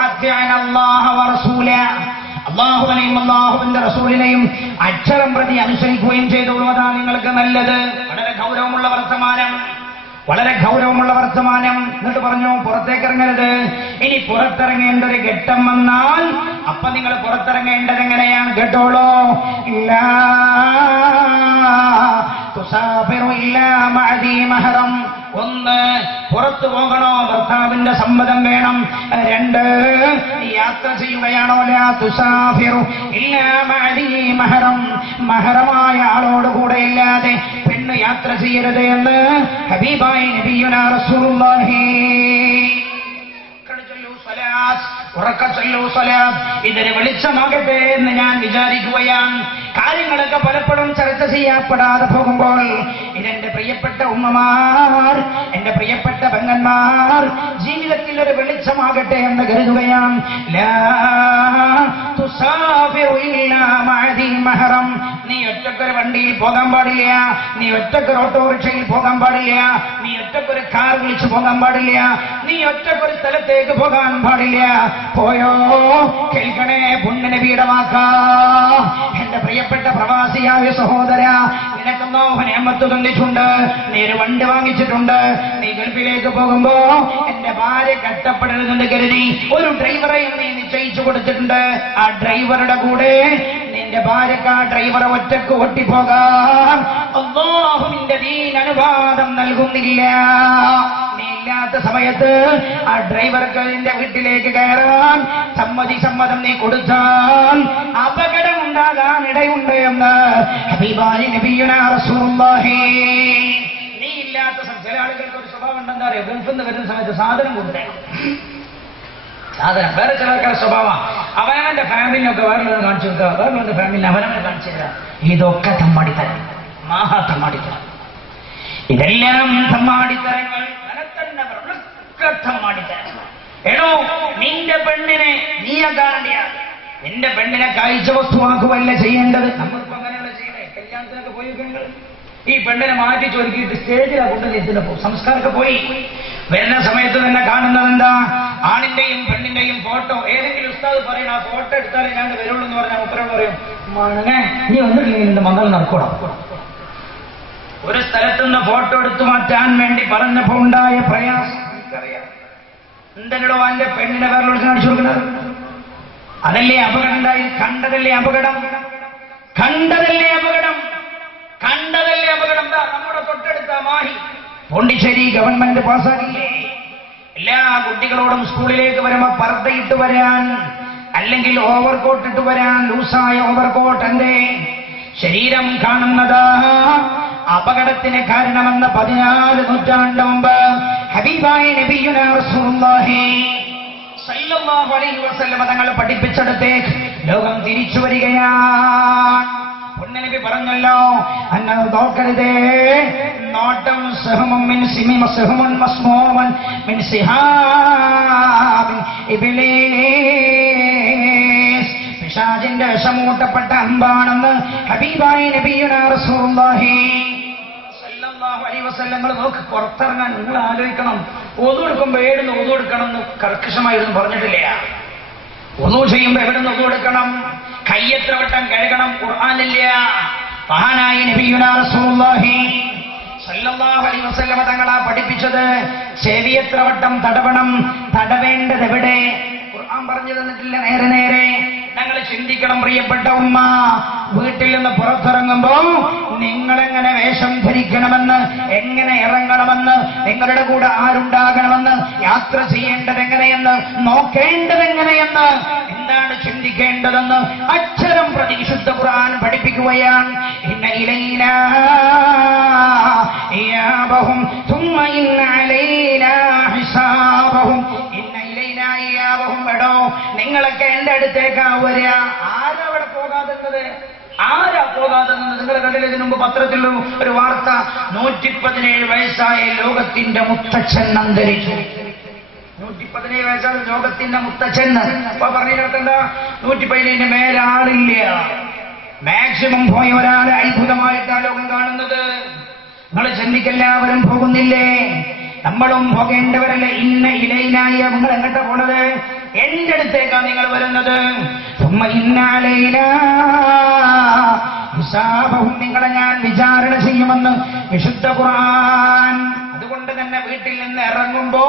അല്ലാഹുവിനെയും അല്ലാഹുവിന്റെ റസൂലിനെയും അക്ഷരം പ്രതി അനുസരിക്കുകയും ചെയ്തോളൂ. അതാണ് നിങ്ങൾക്ക് നല്ലത്. വളരെ ഗൗരവമുള്ള വർത്തമാനം. എന്നിട്ട് പറഞ്ഞു പുറത്തേക്ക് ഇറങ്ങരുത്. ഇനി പുറത്തിറങ്ങേണ്ട ഒരു ഘട്ടം വന്നാൽ അപ്പൊ നിങ്ങൾ പുറത്തിറങ്ങേണ്ടത് എങ്ങനെയാണ്? കേട്ടോളൂ. ഇല്ലാ തുസാഫിറു ഇല്ലാ മഅദി മഹറം. 1, പുറത്തു പോകണോ ഭർത്താവിന്റെ സമ്മതം വേണം. 2, യാത്ര ചെയ്യുകയാണോ ലാ തുസാഫിറു ഇല്ലാ മഅദി മഹറം. മഹറമായ ആളോട് കൂടെ ഇല്ലാതെ പെണ്ണ് യാത്ര ചെയ്യരുത് എന്ന് ഹബീബായ നബിയുനാ റസൂലുള്ളാഹി. ഇതൊരു വെളിച്ചമാകട്ടെ എന്ന് ഞാൻ വിചാരിക്കുകയാണ്. കാര്യങ്ങളൊക്കെ പലപ്പോഴും ചർച്ച ചെയ്യപ്പെടാതെ പോകുമ്പോൾ ഇതെന്റെ പ്രിയപ്പെട്ട ഉമ്മമാർ, എന്റെ പ്രിയപ്പെട്ട പെങ്ങന്മാർ ജീവിതത്തിൽ ഒരു വെളിച്ചമാകട്ടെ എന്ന് കരുതുകയാണ്. ലാ തുസാഫിറു ഇല്ലാ മഅദി മഹറം. നീ ഒറ്റക്കൊരു വണ്ടിയിൽ പോകാൻ പാടില്ല. നീ ഒറ്റക്കൊരു ഓട്ടോറിക്ഷയിൽ പോകാൻ പാടില്ല. നീ ഒറ്റ ഒറ്റക്കൊരു കാർ വിളിച്ചു പോകാൻ പാടില്ല, നീ ഒറ്റക്കൊരു സ്ഥലത്തേക്ക് പോകാൻ പാടില്ല. പോയോ കേൾക്കണേ, പുണ്യനബിയുടെ വാക്കാ. എന്റെ പ്രിയപ്പെട്ട പ്രവാസിയായ സഹോദര, നിനക്കെന്നോ നിഅമത്ത് തന്നിട്ടുണ്ട്, നീ ഒരു വണ്ടി വാങ്ങിച്ചിട്ടുണ്ട്, നീ ഗൾഫിലേക്ക് പോകുമ്പോ എന്റെ ഭാര്യ കഷ്ടപ്പെടരുതെന്ന് കരുതി ഒരു ഡ്രൈവറെയും നീ നിശ്ചയിച്ചു കൊടുത്തിട്ടുണ്ട്. ആ ഡ്രൈവറുടെ കൂടെ നിന്റെ ഭാര്യക്ക് ആ ഡ്രൈവറെ ഒറ്റക്ക് ഓട്ടിപ്പോകാൻ അല്ലാഹുവിന്റെ ദീൻ അനുവാദം നൽകുന്നില്ല. നീ ഇല്ലാത്ത സമയത്ത് ആ ഡ്രൈവർക്ക് നിന്റെ വീട്ടിലേക്ക് കയറാൻ സമ്മതം നീ കൊടുത്താൽ അപകടം ഉണ്ടാകാൻ ഇടയുണ്ട് എന്ന് ഹബീബായ നബിയുനാ റസൂലുള്ളാഹി. നീ ഇല്ലാത്ത ചില ആളുകൾക്ക് ഒരു സ്വഭാവം ഉണ്ടെന്താ അറിയോ, ഗൾഫിൽ നിന്ന് വരുന്ന സമയത്ത് സാധനം കൊടുത്തേക്കും. സാധനം വേറെ ചില ആൾക്കാരുടെ സ്വഭാവം അവനവന്റെ ഫാമിലിനൊക്കെ വേറെ കാണിച്ചു കൊടുക്കുക, വേറെ ഫാമിലിനെ അവനവനെ കാണിച്ചു തരാം. ഇതൊക്കെ തമ്മാടിത്തരം, മഹാ തമ്മാടിത്തരം. ഇതെല്ലാം തമ്മാടിത്തരങ്ങൾ, തമ്മാടിത്തരം. എടോ, നിന്റെ പെണ്ണിനെ നീയെ കാണേണ്ടിയാണ്, നിന്റെ പെണ്ണിനെ കാഴ്ച വസ്തുവാക്കുവല്ല ചെയ്യേണ്ടത്. നമ്മളിപ്പോ അങ്ങനെയുള്ള ചെയ്യണേ. കല്യാണത്തിനൊക്കെ പോയി ഈ പെണ്ണിനെ മാറ്റി ചൊരുക്കിയിട്ട് സ്റ്റേജിലാണ് കൊണ്ടുവരുന്ന സംസ്കാരമൊക്കെ പോയി വരുന്ന സമയത്ത് തന്നെ കാണുന്നത് എന്താ, ആണിന്റെയും പെണ്ണിന്റെയും ഫോട്ടോ. ഏതെങ്കിലും ഉസ്താദ് പറയണം ആ ഫോട്ടോ എടുത്താലേ ഞാൻ വരുള്ളൂ എന്ന് പറഞ്ഞാൽ ഉത്തരവ് പറയും, മണനെ നീ വന്നിട്ടില്ലെങ്കിൽ നിന്റെ മകൾ നടക്കണം. ഒരു സ്ഥലത്തുനിന്ന് ഫോട്ടോ എടുത്തു മാറ്റാൻ വേണ്ടി പറഞ്ഞപ്പോ ഉണ്ടായ പ്രയാസം എനിക്കറിയാം. എന്തെന്നോ എന്റെ പെണ്ണിനെ വേറെ കാണിച്ചു കൊടുക്കുന്നത്, അതല്ലേ അപകടം ഉണ്ടായി. കണ്ടതല്ലേ അപകടം, കണ്ടതല്ലേ അപകടം, കണ്ടതല്ലേ അപകടം. നമ്മുടെ തൊട്ടടുത്ത മാഹി പോണ്ടിച്ചേരി ഗവൺമെന്റ് പാസ്സാക്കില്ലേ, എല്ലാ കുട്ടികളോടും സ്കൂളിലേക്ക് വരുമ്പോ പർദ്ദയിട്ട് വരാൻ, അല്ലെങ്കിൽ ഓവർകോട്ട് ഇട്ട് വരാൻ. ലൂസായ ഓവർകോട്ട് എന്റെ ശരീരം കാണുന്നത് അപകടത്തിന് കാരണമെന്ന് 14 നൂറ്റാണ്ട് മുമ്പ് ഹബീബായ നബിയുനാ റസൂലുള്ളാഹി സല്ലല്ലാഹു അലൈഹി വസല്ലം തങ്ങൾ പഠിപ്പിച്ചെടുത്തേക്ക് ലോകം തിരിച്ചു വരികയാണ്. പുണ്യനബി പറഞ്ഞല്ലോ, അന്നത് നോക്കരുതേ, നോട്ടം സഹമുൻ മിൻ സിമിമ സഹമുൻ മസ്മൂമൻ മിൻ സിഹാബി ഇബ്ലീസ്. പിശാചിന്റെ വിഷമൂട്ടപ്പെട്ട അമ്പാണെന്ന് ഹബീബായ നബിയുനാ റസൂലുള്ളാഹി സല്ലല്ലാഹു അലൈഹി വസല്ലം. നോക്ക്, പുറത്തിറങ്ങാൻ നിങ്ങൾ ആലോചിക്കണം, ഒതു എടുക്കുമ്പോ ഏടുന്ന് ഒതു എടുക്കണം എന്ന് കർക്കശമായിരുന്നു പറഞ്ഞിട്ടില്ല. ഒതു ചെയ്യുമ്പോ എവിടുന്ന് ഒതു എടുക്കണം, കയ്യെത്ര വട്ടം കഴുകണം ഖുർആനില്ല. മഹാനായ നബിയുനാ റസൂലുള്ളാഹി സല്ലല്ലാഹു അലൈഹി വസല്ലം തങ്ങളാ പഠിപ്പിച്ചത്. ചെവി എത്ര വട്ടം തടവണം, തടവേണ്ടത് എവിടെ, ഖുർആൻ പറഞ്ഞു തന്നിട്ടില്ല. നേരെ നേരെ ഞങ്ങൾ ചിന്തിക്കണം പ്രിയപ്പെട്ട ഉമ്മ. വീട്ടിൽ നിന്ന് പുറത്തിറങ്ങുമ്പോ നിങ്ങളെങ്ങനെ വേഷം ധരിക്കണമെന്ന്, എങ്ങനെ ഇറങ്ങണമെന്ന്, നിങ്ങളുടെ കൂടെ ആരുണ്ടാകണമെന്ന്, യാത്ര ചെയ്യേണ്ടത് എങ്ങനെയെന്ന്, നോക്കേണ്ടത് എങ്ങനെയെന്ന്, എന്താണ് ചിന്തിക്കേണ്ടതെന്ന് അക്ഷരം പ്രതി വിശുദ്ധ ഖുർആൻ പഠിപ്പിക്കുകയാണ്. ഇന്ന ഇലൈനാ ഇയാബഹും തുമ്മ ഇന്ന അലൈനാ ഹിസാബഹും. ഇന്ന ഇലൈനാ ഇയാബഹും. എടോ, നിങ്ങളൊക്കെ എന്റെ അടുത്തേക്കാ വരിക. ആരാ അവിടെ പോകാതെന്നത്, ആരാ പോകാതെന്നത്? നിങ്ങൾ കണ്ടില്ല, ഇതിനു മുമ്പ് പത്രത്തിൽ ഒരു വാർത്ത, 117 വയസ്സായ ലോകത്തിന്റെ മുത്തച്ഛൻ അന്തരിച്ചു. 117 വയസ്സായ ലോകത്തിന്റെ മുത്തച്ഛൻ. അപ്പൊ പറഞ്ഞിട്ടെന്താ, 117 മേലെ ആളില്ല. മാക്സിമം പോയ ഒരാളെ അത്ഭുതമായിട്ടാണ് ലോകം കാണുന്നത്. നിങ്ങൾ ചിന്തിക്കെല്ലാവരും പോകുന്നില്ലേ, നമ്മളും പോകേണ്ടവരല്ലേ. ഇന്ന ഇലയിലായ നിങ്ങൾ എങ്ങോട്ടാ പോണത്, എന്റെ അടുത്തേക്കാണ് നിങ്ങൾ വരുന്നത്. ഹിസാബഹും, നിങ്ങളെ ഞാൻ വിചാരണ ചെയ്യുമെന്ന് വിശുദ്ധ ഖുർആൻ. അതുകൊണ്ട് തന്നെ വീട്ടിൽ നിന്ന് ഇറങ്ങുമ്പോ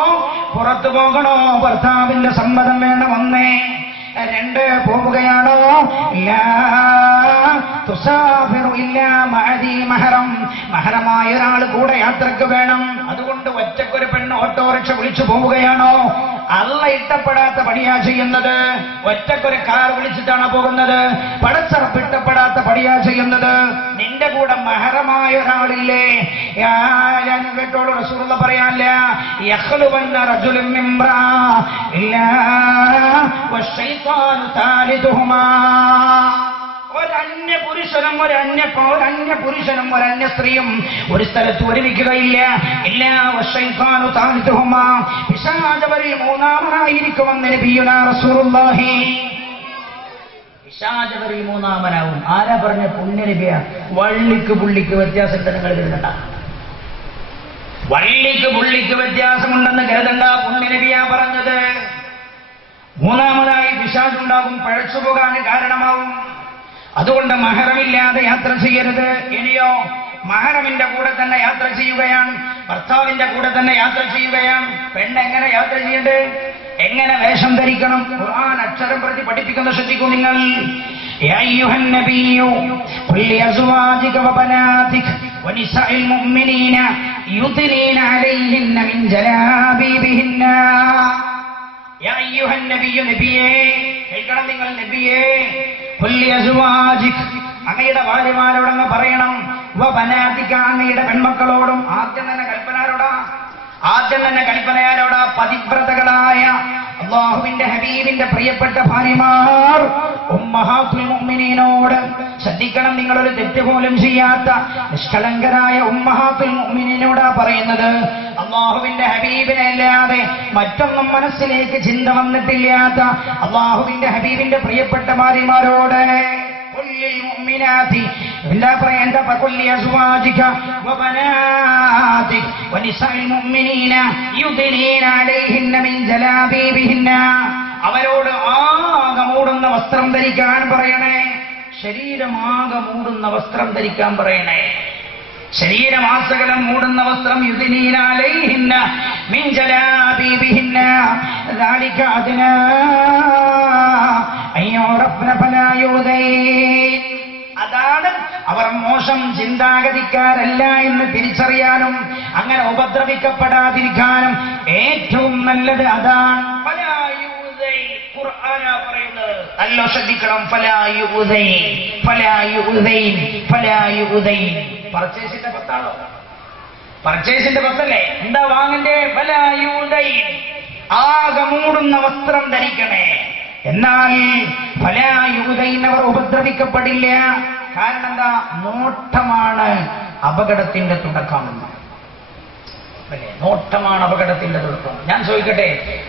പുറത്തു പോകണോ, ഭർത്താവിന്റെ സമ്മതം വേണം. 1 2 പോവുകയാണോ, മഹറമായ ഒരാൾ കൂടെ യാത്രക്ക് വേണം. അതുകൊണ്ട് ഒറ്റക്കൊരു പെണ്ണ് ഓട്ടോറിക്ഷ വിളിച്ചു പോവുകയാണോ, അള്ള ഇഷ്ടപ്പെടാത്ത പണിയാ ചെയ്യുന്നത്. ഒറ്റക്കൊരു കാർ വിളിച്ചിട്ടാണ് പോകുന്നത്, പടച്ചറപ്പ് ഇഷ്ടപ്പെടാത്ത പണിയാ ചെയ്യുന്നത്. നിന്റെ കൂടെ മഹറമായ ഒരാളില്ലേ, കേട്ടോളൂ, റസൂലുള്ള പറയാനില്ല, യഖ്ലുവന്ന റജുലുൻ മിംറാ ഇല്ലാ വശൈത്താനു താലിദുഹുമാ. ഒരന്യ പുരുഷനും ഒരന്യ സ്ത്രീയും ഒരു സ്ഥലത്ത് ഒരുമിക്കുകയില്ല. ഇല്ലാ വശൈത്താനു താലിദുഹുമാ. പിശാച് അവരിൽ മൂന്നാമനായിരിക്കുമെന്ന് നബിയുനാ റസൂലുള്ളാഹി. പിശാച് അവരിൽ മൂന്നാമനാവും. ആരാ പറഞ്ഞ? പുണ്യനബിയ. വള്ളിക്ക് പുള്ളിക്ക് വ്യത്യാസം നിങ്ങൾ കണ്ട. വള്ളിക്ക് പുള്ളിക്ക് വ്യത്യാസമുണ്ടെന്ന് കരുതണ്ട. പുണ്യനബിയാ പറഞ്ഞത്. മൂന്നാമതായി പിശാചുണ്ടാകും, പഴച്ചു പോകാൻ കാരണമാവും. അതുകൊണ്ട് മഹറമില്ലാതെ യാത്ര ചെയ്യരുത്. ഇനിയോ മഹറമിന്റെ കൂടെ തന്നെ യാത്ര ചെയ്യുകയാണ്, ഭർത്താവിന്റെ കൂടെ തന്നെ യാത്ര ചെയ്യുകയാണ്. പെണ്ണ് എങ്ങനെ യാത്ര ചെയ്യണ്ടേ, എങ്ങനെ വേഷം ധരിക്കണം, ഖുർആൻ അക്ഷരം പ്രതി പഠിപ്പിക്കുന്ന ശ്രദ്ധിക്കൂ നിങ്ങൾ. യാ അയ്യുഹൻ നബിയ്യു ഖുൽ ലിഅസ്വാജിക വബനാതിക വനിസാഇൽ മുഅ്മിനീന യുദ്നീന അലൈഹിന്ന മിൻ ജലാബീബിഹിന്ന. യാ അയ്യുഹൻ നബിയ്യു, നബിയേ കേൾക്കണം നിങ്ങൾ, നബിയേ ഖുൽ ലിഅസ്വാജിക, അങ്ങയുടെ ഭാര്യമാരോടങ്ങ് പറയണം, വബനാതിക, അങ്ങയുടെ പെൺമക്കളോടും. ആദ്യം തന്നെ കൽപ്പനയാരോടാ? പതിവ്രതകളായ അല്ലാഹുവിന്റെ ഹബീബിന്റെ പ്രിയപ്പെട്ട ഭാര്യമാർ ഉമ്മഹാത്തുൽ മുഅ്മിനീനോട്. ശ്രദ്ധിക്കണം, നിങ്ങളൊരു തെറ്റ് പോലും ചെയ്യാത്ത നിഷ്കളങ്കരായ ഉമ്മഹാത്തുൽ മുഅ്മിനീനോടാ പറയുന്നത്. അല്ലാഹുവിന്റെ ഹബീബിനെ അല്ലാതെ മറ്റൊന്നും മനസ്സിലേക്ക് ചിന്ത വന്നിട്ടില്ലാത്ത അല്ലാഹുവിന്റെ ഹബീബിന്റെ പ്രിയപ്പെട്ട ഭാര്യമാരോട്. എന്താ പറയേണ്ട? അവരോട് ആകെ മൂടുന്ന വസ്ത്രം ധരിക്കാൻ പറയണേ. ശരീരമാകെ മൂടുന്ന വസ്ത്രം ധരിക്കാൻ പറയണേ. ശരീരമാസകലം മൂടുന്ന വസ്ത്രം. യുദ്നീന അലൈഹിന്ന മിൻ ജലാബീബിഹിന്ന ദാലിക അദ്നാ അയ്യുറഫ്ന ഫലാ യുദൈൻ. അതാണ് അവർ മോശം ചിന്താഗതിക്കാരല്ല എന്ന് തിരിച്ചറിയാനും അങ്ങനെ ഉപദ്രവിക്കപ്പെടാതിരിക്കാനും ഏറ്റവും നല്ലത് അതാണ്. ഫലാ യുദൈൻ ഖുർആനാ പറയുന്നത്. അല്ലോ ശ്രദ്ധിക്കണം. ഫലാ യുദൈൻ, ഫലാ യുദൈൻ, ഫലാ യുദൈൻ. പർച്ചേസിന്റെ പത്താണോ? പർച്ചേസിന്റെ പത്തല്ലേ? എന്താ വാങ്ങണ്ടേ? ഫലാ യുദൈൻ, ആകെ മൂടുന്ന വസ്ത്രം ധരിക്കണേ. എന്നാൽ ഫലാ യുദൈൻ, അവർ ഉപദ്രവിക്കപ്പെടില്ല. കാരണം എന്താ? നോട്ടമാണ് അപകടത്തിന്റെ തുടക്കം. അല്ലേ? നോട്ടമാണ് അപകടത്തിന്റെ തുടക്കം. ഞാൻ ചോദിക്കട്ടെ,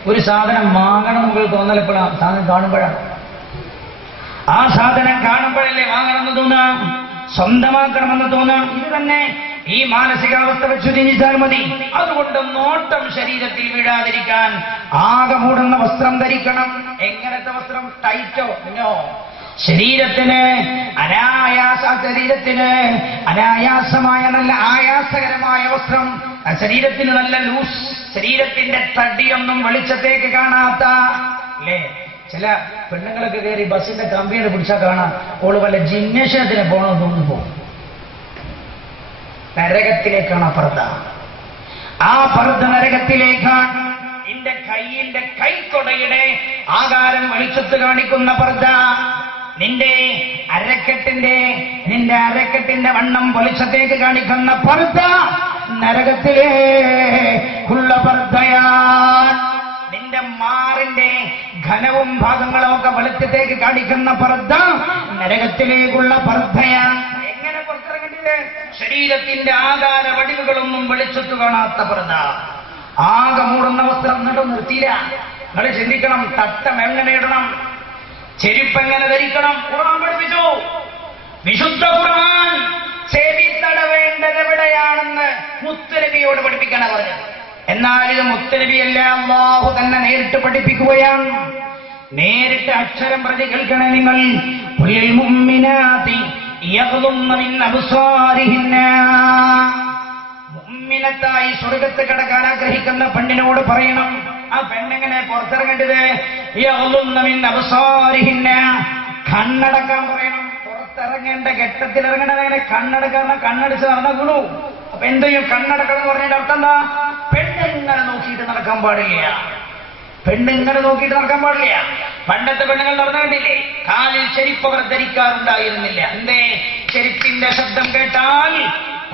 ഒരു സാധനം വാങ്ങണം മുകളിൽ തോന്നലെപ്പോഴാണ്? സാധനം കാണുമ്പോഴാണ്. ആ സാധനം കാണുമ്പോഴല്ലേ വാങ്ങണമെന്ന് തോന്നാം, സ്വന്തമാക്കണമെന്ന് തോന്നാം. ഇത് തന്നെ ഈ മാനസികാവസ്ഥ വെച്ച് ചിന്തിച്ചാൽ മതി. അതുകൊണ്ട് നോട്ടം ശരീരത്തിൽ വീഴാതിരിക്കാൻ ആകെ മൂടുന്ന വസ്ത്രം ധരിക്കണം. എങ്ങനത്തെ വസ്ത്രം? ടൈറ്റോ? നോ. ശരീരത്തിന് അനായാസമായ നല്ല ആയാസകരമായ വസ്ത്രം. ശരീരത്തിന് നല്ല ലൂസ്, ശരീരത്തിന്റെ തടിയൊന്നും വെളിച്ചത്തേക്ക് കാണാത്ത. അല്ലേ? ചില പെണ്ണുങ്ങളൊക്കെ കയറി ബസ്സിന്റെ കമ്പിയുടെ പിടിച്ചാൽ കാണാം, ഓള് വല്ല ജിംനേഷ്യത്തിന് പോകണമെന്ന് തോന്നുന്നു പോകും. നരകത്തിലേക്കാണ് ആ പർദ്ദ. ആ പർദ്ദ നരകത്തിലേക്കാണ്. നിന്റെ കൈയിന്റെ കൈക്കൊടയുടെ ആകാരം വെളിച്ചത്ത് കാണിക്കുന്ന പർദ്ദ. നിന്റെ അരക്കെട്ടിന്റെ വണ്ണം വെളിച്ചത്തേക്ക് കാണിക്കുന്ന പർദ്ദ നരകത്തിലേക്കുള്ള പർദ്ദയാണ്. നിന്റെ മാറിന്റെ ഘനവും ഭാഗങ്ങളും ഒക്കെ വെളിച്ചത്തേക്ക് കാണിക്കുന്ന പർദ്ദ നരകത്തിലേക്കുള്ള പർദ്ദയാണ്. എങ്ങനെ പുറത്തിറങ്ങേണ്ടത്? ശരീരത്തിന്റെ ആകാര വടിവുകളൊന്നും വെളിച്ചത്ത് കാണാത്ത പർദ്ദ, ആകെ മൂടുന്ന വസ്ത്രം. എന്നിട്ട് നിർത്തിയില്ല. നിങ്ങൾ ചിന്തിക്കണം, തട്ടം എങ്ങനെ ഇടണം, ചെരുപ്പ് എങ്ങനെ ധരിക്കണം. ഖുർആൻ പഠിപ്പിച്ചു. വിശുദ്ധ ഖുർആൻ ചെവി തടവേണ്ടത് എവിടെയാണെന്ന് മുത്തുനബിയോട് പഠിപ്പിക്കാനാ പറഞ്ഞത്. എന്നാൽ ഇത് മുത്തുനബിയല്ല, അല്ലാഹു തന്നെ നേരിട്ട് പഠിപ്പിക്കുകയാണ്. നേരിട്ട് അക്ഷരം പ്രതി കേൾക്കണേ നിങ്ങൾ. ഖുലിൽ മുഅ്മിനാതി യഗ്ളുന്ന മിൻ അബ്സാരിഹിന്ന. മുഅ്മിനത്തായി സ്വർഗ്ഗത്തിൽ കടക്കാൻ ആഗ്രഹിക്കുന്ന പെണ്ണിനോട് പറയണം. ആ പെണ്ണെങ്ങനെ പുറത്തിറങ്ങേണ്ടത്? യഗ്ളുന്ന മിൻ അബ്സാരിഹിന്ന, കണ്ണടക്കാൻ പറയണം. പുറത്തിറങ്ങേണ്ട ഘട്ടത്തിലിറങ്ങണവരെ കണ്ണടക്കാൻ, കണ്ണടിച്ച് നടന്നു. അപ്പൊ എന്ത് ചെയ്യും? കണ്ണടക്കണം എന്ന് പറഞ്ഞതിന്റെ അർത്ഥം എന്താ? പെണ്ണിങ്ങനെ നോക്കിയിട്ട് നടക്കാൻ പാടില്ല. പെണ്ണിങ്ങനെ നോക്കിയിട്ട് നടക്കാൻ പാടില്ല. പണ്ടത്തെ പെണ്ണുങ്ങൾ നടന്നു കണ്ടില്ലേ? കാലിൽ ചെരുപ്പ് അവർ ധരിക്കാറുണ്ടായിരുന്നില്ല. എന്തേ? ചെരുപ്പിന്റെ ശബ്ദം കേട്ടാൽ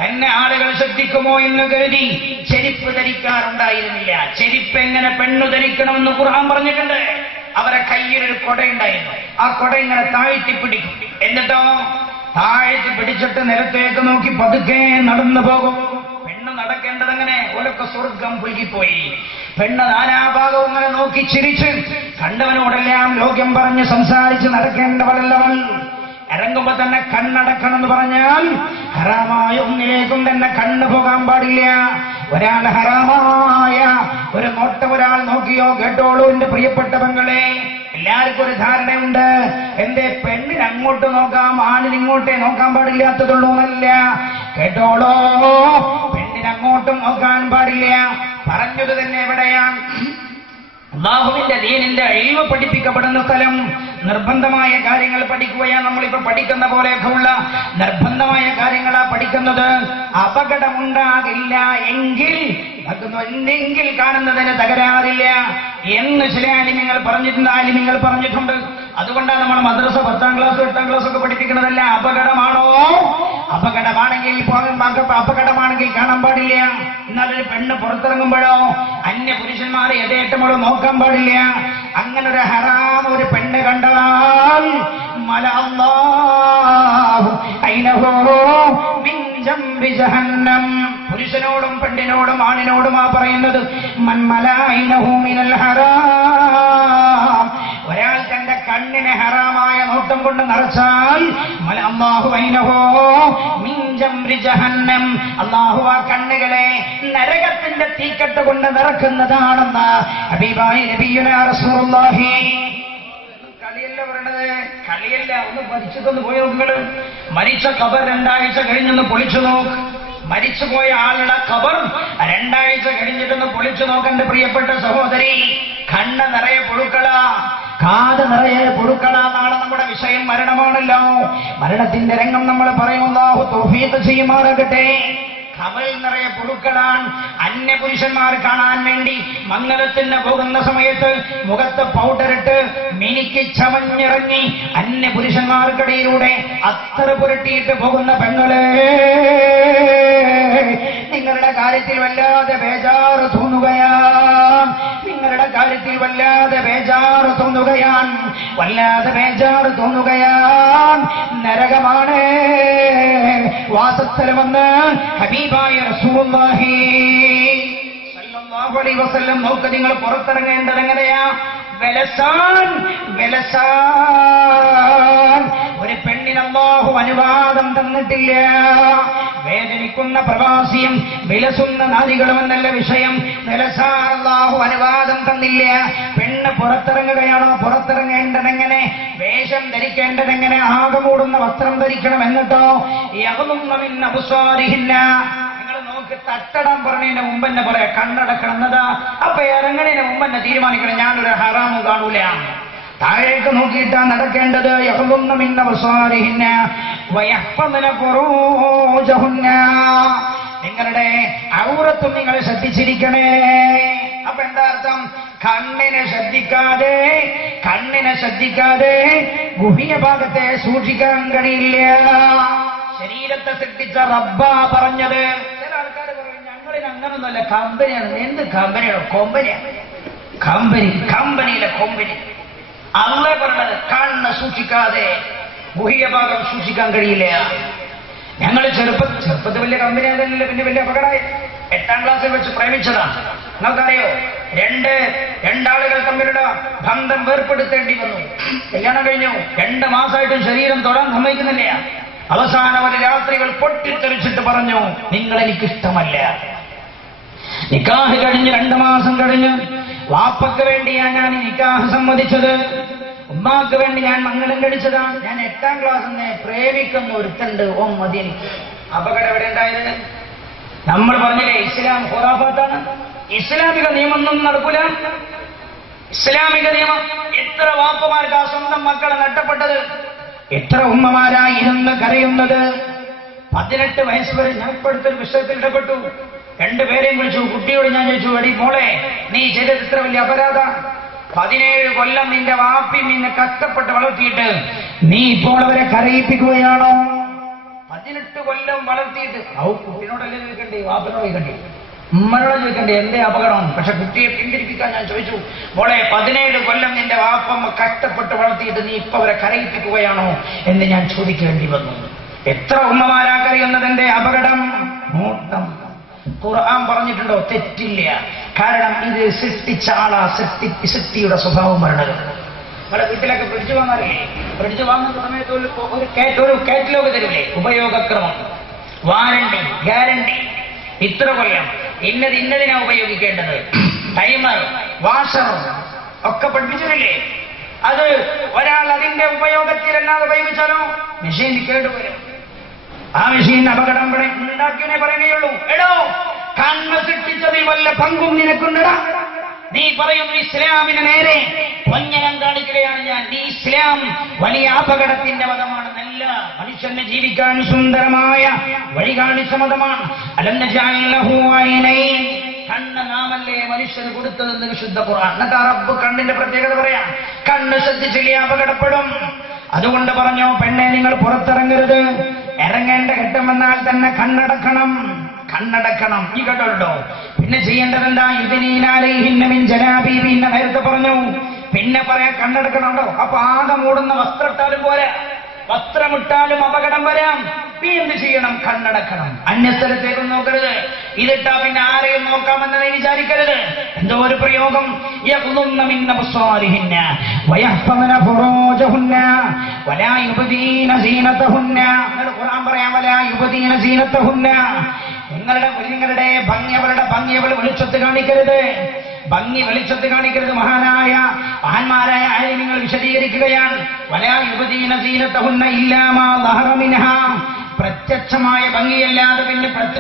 എന്നെ ആളുകൾ ശ്രദ്ധിക്കുമോ എന്ന് കരുതി ചെരുപ്പ് ധരിക്കാറുണ്ടായിരുന്നില്ല. ചെരുപ്പ് എങ്ങനെ പെണ്ണു ധരിക്കണമെന്ന് ഖുർആൻ പറഞ്ഞിട്ടുണ്ട്. അവരെ കയ്യിലൊരു കൊടയുണ്ടായിരുന്നു. ആ കൊട ഇങ്ങനെ താഴ്ത്തി പിടിക്കും. എന്നിട്ടോ താഴ്ത്തി പിടിച്ചിട്ട് നിലത്തേക്ക് നോക്കി പതുക്കെ നടന്നു പോകും. പെണ്ണ് നടക്കേണ്ടത് അങ്ങനെ. ഓരൊക്കെ സ്വർഗം പുൽകിപ്പോയി. പെണ്ണ് നാനാഭാഗവും ഇങ്ങനെ നോക്കി ചിരിച്ച് കണ്ടവനോടെല്ലാം ലോകം പറഞ്ഞ് സംസാരിച്ച് നടക്കേണ്ടവളല്ലവൾ. ഇറങ്ങുമ്പോ തന്നെ കണ്ണടക്കണം എന്ന് പറഞ്ഞാൽ ഹറാമായ ഒന്നിലേക്കും തന്നെ കണ്ണു പോകാൻ പാടില്ല. ഒരാൾ ഹറാമായ ഒരു നോട്ടം ഒരാൾ നോക്കിയോ കേട്ടോളൂ എന്റെ പ്രിയപ്പെട്ട പെങ്ങളെ. എല്ലാവർക്കും ഒരു ധാരണയുണ്ട്, എന്തേ പെണ്ണിന് അങ്ങോട്ട് നോക്കാം ആണിന് ഇങ്ങോട്ടേ നോക്കാൻ പാടില്ലാത്തതുള്ളൂ എന്നല്ല. കേട്ടോളോ, പെണ്ണിന് അങ്ങോട്ടും നോക്കാൻ പാടില്ല. പറഞ്ഞത് തന്നെ എവിടെയാണ്? അല്ലാഹുവിന്റെ ദീനിന്റെ ഇൽമ പഠിപ്പിക്കപ്പെടുന്ന സ്ഥലം. നിർബന്ധമായ കാര്യങ്ങൾ പഠിക്കുകയാണ്. നമ്മളിപ്പോ പഠിക്കുന്ന പോലെയൊക്കെ ഉള്ള നിർബന്ധമായ കാര്യങ്ങളാ പഠിക്കുന്നത്. അപകടമുണ്ടാകില്ല എങ്കിൽ എന്തെങ്കിൽ കാണുന്നതിന് തകരാറില്ല എന്ന് ചില ആലിമ്യങ്ങൾ പറഞ്ഞിട്ടുണ്ട്. അതുകൊണ്ടാണ് നമ്മൾ മദ്രസ 10ാം ക്ലാസ് 8ാം ക്ലാസ് ഒക്കെ പഠിപ്പിക്കുന്നതല്ല. അപകടമാണോ? അപകടമാണെങ്കിൽ കാണാൻ പാടില്ല. എന്നാലൊരു പെണ്ണ് പുറത്തിറങ്ങുമ്പോഴോ അന്യ പുരുഷന്മാരെ യഥേറ്റമോളോ നോക്കാൻ പാടില്ല. അങ്ങനെ ഒരു ഹറാം ഒരു പെണ്ണ് കണ്ടാൽ പുരുഷനോടും പെണ്ണിനോടും ആണിനോടും ആ പറയുന്നത് ഒരാൾ തന്റെ കണ്ണിനെ ഹറാമായ നോട്ടം കൊണ്ട് നിറച്ചാൽ അല്ലാഹു ആ കണ്ണുകളെ നരകത്തിന്റെ തീക്കട്ട കൊണ്ട് നിറക്കുന്നതാണെന്ന് ഹബീബായ നബിയുനാ റസൂലുള്ളാഹി. കളിയല്ല പറയണത്, കളിയല്ല. ഒന്ന് മരിച്ചതൊന്ന് പോയി നോക്കുകള്. മരിച്ച ഖബർ 2 ആഴ്ച കഴിഞ്ഞൊന്ന് പൊളിച്ചു നോക്ക്. മരിച്ചുപോയ ആളുടെ ഖബർ 2 ആഴ്ച കഴിഞ്ഞിട്ടൊന്ന് പൊളിച്ചു നോക്കണ്ട പ്രിയപ്പെട്ട സഹോദരി. കണ്ണ് നിറയെ പുഴുക്കള, കാത് നിറയെ പുഴുക്കള. നാളെ നമ്മുടെ വിഷയം മരണമാണല്ലോ. മരണത്തിന്റെ രംഗം നമ്മൾ പറയും. അല്ലാഹു തൗഫീഖ് ചെയ്യുമാറാകട്ടെ. കവൽ നിറയെ പുഴുക്കളാണ്. അന്യപുരുഷന്മാർ കാണാൻ വേണ്ടി മംഗലത്തിന് പോകുന്ന സമയത്ത് മുഖത്ത് പൗഡറിട്ട് മിനിക്ക് ചമഞ്ഞിറങ്ങി അന്യപുരുഷന്മാർക്കിടയിലൂടെ അത്തറ് പുരട്ടിയിട്ട് പോകുന്ന പെങ്ങളെ, നിങ്ങളുടെ കാര്യത്തിൽ വല്ലാതെ ബേജാറ് തോന്നുകയാണ്. നിങ്ങളുടെ കാര്യത്തിൽ വല്ലാതെ ബേജാറ് തോന്നുകയാണ്. നരകമാണ് വാസസ്ഥലമെന്ന് ഹബീബായ റസൂലുള്ളാഹി സ്വല്ലല്ലാഹു അലൈഹി വസല്ലം. നോക്ക്, നിങ്ങൾ പുറത്തിറങ്ങേണ്ടത് എങ്ങനെയാ? വെലസാൻ. ഒരു പെണ്ണിന് അല്ലാഹു അനുവാദം തന്നിട്ടില്ല. വേദനിക്കുന്ന പ്രവാസിയും വിലസുന്ന നാദികളും എന്നല്ല വിഷയം. വെലസാൻ അല്ലാഹു അനുവാദം തന്നില്ല. പെണ്ണ് പുറത്തിറങ്ങുകയാണോ? പുറത്തിറങ്ങേണ്ടതെങ്ങനെ? വേഷം ധരിക്കേണ്ടതെങ്ങനെ? ആകെ മൂടുന്ന വസ്ത്രം ധരിക്കണം. എന്നിട്ടോ യഗ്ളുന്ന മിൻ അബ്സാരിഹിന്ന. തട്ടടാൻ പറഞ്ഞതിന്റെ മുമ്പ് തന്നെ പറയാം കണ്ണടക്കണം എന്നതാ. അപ്പൊ ഇറങ്ങണതിന് മുമ്പ് തന്നെ തീരുമാനിക്കണം ഞാനൊരു ഹറാമും കാണൂല. താഴേക്ക് നോക്കിയിട്ടാണ് നടക്കേണ്ടത്. യഗ്ളുന്ന മിൻ അബ്സാരിഹിന്ന വയഹ്ഫദ്ന ഫുറൂജഹുന്ന. നിങ്ങളുടെ ഔറത്തും നിങ്ങൾ ശ്രദ്ധിച്ചിരിക്കണേ. അപ്പൊ എന്താ അർത്ഥം? കണ്ണിനെ ശ്രദ്ധിക്കാതെ ഗുഹ്യ ഭാഗത്തെ സൂക്ഷിക്കാൻ കഴിയില്ല. ശരീരത്തെ സൃഷ്ടിച്ച റബ്ബാ പറഞ്ഞത്. ചില ആൾക്കാർ പറയും ഞങ്ങളിന് അങ്ങനൊന്നുമല്ല, കമ്പനിയാണ്. എന്ത് കമ്പനിയാണോ? കമ്പനിയിലെ കൊമ്പനി. അള്ളാ പറഞ്ഞത് കണ്ണ് സൂക്ഷിക്കാതെ ഗുഹ്യ ഭാഗം സൂക്ഷിക്കാൻ കഴിയില്ല. ഞങ്ങൾ ചെറുപ്പത്തിൽ വലിയ കമ്പനി ആയിരുന്നില്ല, പിന്നെ വലിയ അപകടമായി. 8ാം ക്ലാസ്സിൽ വെച്ച് പ്രേമിച്ചതാണ്. നിങ്ങൾക്കറിയോ, രണ്ടാളുകൾ തമ്മിലുള്ള ബന്ധം വേർപ്പെടുത്തേണ്ടി വന്നു. കല്യാണം കഴിഞ്ഞു 2 മാസമായിട്ടും ശരീരം തൊടാൻ സമ്മതിക്കുന്നില്ല. അവസാനം ഒരു രാത്രികൾ പൊട്ടിത്തെറിച്ചിട്ട് പറഞ്ഞു, നിങ്ങൾ എനിക്കിഷ്ടമല്ല. നിക്കാഹ് കഴിഞ്ഞ് 2 മാസം കഴിഞ്ഞ് വാപ്പക്ക് വേണ്ടിയാണ് ഞാൻ നിക്കാഹ് സമ്മതിച്ചത്. ഉമ്മാക്ക് വേണ്ടി ഞാൻ മംഗലം കഴിച്ചതാണ്. ഞാൻ 8ാം ക്ലാസ്സിൽ പ്രേമിക്കുന്ന ഒരുത്തുണ്ട്, ഓ മതി എനിക്ക്. അപകടം എവിടെ ഉണ്ടായത്? നമ്മൾ പറഞ്ഞില്ലേ ഇസ്ലാം ഖുറാഫാത്താണ്. ഇസ്ലാമിക നിയമമൊന്നും നടക്കൂല. ഇസ്ലാമിക നിയമം. എത്ര വാപ്പമാർക്ക് ആ സ്വന്തം മക്കളെ നഷ്ടപ്പെട്ടത്, എത്ര ഉമ്മമാരായിരുന്നു കരയുന്നത്. 18 വയസ്സ് വരെ ഞാൻ ഇപ്പോഴത്തൊരു വിഷയത്തിൽ ഇടപെട്ടു. 2 പേരെയും വിളിച്ചു. കുട്ടിയോട് ഞാൻ ചോദിച്ചു, എടി മോളെ, നീ ചെയ്തത് ഇത്ര വലിയ അപരാധ. 17 കൊല്ലം നിന്റെ വാപ്പി നിന്നെ കഷ്ടപ്പെട്ട് വളർത്തിയിട്ട് നീ ഇപ്പോൾ അവരെ കരയിപ്പിക്കുകയാണോ? 18 കൊല്ലം വളർത്തിയിട്ട് കുട്ടിനോടല്ലേ ചോദിക്കണ്ടേ? വാപ്പനോട് ചോദിക്കണ്ടേ? ഉമ്മനോട് ചോദിക്കണ്ടേ? എന്തേ അപകടമാണ്? പക്ഷെ കുട്ടിയെ പിന്തിരിപ്പിക്കാൻ ഞാൻ ചോദിച്ചു, മോളെ 17 കൊല്ലം നിന്റെ വാപ്പമ്മ കഷ്ടപ്പെട്ട് വളർത്തിയിട്ട് നീ ഇപ്പൊ അവരെ കരയിപ്പിക്കുകയാണോ എന്ന് ഞാൻ ചോദിക്കേണ്ടി വന്നു. എത്ര ഉമ്മമാരാ കരയുന്നത്? എന്റെ അപകടം നോട്ടം. ഖുർആൻ പറഞ്ഞിട്ടുണ്ടോ? തെറ്റില്ല. കാരണം ഇത് സൃഷ്ടിച്ച ആളാ, സൃഷ്ടിയുടെ സ്വഭാവം വരണത്. നമ്മുടെ വീട്ടിലൊക്കെ ഫ്രിഡ്ജ് വാങ്ങാറില്ലേ? ഫ്രിഡ്ജ് വാങ്ങുന്ന സമയത്ത് ഒരു കാറ്റലോഗ് തരില്ലേ? ഉപയോഗക്രമം, വാറണ്ടി, ഗ്യാരണ്ടി. ഇത്ര കൊല്ലം ഇന്നതിനാ ഉപയോഗിക്കേണ്ടത്, ടൈമർ, വാഷർ ഒക്കെ പഠിപ്പിച്ചിട്ടില്ലേ? അത് ഒരാൾ അതിന്റെ ഉപയോഗത്തിലല്ലാതെ ഉപയോഗിച്ചാലോ മെഷീൻ കേടുവരും. ആ മെഷീൻ അപകടം ഉണ്ടാക്കിയേ പറയുകയുള്ളൂ. എടോ, കണ്ണ് സൃഷ്ടിച്ചതിൽ വല്ല പങ്കും നിനക്കുണ്ടടാ? നീ പറയുന്നു ഇസ്ലാമിന് നേരെ വഞ്ചനം കാണിക്കുകയാണ് ഞാൻ. ഈ ഇസ്ലാം വലിയ അപകടത്തിന്റെ മതമാണ്. നല്ല മനുഷ്യന് ജീവിക്കാൻ സുന്ദരമായ വഴി കാണിച്ച മതമാണ്. കണ്ണ് നാമല്ലേ മനുഷ്യന് കൊടുത്തതെന്ന് വിശുദ്ധ ഖുർആൻ. എന്നിട്ട് റബ്ബ് കണ്ണിന്റെ പ്രത്യേകത പറയാം. കണ്ണ് ശ്രദ്ധിച്ചില്ലേ അപകടപ്പെടും. അതുകൊണ്ട് പറഞ്ഞു, പെണ്ണെ നിങ്ങൾ പുറത്തിറങ്ങരുത്. ഇറങ്ങേണ്ട ഘട്ടം വന്നാൽ തന്നെ കണ്ണടക്കണം. ഈ കേട്ടോ. പിന്നെ ചെയ്യേണ്ടത് എന്താ? യുദിനീനാലൈഹിന്ന നേരത്തെ പറഞ്ഞു. പിന്നെ പറയാൻ കണ്ണടക്കണുണ്ടോ? അപ്പൊ ആകെ മൂടുന്ന വസ്ത്രം ഇട്ടാലും പോരാ, വസ്ത്രമിട്ടാലും അപകടം വരാം. നീ എന്ത് ചെയ്യണം? കണ്ണടക്കണം. അന്യസ്ഥലത്തേക്കും നോക്കരുത്. ഇതിട്ടാ പിന്നെ ആരെയും നോക്കാമെന്ന് നീ വിചാരിക്കരുത്. എന്തോ ഒരു പ്രയോഗം. നിങ്ങളുടെ ഭംഗി അവൾ വെളിച്ചത്ത് കാണിക്കരുത്. മഹാനായ മഹാന്മാരായ ആലിമീങ്ങൾ വിശദീകരിക്കുകയാണ്. വലാ യുബദീന സീനതഹുന്ന ഇല്ലാ മാ ളഹറ മിൻഹാ. പ്രത്യക്ഷമായ ഭംഗിയല്ലാതെ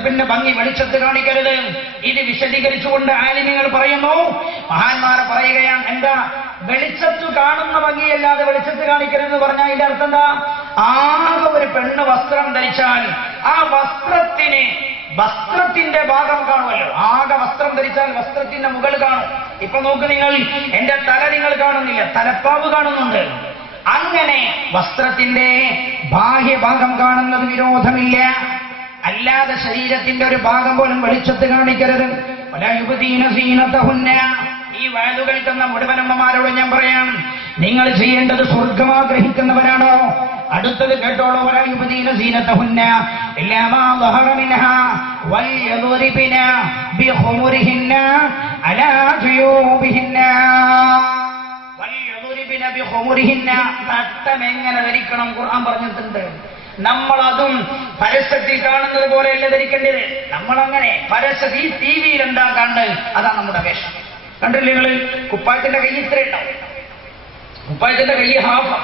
പിന്നെ ഭംഗി വെളിച്ചത്ത് കാണിക്കരുത്. ഇത് വിശദീകരിച്ചുകൊണ്ട് ആലിമീങ്ങൾ പറയുന്നു, മഹാന്മാർ പറയുകയാണ്, എന്താ വെളിച്ചത്ത് കാണുന്ന ഭംഗിയല്ലാതെ വെളിച്ചത്ത് കാണിക്കരുതെന്ന് പറഞ്ഞാൽ ഇതിന്റെ അർത്ഥം എന്താ? ആകെ ഒരു പെണ്ണ് വസ്ത്രം ധരിച്ചാൽ ആ വസ്ത്രത്തിന്റെ ഭാഗം കാണുമല്ലോ. ആകെ വസ്ത്രം ധരിച്ചാൽ വസ്ത്രത്തിന്റെ മുകൾ കാണും. ഇപ്പൊ നോക്ക് നിങ്ങൾ, എന്റെ തല നിങ്ങൾ കാണുന്നില്ല, തലപ്പാവ് കാണുന്നുണ്ട്. അങ്ങനെ വസ്ത്രത്തിന്റെ ബാഹ്യഭാഗം കാണുന്നത് വിരോധമില്ല. അല്ലാതെ ശരീരത്തിന്റെ ഒരു ഭാഗം പോലും വെളിച്ചത്ത് കാണിക്കരുത്. ഈ വയലു കേൾക്കുന്ന മുഴുവൻ അമ്മമാരോട് ഞാൻ പറയാം, നിങ്ങൾ ചെയ്യേണ്ടത് സ്വർഗം ആഗ്രഹിക്കുന്നവരാണോ? അടുത്തത് കേട്ടോളൂ. വലായുബദീന സീനതഹുന്ന ഇല്ലാ മാ ളഹറ മിൻഹാ വൽയദ്രിബന ബിഖുമുരിഹിന്ന അലാ ജുയൂബിഹിന്ന. വൽയദ്രിബന ബിഖുമുരിഹിന്ന. തട്ടം എങ്ങനെ ധരിക്കണം ഖുർആൻ പറഞ്ഞിട്ടുണ്ട്. നമ്മളതും പരസ്യത്തിൽ കാണുന്നത് പോലെയല്ല ധരിക്കേണ്ടത്. നമ്മളങ്ങനെ പരസ്യത്തിൽ ടിവിയിൽ എന്താ കണ്ട് അതാണ് നമ്മുടെ വേഷം. കണ്ടില്ലേ നിങ്ങള്? കുപ്പായത്തിന്റെ കൈ ഇത്ര ഉണ്ടാവും, കുപ്പായത്തിന്റെ കൈ ഹാഫ്.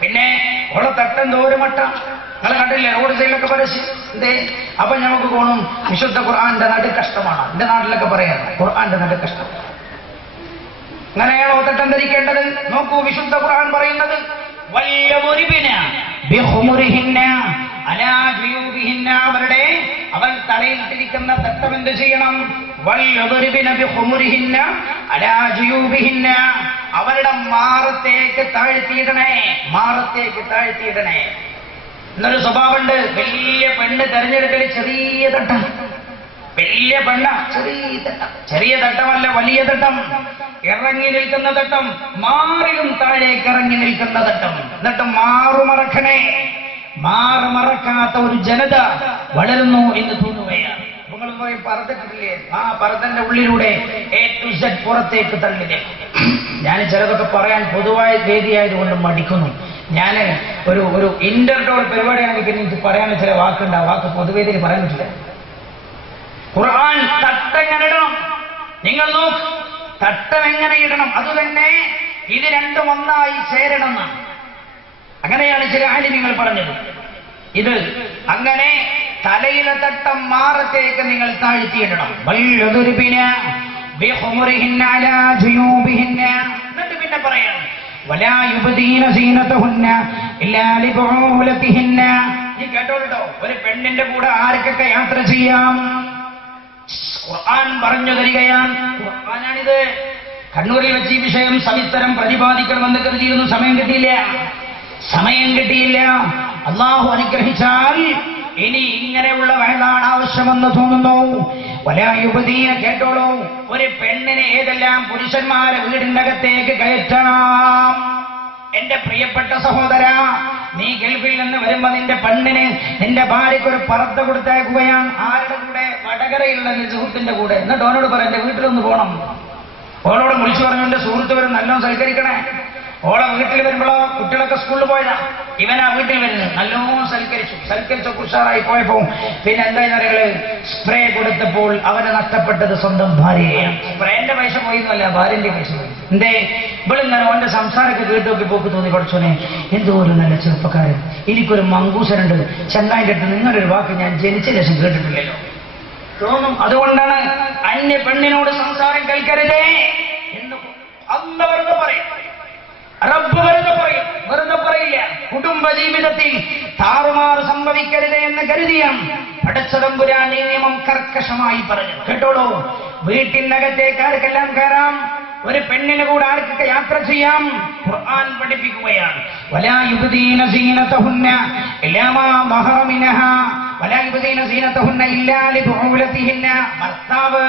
പിന്നെ ഉള്ള തട്ടം തോരുമട്ട നിങ്ങൾ കണ്ടില്ലേ റോഡ് സൈഡിലൊക്കെ പരസ്യം. എന്തേ? അപ്പൊ നമുക്ക് തോന്നും വിശുദ്ധ ഖുർആന്റെ നടുക്കഷ്ടമാണ്. എന്റെ നാട്ടിലൊക്കെ പറയാം ഖുർആന്റെ നടുക്കഷ്ടം. അങ്ങനെയാണോ തട്ടം ധരിക്കേണ്ടത്? നോക്കൂ, വിശുദ്ധ ഖുർആൻ പറയുന്നത് അവൾ തലയിലിട്ടിരിക്കുന്ന തട്ടം എന്ത് ചെയ്യണം? അവരുടെ മാറത്തേക്ക് താഴ്ത്തിയിടണേ. എന്നൊരു സ്വഭാവമുണ്ട്. വലിയ പെണ്ണ് തെരഞ്ഞെടുക്കൽ ചെറിയ തട്ടം. വലിയ പെണ്ണ ചെറിയ തട്ടമല്ല, വലിയ തട്ടം. ഇറങ്ങി നിൽക്കുന്ന തട്ടം, മാറിലും താഴേക്ക് ഇറങ്ങി നിൽക്കുന്ന തട്ടം. എന്നിട്ട് മാറുമറക്കാത്ത ഒരു ജനത വളരുന്നു എന്ന് തോന്നുകയാണ്. നിങ്ങൾ പറയും പറത്തിട്ടില്ലേ? ആ പറത്തന്റെ ഉള്ളിലൂടെ A to Z പുറത്തേക്ക് തള്ളില്ലേ. ഞാൻ ചിലതൊക്കെ പറയാൻ പൊതുവായ വേദിയായതുകൊണ്ട് മടിക്കുന്നു. ഞാൻ ഒരു ഇന്റർടോൾ പരിപാടിയാണെങ്കിൽ പിന്നെ എനിക്ക് പറയാൻ ചില വാക്കുണ്ട്. ആ വാക്ക് പൊതുവേദിയിൽ പറയാൻ പറ്റില്ല. ഖുർആൻ തട്ടം ഇടണം. നിങ്ങൾ നോക്ക്, തട്ടം എങ്ങനെ ഇടണം? അതുതന്നെ ഇത് രണ്ടും ഒന്നായി ചേരണം. അങ്ങനെയാണ് ചില ആലിമീങ്ങൾ പറഞ്ഞത്. ഇത് അങ്ങനെ തലയിലെ തട്ടം മാറത്തേക്ക് നിങ്ങൾ താഴ്ത്തിയിടണം. എന്നിട്ട് പിന്നെ പറയണം, വലാ യുബ്ദീന സീനതഹുന്ന ഇല്ലാ ലിബുഉലതിഹിന്ന. നീ കേട്ടോട്ടോ, ഒരു പെണ്ണിന്റെ കൂടെ ആർക്കൊക്കെ യാത്ര ചെയ്യാം? ഖുർആൻ പറഞ്ഞു തരികയാണ്. ഖുർആനാണിത്. കണ്ണൂരിൽ വെച്ച് ഈ വിഷയം സവിസ്തരം പ്രതിപാദിക്കണമെന്ന് കരുതിയിരുന്നു. സമയം കിട്ടിയില്ല. അള്ളാഹു അനുഗ്രഹിച്ചാൽ ഇനി ഇങ്ങനെയുള്ള വയലാണ് ആവശ്യമെന്ന് തോന്നുന്നു. വലായുബദീന, കേട്ടോളൂ, ഒരു പെണ്ണിനെ ഏതെല്ലാം പുരുഷന്മാരെ വീടിന്റെ അകത്തേക്ക് കയറ്റാം? എന്റെ പ്രിയപ്പെട്ട സഹോദര, നീ ഗൾഫിൽ നിന്ന് വരുമ്പോ നിന്റെ പെണ്ണിന്, നിന്റെ ഭാര്യയ്ക്ക് ഒരു പർദ്ദ കൊടുത്തയക്കുകയാണ്. ആരുടെ കൂടെ? വടകരയിലുള്ള സുഹൃത്തിന്റെ കൂടെ. എന്നിട്ട് ഓനോട് പറയാം എന്റെ വീട്ടിലൊന്ന് പോകണം. ഓളോട് വിളിച്ചു പറഞ്ഞു എന്റെ സുഹൃത്ത് വരും, നല്ലോണം സൽക്കരിക്കണേ. ഓളെ വീട്ടിൽ വരുമ്പോഴോ കുട്ടികളൊക്കെ സ്കൂളിൽ പോയതാ, ഇവനാ വീട്ടിൽ വരുന്നത്. നല്ലോണം സൽക്കരിച്ചൊക്കെ ഉഷാറായി പോയപ്പോ പിന്നെ എന്താ സ്പ്രേ കൊടുത്തപ്പോൾ അവരെ നഷ്ടപ്പെട്ടത് സ്വന്തം ഭാര്യയെയാണ്. സ്പ്രേന്റെ പൈസ പോയിന്നല്ല, ഭാര്യന്റെ പൈസ പോയി. എന്തേ ഇവളിങ്ങനെ അവന്റെ സംസാരമൊക്കെ കേട്ടൊക്കെ പോക്ക് തോന്നി, പഠിച്ചോനെ എന്തോ ഒരു നല്ല ചെറുപ്പക്കാരൻ, എനിക്കൊരു മങ്കൂസനുണ്ട്, ചെന്നായിൻ്റെ അടുത്ത് നിങ്ങളൊരു വാക്ക് ഞാൻ ജനിച്ച ശേഷം കേട്ടിട്ടില്ലല്ലോ തോന്നും. അതുകൊണ്ടാണ് അന്യ പെണ്ണിനോട് സംസാരം കേൾക്കരുതേ എന്ന് അല്ലാഹു വെറുതെ പറയും, റബ്ബ് വെറുതെ പറയില്ല. കുടുംബ ജീവിതത്തിൽ താറുമാറ് സംഭവിക്കരുത് എന്ന് കരുതിയാം പടച്ചതമ്പുരാൻ ഈ നിയമം കർക്കശമായി പറഞ്ഞു. കേട്ടോളൂ, വീട്ടിനകത്തേക്ക് ആർക്കെല്ലാം കയറാം, ഒരു പെണ്ണിന് കൂടെ ആർക്കൊക്കെ യാത്ര ചെയ്യാം. ഖുർആൻ പഠിപ്പിക്കുകയാണ്, വലാ യുബ്ദീന സീനതഹുന്ന ഇല്ലാ മാ മഹറ മിൻഹാ വലാ യുബ്ദീന സീനതഹുന്ന ഇല്ലാ ലിബുഉലതിഹിന്ന, ഭർത്താവ്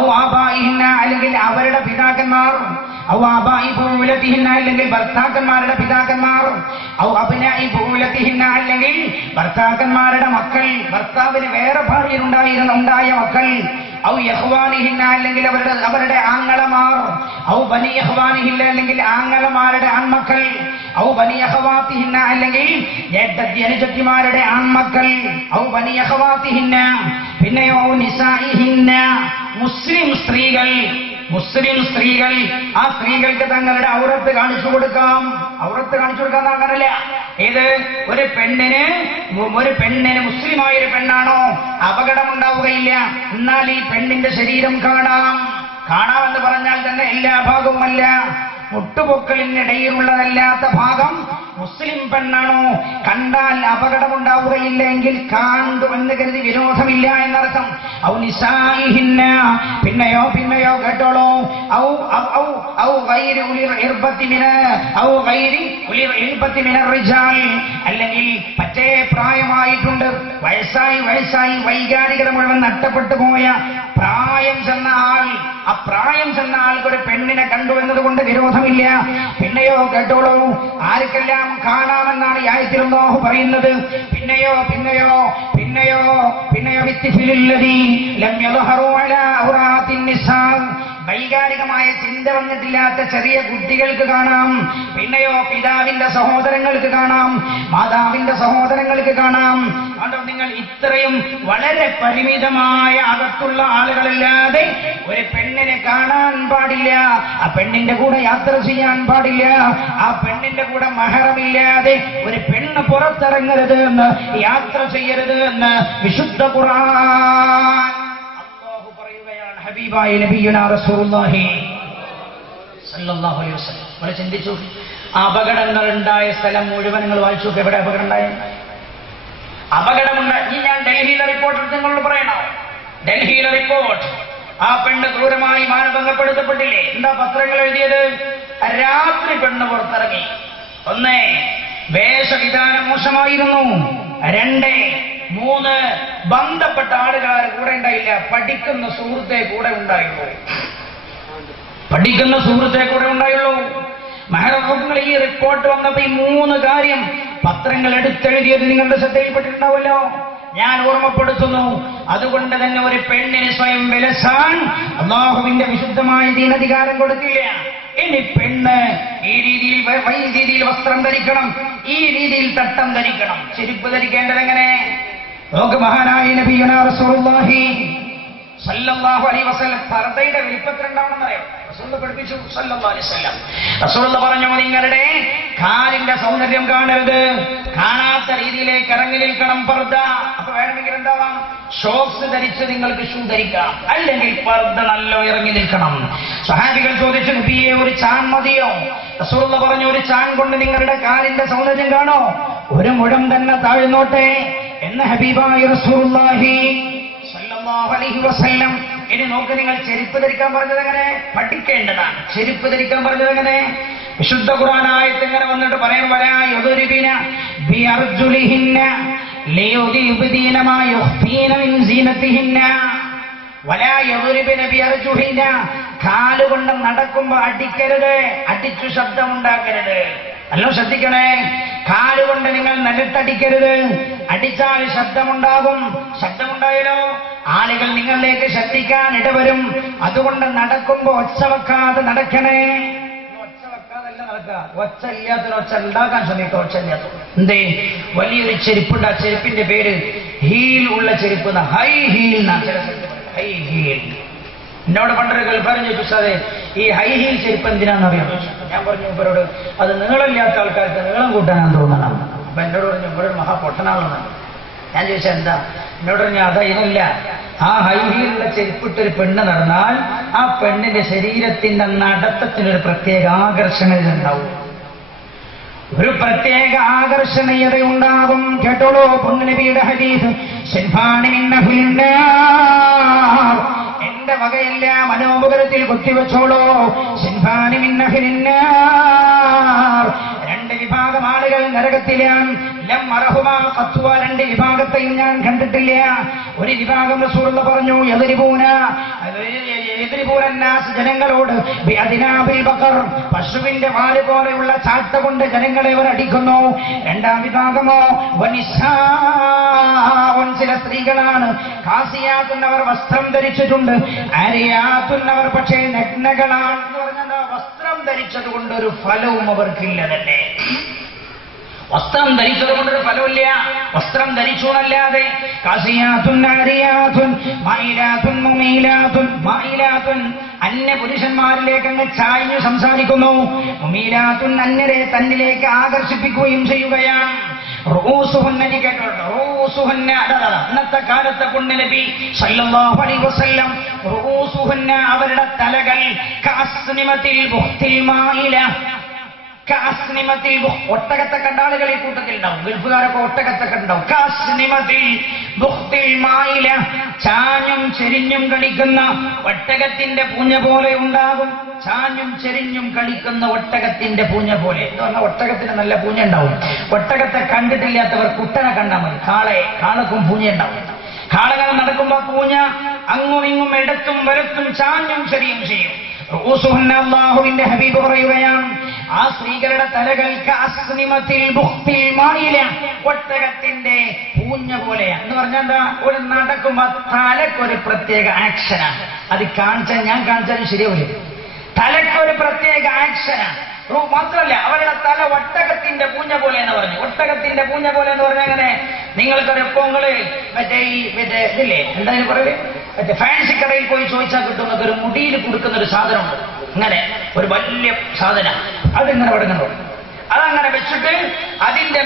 ഔ ആബായിഹിന്ന അല്ലെങ്കിൽ അവരുടെ പിതാക്കന്മാർ, ഔ ആബായി ബുഉലതിഹിന്ന അല്ലെങ്കിൽ ഭർത്താക്കന്മാരുടെ പിതാക്കന്മാർ, ഔ അബ്നാഇ ബുഉലതിഹിന്ന അല്ലെങ്കിൽ ഭർത്താക്കന്മാരുടെ മക്കൾ, ഭർത്താവിന് വേറെ ഭാര്യയുണ്ടായ മക്കൾ, ഔ യഖ്വാനിഹിന്ന അല്ലെങ്കിൽ അവരുടെ ആങ്ങളമാർ, ഔ ബനി യഖ്വാനിഹിന്ന അല്ലെങ്കിൽ ആങ്ങളമാരുടെ ആൺമക്കൾ, ഔ ബനി യഖ്വാതിഹിന്ന അല്ലെങ്കിൽ അനുജത്തിമാരുടെ ആൺമക്കൾ, ഔ ബനി യഖ്വാതിഹിന്ന പിന്നെയോ നിസാഇഹിന്ന മുസ്ലിം സ്ത്രീകൾ ആ സ്ത്രീകൾക്ക് തങ്ങളുടെ ഔറത്ത് കാണിച്ചു കൊടുക്കാം. ഔറത്ത് കാണിച്ചു കൊടുക്കാൻ അങ്ങനല്ല. ഇത് ഒരു പെണ്ണിന് മുസ്ലിമായ ഒരു പെണ്ണാണോ അപകടമുണ്ടാവുകയില്ല, എന്നാൽ ഈ പെണ്ണിന്റെ ശരീരം കാണാമെന്ന് പറഞ്ഞാൽ തന്നെ എല്ലാ ഭാഗവുമല്ല, മുട്ടുപൊക്കളിനിടയിലുള്ളതല്ലാത്ത ഭാഗം മുസ്ലിം പെണ്ണാണോ കണ്ടാൽ അപകടമുണ്ടാവുകയില്ല എങ്കിൽ കാണ്ടു എന്ന് കരുതി വിരോധമില്ല എന്നർത്ഥം. ഔ നിസായിഹിന്ന പിന്നെയോ കേട്ടോളൂ, അല്ലെങ്കിൽ പറ്റേ പ്രായമായിട്ടുണ്ട്, വയസ്സായി വൈകാരികത മുഴുവൻ നഷ്ടപ്പെട്ടു പോയ പ്രായം ചെന്ന ആൾ, ആ പ്രായം ചെന്ന ആൾക്കൊരു പെണ്ണിനെ കണ്ടു എന്നതുകൊണ്ട് വിരോധമില്ല. പിന്നെയോ കേട്ടോളൂ, ആർക്കെല്ലാം കാണാമെന്നാണ് ഈ ആയത്തിൽ അല്ലാഹു പറയുന്നത്. പിന്നെയോ വൈകാരികമായ ചിന്ത വന്നിട്ടില്ലാത്ത ചെറിയ കുട്ടികൾക്ക് കാണാം. പിന്നെയോ പിതാവിന്റെ സഹോദരങ്ങൾക്ക് കാണാം, മാതാവിന്റെ സഹോദരങ്ങൾക്ക് കാണാം. അതുകൊണ്ട് നിങ്ങൾ ഇത്രയും വളരെ പരിമിതമായ അകത്തുള്ള ആളുകളല്ലാതെ ഒരു പെണ്ണിനെ കാണാൻ പാടില്ല, ആ പെണ്ണിന്റെ കൂടെ യാത്ര ചെയ്യാൻ പാടില്ല, ആ പെണ്ണിന്റെ കൂടെ മഹറമില്ലാതെ ഒരു പെണ്ണ് പുറത്തിറങ്ങരുത് എന്ന്, യാത്ര ചെയ്യരുത് എന്ന് വിശുദ്ധ ഖുർആൻ അല്ലാഹു പറയുകയാണ്. ഹബീബായ നബിയുനാ റസൂലുള്ളാഹി സല്ലല്ലാഹു അലൈഹി വസല്ലം. നമ്മൾ ചിന്തിച്ചു, അപകടങ്ങൾ ഉണ്ടായ സ്ഥലം മുഴുവൻ നിങ്ങൾ വായിച്ചു. എവിടെ അപകടം ഉണ്ടായ? അപകടമുണ്ടായി. ഞാൻ ഡൽഹിയിലെ റിപ്പോർട്ട് നിങ്ങളോട് പറയണോ? ഡൽഹിയിലെ റിപ്പോർട്ട്, ആ പെണ്ണ് ക്രൂരമായി മാനഭംഗപ്പെടുത്തപ്പെട്ടില്ലേ? എന്താ പത്രങ്ങൾ എഴുതിയത്? രാത്രി പെണ്ണ് പുറത്തിറങ്ങി. 1, വേഷവിധാനം മോശമായിരുന്നു. 2, 3, ബന്ധപ്പെട്ട ആളുകൾ കൂടെ ഉണ്ടായില്ല, പഠിക്കുന്ന സുഹൃത്തെ കൂടെ ഉണ്ടായുള്ളൂ. മഹറങ്ങൾ ഈ റിപ്പോർട്ട് വന്നപ്പോ ഈ 3 കാര്യം പത്രങ്ങൾ എടുത്തെഴുതിയത് നിങ്ങളുടെ ശ്രദ്ധയിൽപ്പെട്ടിട്ടുണ്ടാവുമല്ലോ. ഞാൻ ഓർമ്മപ്പെടുത്തുന്നു. അതുകൊണ്ട് തന്നെ ഒരു പെണ്ണിന് സ്വയം വിലസാൻ അല്ലാഹുവിന്റെ വിശുദ്ധമായ ദീനധികാരം കൊടുത്തില്ല. ഇനി പെണ്ണ് ഈ രീതിയിൽ വസ്ത്രം ധരിക്കണം, ഈ രീതിയിൽ തട്ടം ധരിക്കണം. ചെരുപ്പ് ധരിക്കേണ്ടത് എങ്ങനെ? നമുക്ക് മഹാനായ നബിയുനാ റസൂലുള്ളാഹി സല്ലല്ലാഹു അലൈഹി വസല്ലം പർദയുടെ വലിപ്പത്തിലുണ്ടാവണമെന്ന് അറിയാം. റസൂൽ പഠിപ്പിച്ചു സല്ലല്ലാഹു അലൈഹി വസല്ലം. റസൂൽ പറഞ്ഞു, നിങ്ങളുടെ കാലിന്റെ സൗന്ദര്യം കാണരുത്, കാണാത്ത രീതിയിലേക്ക് ഇറങ്ങി നിൽക്കണം പർദ. അപ്പൊ വേണമെങ്കിൽ എന്താവാം, ഷോക്സ് ധരിച്ച് നിങ്ങൾക്ക് ഷൂ ധരിക്കാം, അല്ലെങ്കിൽ പർദ നല്ല ഇറങ്ങി നിൽക്കണം. സ്വഹാബികൾ ചോദിച്ചു, നബിയെ ഒരു ചാൺ മതിയോ? റസൂൽ പറഞ്ഞു, ഒരു ചാൺ കൊണ്ട് നിങ്ങളുടെ കാലിന്റെ സൗന്ദര്യം കാണോ? 1 മുഴം തന്നെ താഴ്ന്നോട്ടെ എന്ന് ഹബീബായ റസൂലുള്ളാഹി സല്ലല്ലാഹു അലൈഹി വസല്ലം. ഇനി നോക്ക്, നിങ്ങൾ ചെരുപ്പ് ധരിക്കാൻ പറഞ്ഞത് എങ്ങനെ? പഠിക്കേണ്ടതാണ്. ചെരുപ്പ് ധരിക്കാൻ പറഞ്ഞത് എങ്ങനെ? വിശുദ്ധ ഖുർആനായത്ത് ഇങ്ങനെ വന്നിട്ട് പറയാൻ, വലാ യുദ്രിബിന ബിഅർജുലിഹിന്ന ലിയുദ്ബിന മാ യുഖ്ഫീന മിൻ സീനതിഹിന്ന വലാ യുദ്രിബിന ബിഅർജുലിഹിന്ന. കാലുകൊണ്ട് നടക്കുമ്പോൾ അടിക്കരുത്, അടിച്ചു ശബ്ദമുണ്ടാക്കരുത്. നല്ലോ ശ്രദ്ധിക്കണേ. കാലുകൊണ്ട് നിങ്ങൾ നിലത്തടിക്കരുത്, അടിച്ചാൽ ശബ്ദമുണ്ടാകും. ശബ്ദമുണ്ടായാലോ ആളുകൾ നിങ്ങളിലേക്ക് ശ്രദ്ധിക്കാൻ ഇടവരും. അതുകൊണ്ട് നടക്കുമ്പോ ഒച്ച വെക്കാതെ നടക്കണേ. ഒച്ച വെക്കാതല്ല നടക്കുക. ഒച്ച ഇല്ലാത്തൊരു ഒച്ച ഉണ്ടാക്കാൻ ശ്രമിക്കുക. ഒച്ച ഇല്ലാത്ത എന്തേ വലിയൊരു ചെരുപ്പുണ്ട്. ആ ചെരുപ്പിന്റെ പേര് ഹീൽ ഉള്ള ചെരുപ്പ്, ഹൈ ഹീൽ എന്നാണ്. High heel. എന്നോട് പണ്ടൊരു ഗൾഫാരൻ ചോദിച്ചു, സാറേ ഈ ഹൈ ഹീൽ ചെരുപ്പ് എന്തിനാണെന്നറിയാം? ഞാൻ പറഞ്ഞു ഇവരോട് അത് നീളമില്ലാത്ത ആൾക്കാർക്ക് നീളം കൂട്ടാനാന്ന് തോന്നണം. അപ്പൊ എന്നോട് പറഞ്ഞു ഇവിടെ ഒരു മഹാപൊട്ടനാണെന്നാണ്. ഞാൻ ചോദിച്ചാൽ എന്താ? എന്നോട് പറഞ്ഞു അതല്ല, ആ ഹൈ ഹീലുള്ള ചെരുപ്പിട്ടൊരു പെണ്ണ് നടന്നാൽ ആ പെണ്ണിന്റെ ശരീരത്തിന്റെ നടത്തത്തിനൊരു പ്രത്യേക ആകർഷണീയതയുണ്ടാവും, ഒരു പ്രത്യേക ആകർഷണീയതയുണ്ടാകും. കേട്ടോളൂ പുണ്യനബിയുടെ ഹദീസ്. എന്റെ വകയല്ല, മനോമുഖരത്തിൽ കുത്തിവെച്ചോളൂ. രണ്ട് വിഭാഗം ആളുകൾ നരകത്തിലാണ്. രണ്ട് വിഭാഗത്തെയും ഞാൻ കണ്ടിട്ടില്ല. ഒരു വിഭാഗം റസൂലുള്ള പറഞ്ഞു ജനങ്ങളോട് പശുവിന്റെ വാല് പോലെയുള്ള ചാട്ട കൊണ്ട് ജനങ്ങളെ അവർ അടിക്കുന്നു. രണ്ടാം വിഭാഗമോ ചില സ്ത്രീകളാണ്. കാസിയാത്തുന്നവർ വസ്ത്രം ധരിച്ചിട്ടുണ്ട്, ആരിയാത്തുന്നവർ പക്ഷേ നഗ്നകളാണ്. എന്ന് പറഞ്ഞാൽ വസ്ത്രം ധരിച്ചത് കൊണ്ടൊരു ഫലവും അവർക്കില്ല തന്നെ. വസ്ത്രം ധരിച്ചത് കൊണ്ടൊരു ഫലമില്ല. വസ്ത്രം ധരിച്ചു എന്നല്ലാതെ അന്യ പുരുഷന്മാരിലേക്ക് അങ്ങ് ചായ്ഞ്ഞു സംസാരിക്കുന്നു. മുമീലാത്തുൻ അന്യരെ തന്നിലേക്ക് ആകർഷിപ്പിക്കുകയും ചെയ്യുകയാണ്. അന്നത്തെ കാലത്തെ പുണ്യനബി സല്ലല്ലാഹു അലൈഹി വസല്ലം അവരുടെ തലകൾ ഒട്ടകത്തെ കണ്ട ആളുകൾ ഈ കൂട്ടത്തിൽ ഉണ്ടാവും. ഗൾഫുകാരൊക്കെ ഒട്ടകത്തെ കണ്ടാവും. ചാഞ്ഞും ചെരിഞ്ഞും കളിക്കുന്ന ഒട്ടകത്തിന്റെ പൂഞ്ഞ പോലെ ഉണ്ടാകും. ചാഞ്ഞും ചെരിഞ്ഞും കളിക്കുന്ന ഒട്ടകത്തിന്റെ പൂഞ്ഞ പോലെ എന്ന് പറഞ്ഞാൽ ഒട്ടകത്തിന് നല്ല പൂഞ്ഞ ഉണ്ടാവും. ഒട്ടകത്തെ കണ്ടിട്ടില്ലാത്തവർ കുട്ടനെ കണ്ടാൽ മതി. കാളക്കും പൂഞ്ഞ ഉണ്ടാവും. കാളകൾ നടക്കുമ്പോ പൂഞ്ഞ അങ്ങും ഇങ്ങും ഇടത്തും വലത്തും ചാഞ്ഞും ചെറിയും ചെയ്യും. അല്ലാഹുവിന്റെ ഹബീബ് പറയുകയാണ്, ആ സ്ത്രീകളുടെ തലകൾ ഒട്ടകത്തിന്റെ പൂഞ്ഞ പോലെയാണ്. എന്ന് പറഞ്ഞാൽ എന്താ? ഒരു നടക്കുമ്പോ തലക്കൊരു പ്രത്യേക ആക്ഷനാണ്. അത് ഞാൻ കാണിച്ചാലും ശരിയാവില്ല. തലക്കൊരു പ്രത്യേക ആക്ഷനാണ്. മാത്രമല്ല അവരുടെ തല ഒട്ടകത്തിന്റെ പൂഞ്ഞ പോലെ എന്ന് പറഞ്ഞു. ഒട്ടകത്തിന്റെ പൂഞ്ഞ പോലെ എന്ന് പറഞ്ഞാൽ അങ്ങനെ നിങ്ങൾക്കൊരു പൊങ്ങള് ഇതില്ലേ എന്തായാലും പറയേ ഫാൻസി കടയിൽ പോയി ചോദിച്ചാൽ കിട്ടുന്നത് ഒരു മുടിയിൽ കൊടുക്കുന്ന ഒരു സാധനമുണ്ട്. ഇങ്ങനെ ഒരു വലിയ സാധനം, അതിങ്ങനെ തുടങ്ങുന്നു. അതങ്ങനെ വെച്ചിട്ട് അതിന്റെ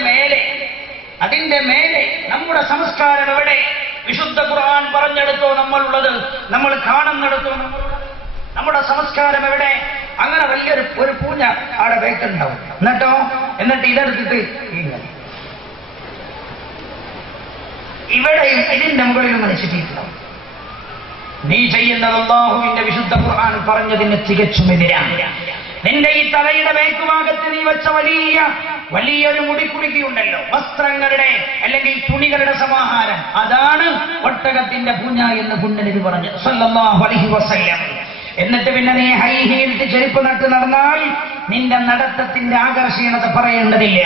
മേലെ നമ്മുടെ സംസ്കാരം എവിടെ? വിശുദ്ധ ഖുർആൻ പറഞ്ഞെടുത്തോ നമ്മളുള്ളത്, നമ്മൾ കാണുന്നെടുത്തോ നമ്മളുള്ളത്. നമ്മുടെ സംസ്കാരം എവിടെ? അങ്ങനെ വലിയൊരു പൂഞ്ഞ അവിടെ വേക്കുണ്ടാവും. എന്നിട്ട് ഇതെടുത്തിട്ട് ഇവിടെ ഇതിന്റെ മുകളിൽ മനുഷ്യണ്ടാവും. നീ ചെയ്യുന്നത് അല്ലാഹുവിന്റെ വിശുദ്ധ ഖുർആൻ പറഞ്ഞതിന് തികച്ചും എതിരാണ്. നിന്റെ ഈ തലയുടെ മേൽക്കുഭാഗത്ത് നീ വെച്ച വലിയൊരു മുടിക്കുടുക്കിയുണ്ടല്ലോ, വസ്ത്രങ്ങളുടെ അല്ലെങ്കിൽ തുണികളുടെ സമാഹാരം, അതാണ് ഒട്ടകത്തിന്റെ പൂഞ്ഞ എന്ന് പുണ്യനബി പറഞ്ഞു സല്ലല്ലാഹു അലൈഹി വസല്ലം. എന്നിട്ട് പിന്നെ നീ ഹൈ ഹീൽഡ് ചെരുപ്പ് നട്ട് നടന്നാൽ നിന്റെ നടത്തത്തിന്റെ ആകർഷണീയത പറയേണ്ടതില്ല.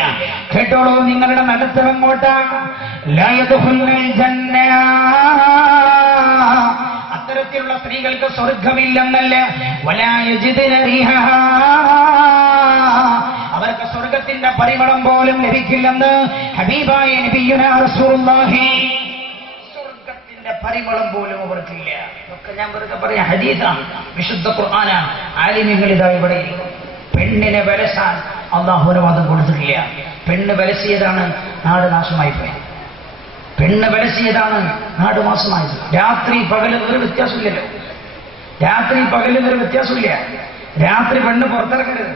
കേട്ടോളൂ, നിങ്ങളുടെ നടത്തം എങ്ങോട്ടാണ്? ലാ യദ്ഖുലുൽ ജന്ന. അത്തരത്തിലുള്ള സ്ത്രീകൾക്ക് സ്വർഗമില്ലെന്നല്ല, വലാ യജിദുന റിഹഹാ, അവർക്ക് സ്വർഗത്തിന്റെ പരിമളം പോലും ലഭിക്കില്ലെന്ന് ഹബീബായ നബിയുനാ റസൂലുള്ളാഹി. പരിമളം പോലും അവർക്കില്ല. ഇതൊക്കെ ഞാൻ വെറുതെ പറയാം, ഹദീസാണ്, വിശുദ്ധ ഖുർആനാണ്. ആലിമ്യങ്ങൾ ഇതാ ഇവിടെ. പെണ്ണിനെ വലസാൻ അല്ലാഹു അനുവാദം കൊടുത്തിട്ടില്ല. പെണ്ണ് വലസിയതാണ് നാട് നാശമായിപ്പോയി. പെണ്ണ് വലസിയതാണ് നാട് മോശമായത്. രാത്രി പകലും ഒരു വ്യത്യാസമില്ലല്ലോ. രാത്രി പകലും ഒരു വ്യത്യാസമില്ല. രാത്രി പെണ്ണ് പുറത്തിറങ്ങരുത്.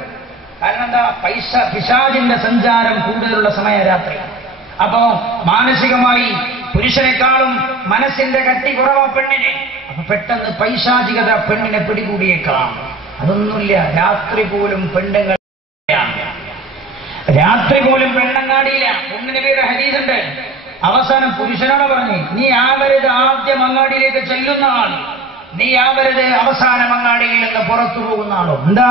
കാരണം എന്താ? പിശാചിന്റെ സഞ്ചാരം കൂടുതലുള്ള സമയം രാത്രി. അപ്പോ മാനസികമായി പുരുഷനേക്കാളും മനസ്സിന്റെ കട്ടി കുറവാ പെണ്ണിന്. അപ്പൊ പെട്ടെന്ന് പൈശാചികത പെണ്ണിനെ പിടികൂടിയേക്കാം. അതൊന്നുമില്ല. രാത്രി പോലും പെണ്ണങ്ങാടിയില്ല. പെണ്ണിനബിയുടെ ഹദീസുണ്ട്. അവസാനം പുരുഷനോട് പറഞ്ഞു, നീ ആവരുത് ആദ്യം അങ്ങാടിയിലേക്ക് ചെല്ലുന്ന ആൾ, നീ ആവരുത് അവസാനം അങ്ങാടിയിൽ നിന്ന് പുറത്തു പോകുന്ന ആളോ. എന്താ?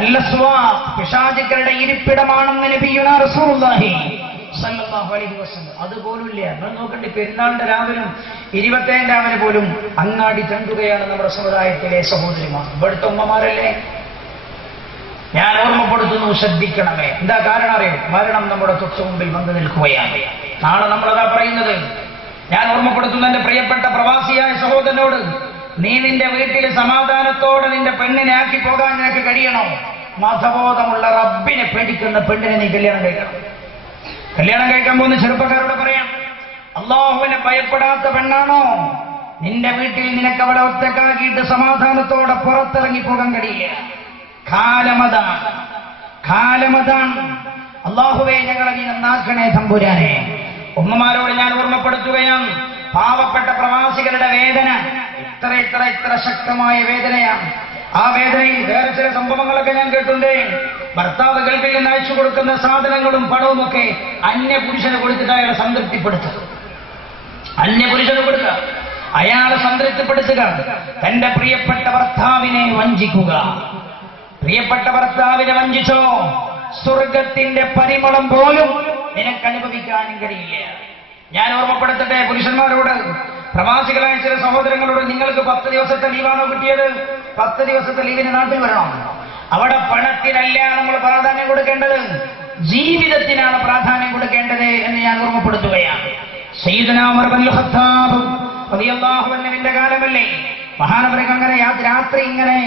അല്ലസ്വാ, പിശാചുക്കളുടെ ഇരിപ്പിടമാണെന്ന് നബിയുനാ റസൂലുള്ളാഹി സല്ലല്ലാഹു അലൈഹി വസല്ലം. അതുപോലുമില്ല. നമ്മൾ നോക്കണ്ടേ, പെരുന്നാളിന്റെ രാവിലും 27 രാവിലെ പോലും അങ്ങാടി തണ്ടുകയാണ് നമ്മുടെ സമുദായത്തിലെ സഹോദരിമാർ. ഇവിടുത്തെ ഉമ്മമാരല്ലേ ഞാൻ ഓർമ്മപ്പെടുത്തുന്നു, ശ്രദ്ധിക്കണമേ. എന്താ കാരണം അറിയോ? മരണം നമ്മുടെ തൊട്ടു മുമ്പിൽ വന്നു നിൽക്കുകയാണ്. നാളെ നമ്മളതാ പറയുന്നത്. ഞാൻ ഓർമ്മപ്പെടുത്തുന്ന എന്റെ പ്രിയപ്പെട്ട പ്രവാസിയായ സഹോദരനോട്, നീ നിന്റെ വീട്ടിൽ സമാധാനത്തോടെ നിന്റെ പെണ്ണിനെ ആക്കി പോകാൻ നിനക്ക് കഴിയണോ? മതബോധമുള്ള റബ്ബിനെ പേടിക്കുന്ന പെണ്ണിനെ നീ കല്യാണം കഴിക്കണം. കല്യാണം കഴിക്കാൻ പോകുന്ന ചെറുപ്പക്കാരോട് പറയാം, അള്ളാഹുവിനെ ഭയപ്പെടാത്ത പെണ്ണാണോ നിന്റെ വീട്ടിൽ നിനക്ക് അവളെ ഒറ്റക്കാക്കിയിട്ട് സമാധാനത്തോടെ പുറത്തിറങ്ങി പോകാൻ കഴിയില്ല. കാലമതാണ്. അള്ളാഹുവേ, ഞങ്ങളെ നീ നന്നാക്കണേ തമ്പുരാനെ. ഉമ്മമാരോട് ഞാൻ ഓർമ്മപ്പെടുത്തുകയാണ്, പാവപ്പെട്ട പ്രവാസികളുടെ വേദന ഇത്ര ശക്തമായ വേദനയാണ്. ആ വേദനയിൽ വേറെ ചില സംഭവങ്ങളൊക്കെ ഞാൻ കേട്ടുണ്ട്. ഭർത്താവ് ഗൾഫിൽ നിന്ന് അയച്ചു കൊടുക്കുന്ന സാധനങ്ങളും പണവും ഒക്കെ അന്യപുരുഷന് കൊടുത്തിട്ട് അയാളെ സംതൃപ്തിപ്പെടുത്തുക. അയാളെ സംതൃപ്തിപ്പെടുത്തുക. തന്റെ പ്രിയപ്പെട്ട ഭർത്താവിനെ വഞ്ചിക്കുക. പ്രിയപ്പെട്ട ഭർത്താവിനെ വഞ്ചിച്ചോ, സ്വർഗത്തിന്റെ പരിമളം പോലും നിനക്ക് അനുഭവിക്കാനും കഴിയില്ല. ഞാൻ ഓർമ്മപ്പെടുത്തട്ടെ പുരുഷന്മാരോട്, പ്രവാസികളായ ചില സഹോദരങ്ങളോട്, നിങ്ങൾക്ക് 10 ദിവസത്തെ ലീവാണോ കിട്ടിയത്? 10 ദിവസത്തെ ലീവിന് നാട്ടിൽ വരണം. അവിടെ പണത്തിനല്ല നമ്മൾ പ്രാധാന്യം കൊടുക്കേണ്ടത്, ജീവിതത്തിനാണ് പ്രാധാന്യം കൊടുക്കേണ്ടത് എന്ന് ഞാൻ ഓർമ്മപ്പെടുത്തുകയാണ്. സയ്യിദുനാ ഉമർ ഇബ്നുൽ ഖത്താബ് റളിയല്ലാഹു അൻഹുവിന്റെ കാലമല്ലേ മഹാനവരങ്ങൾ അങ്ങനെ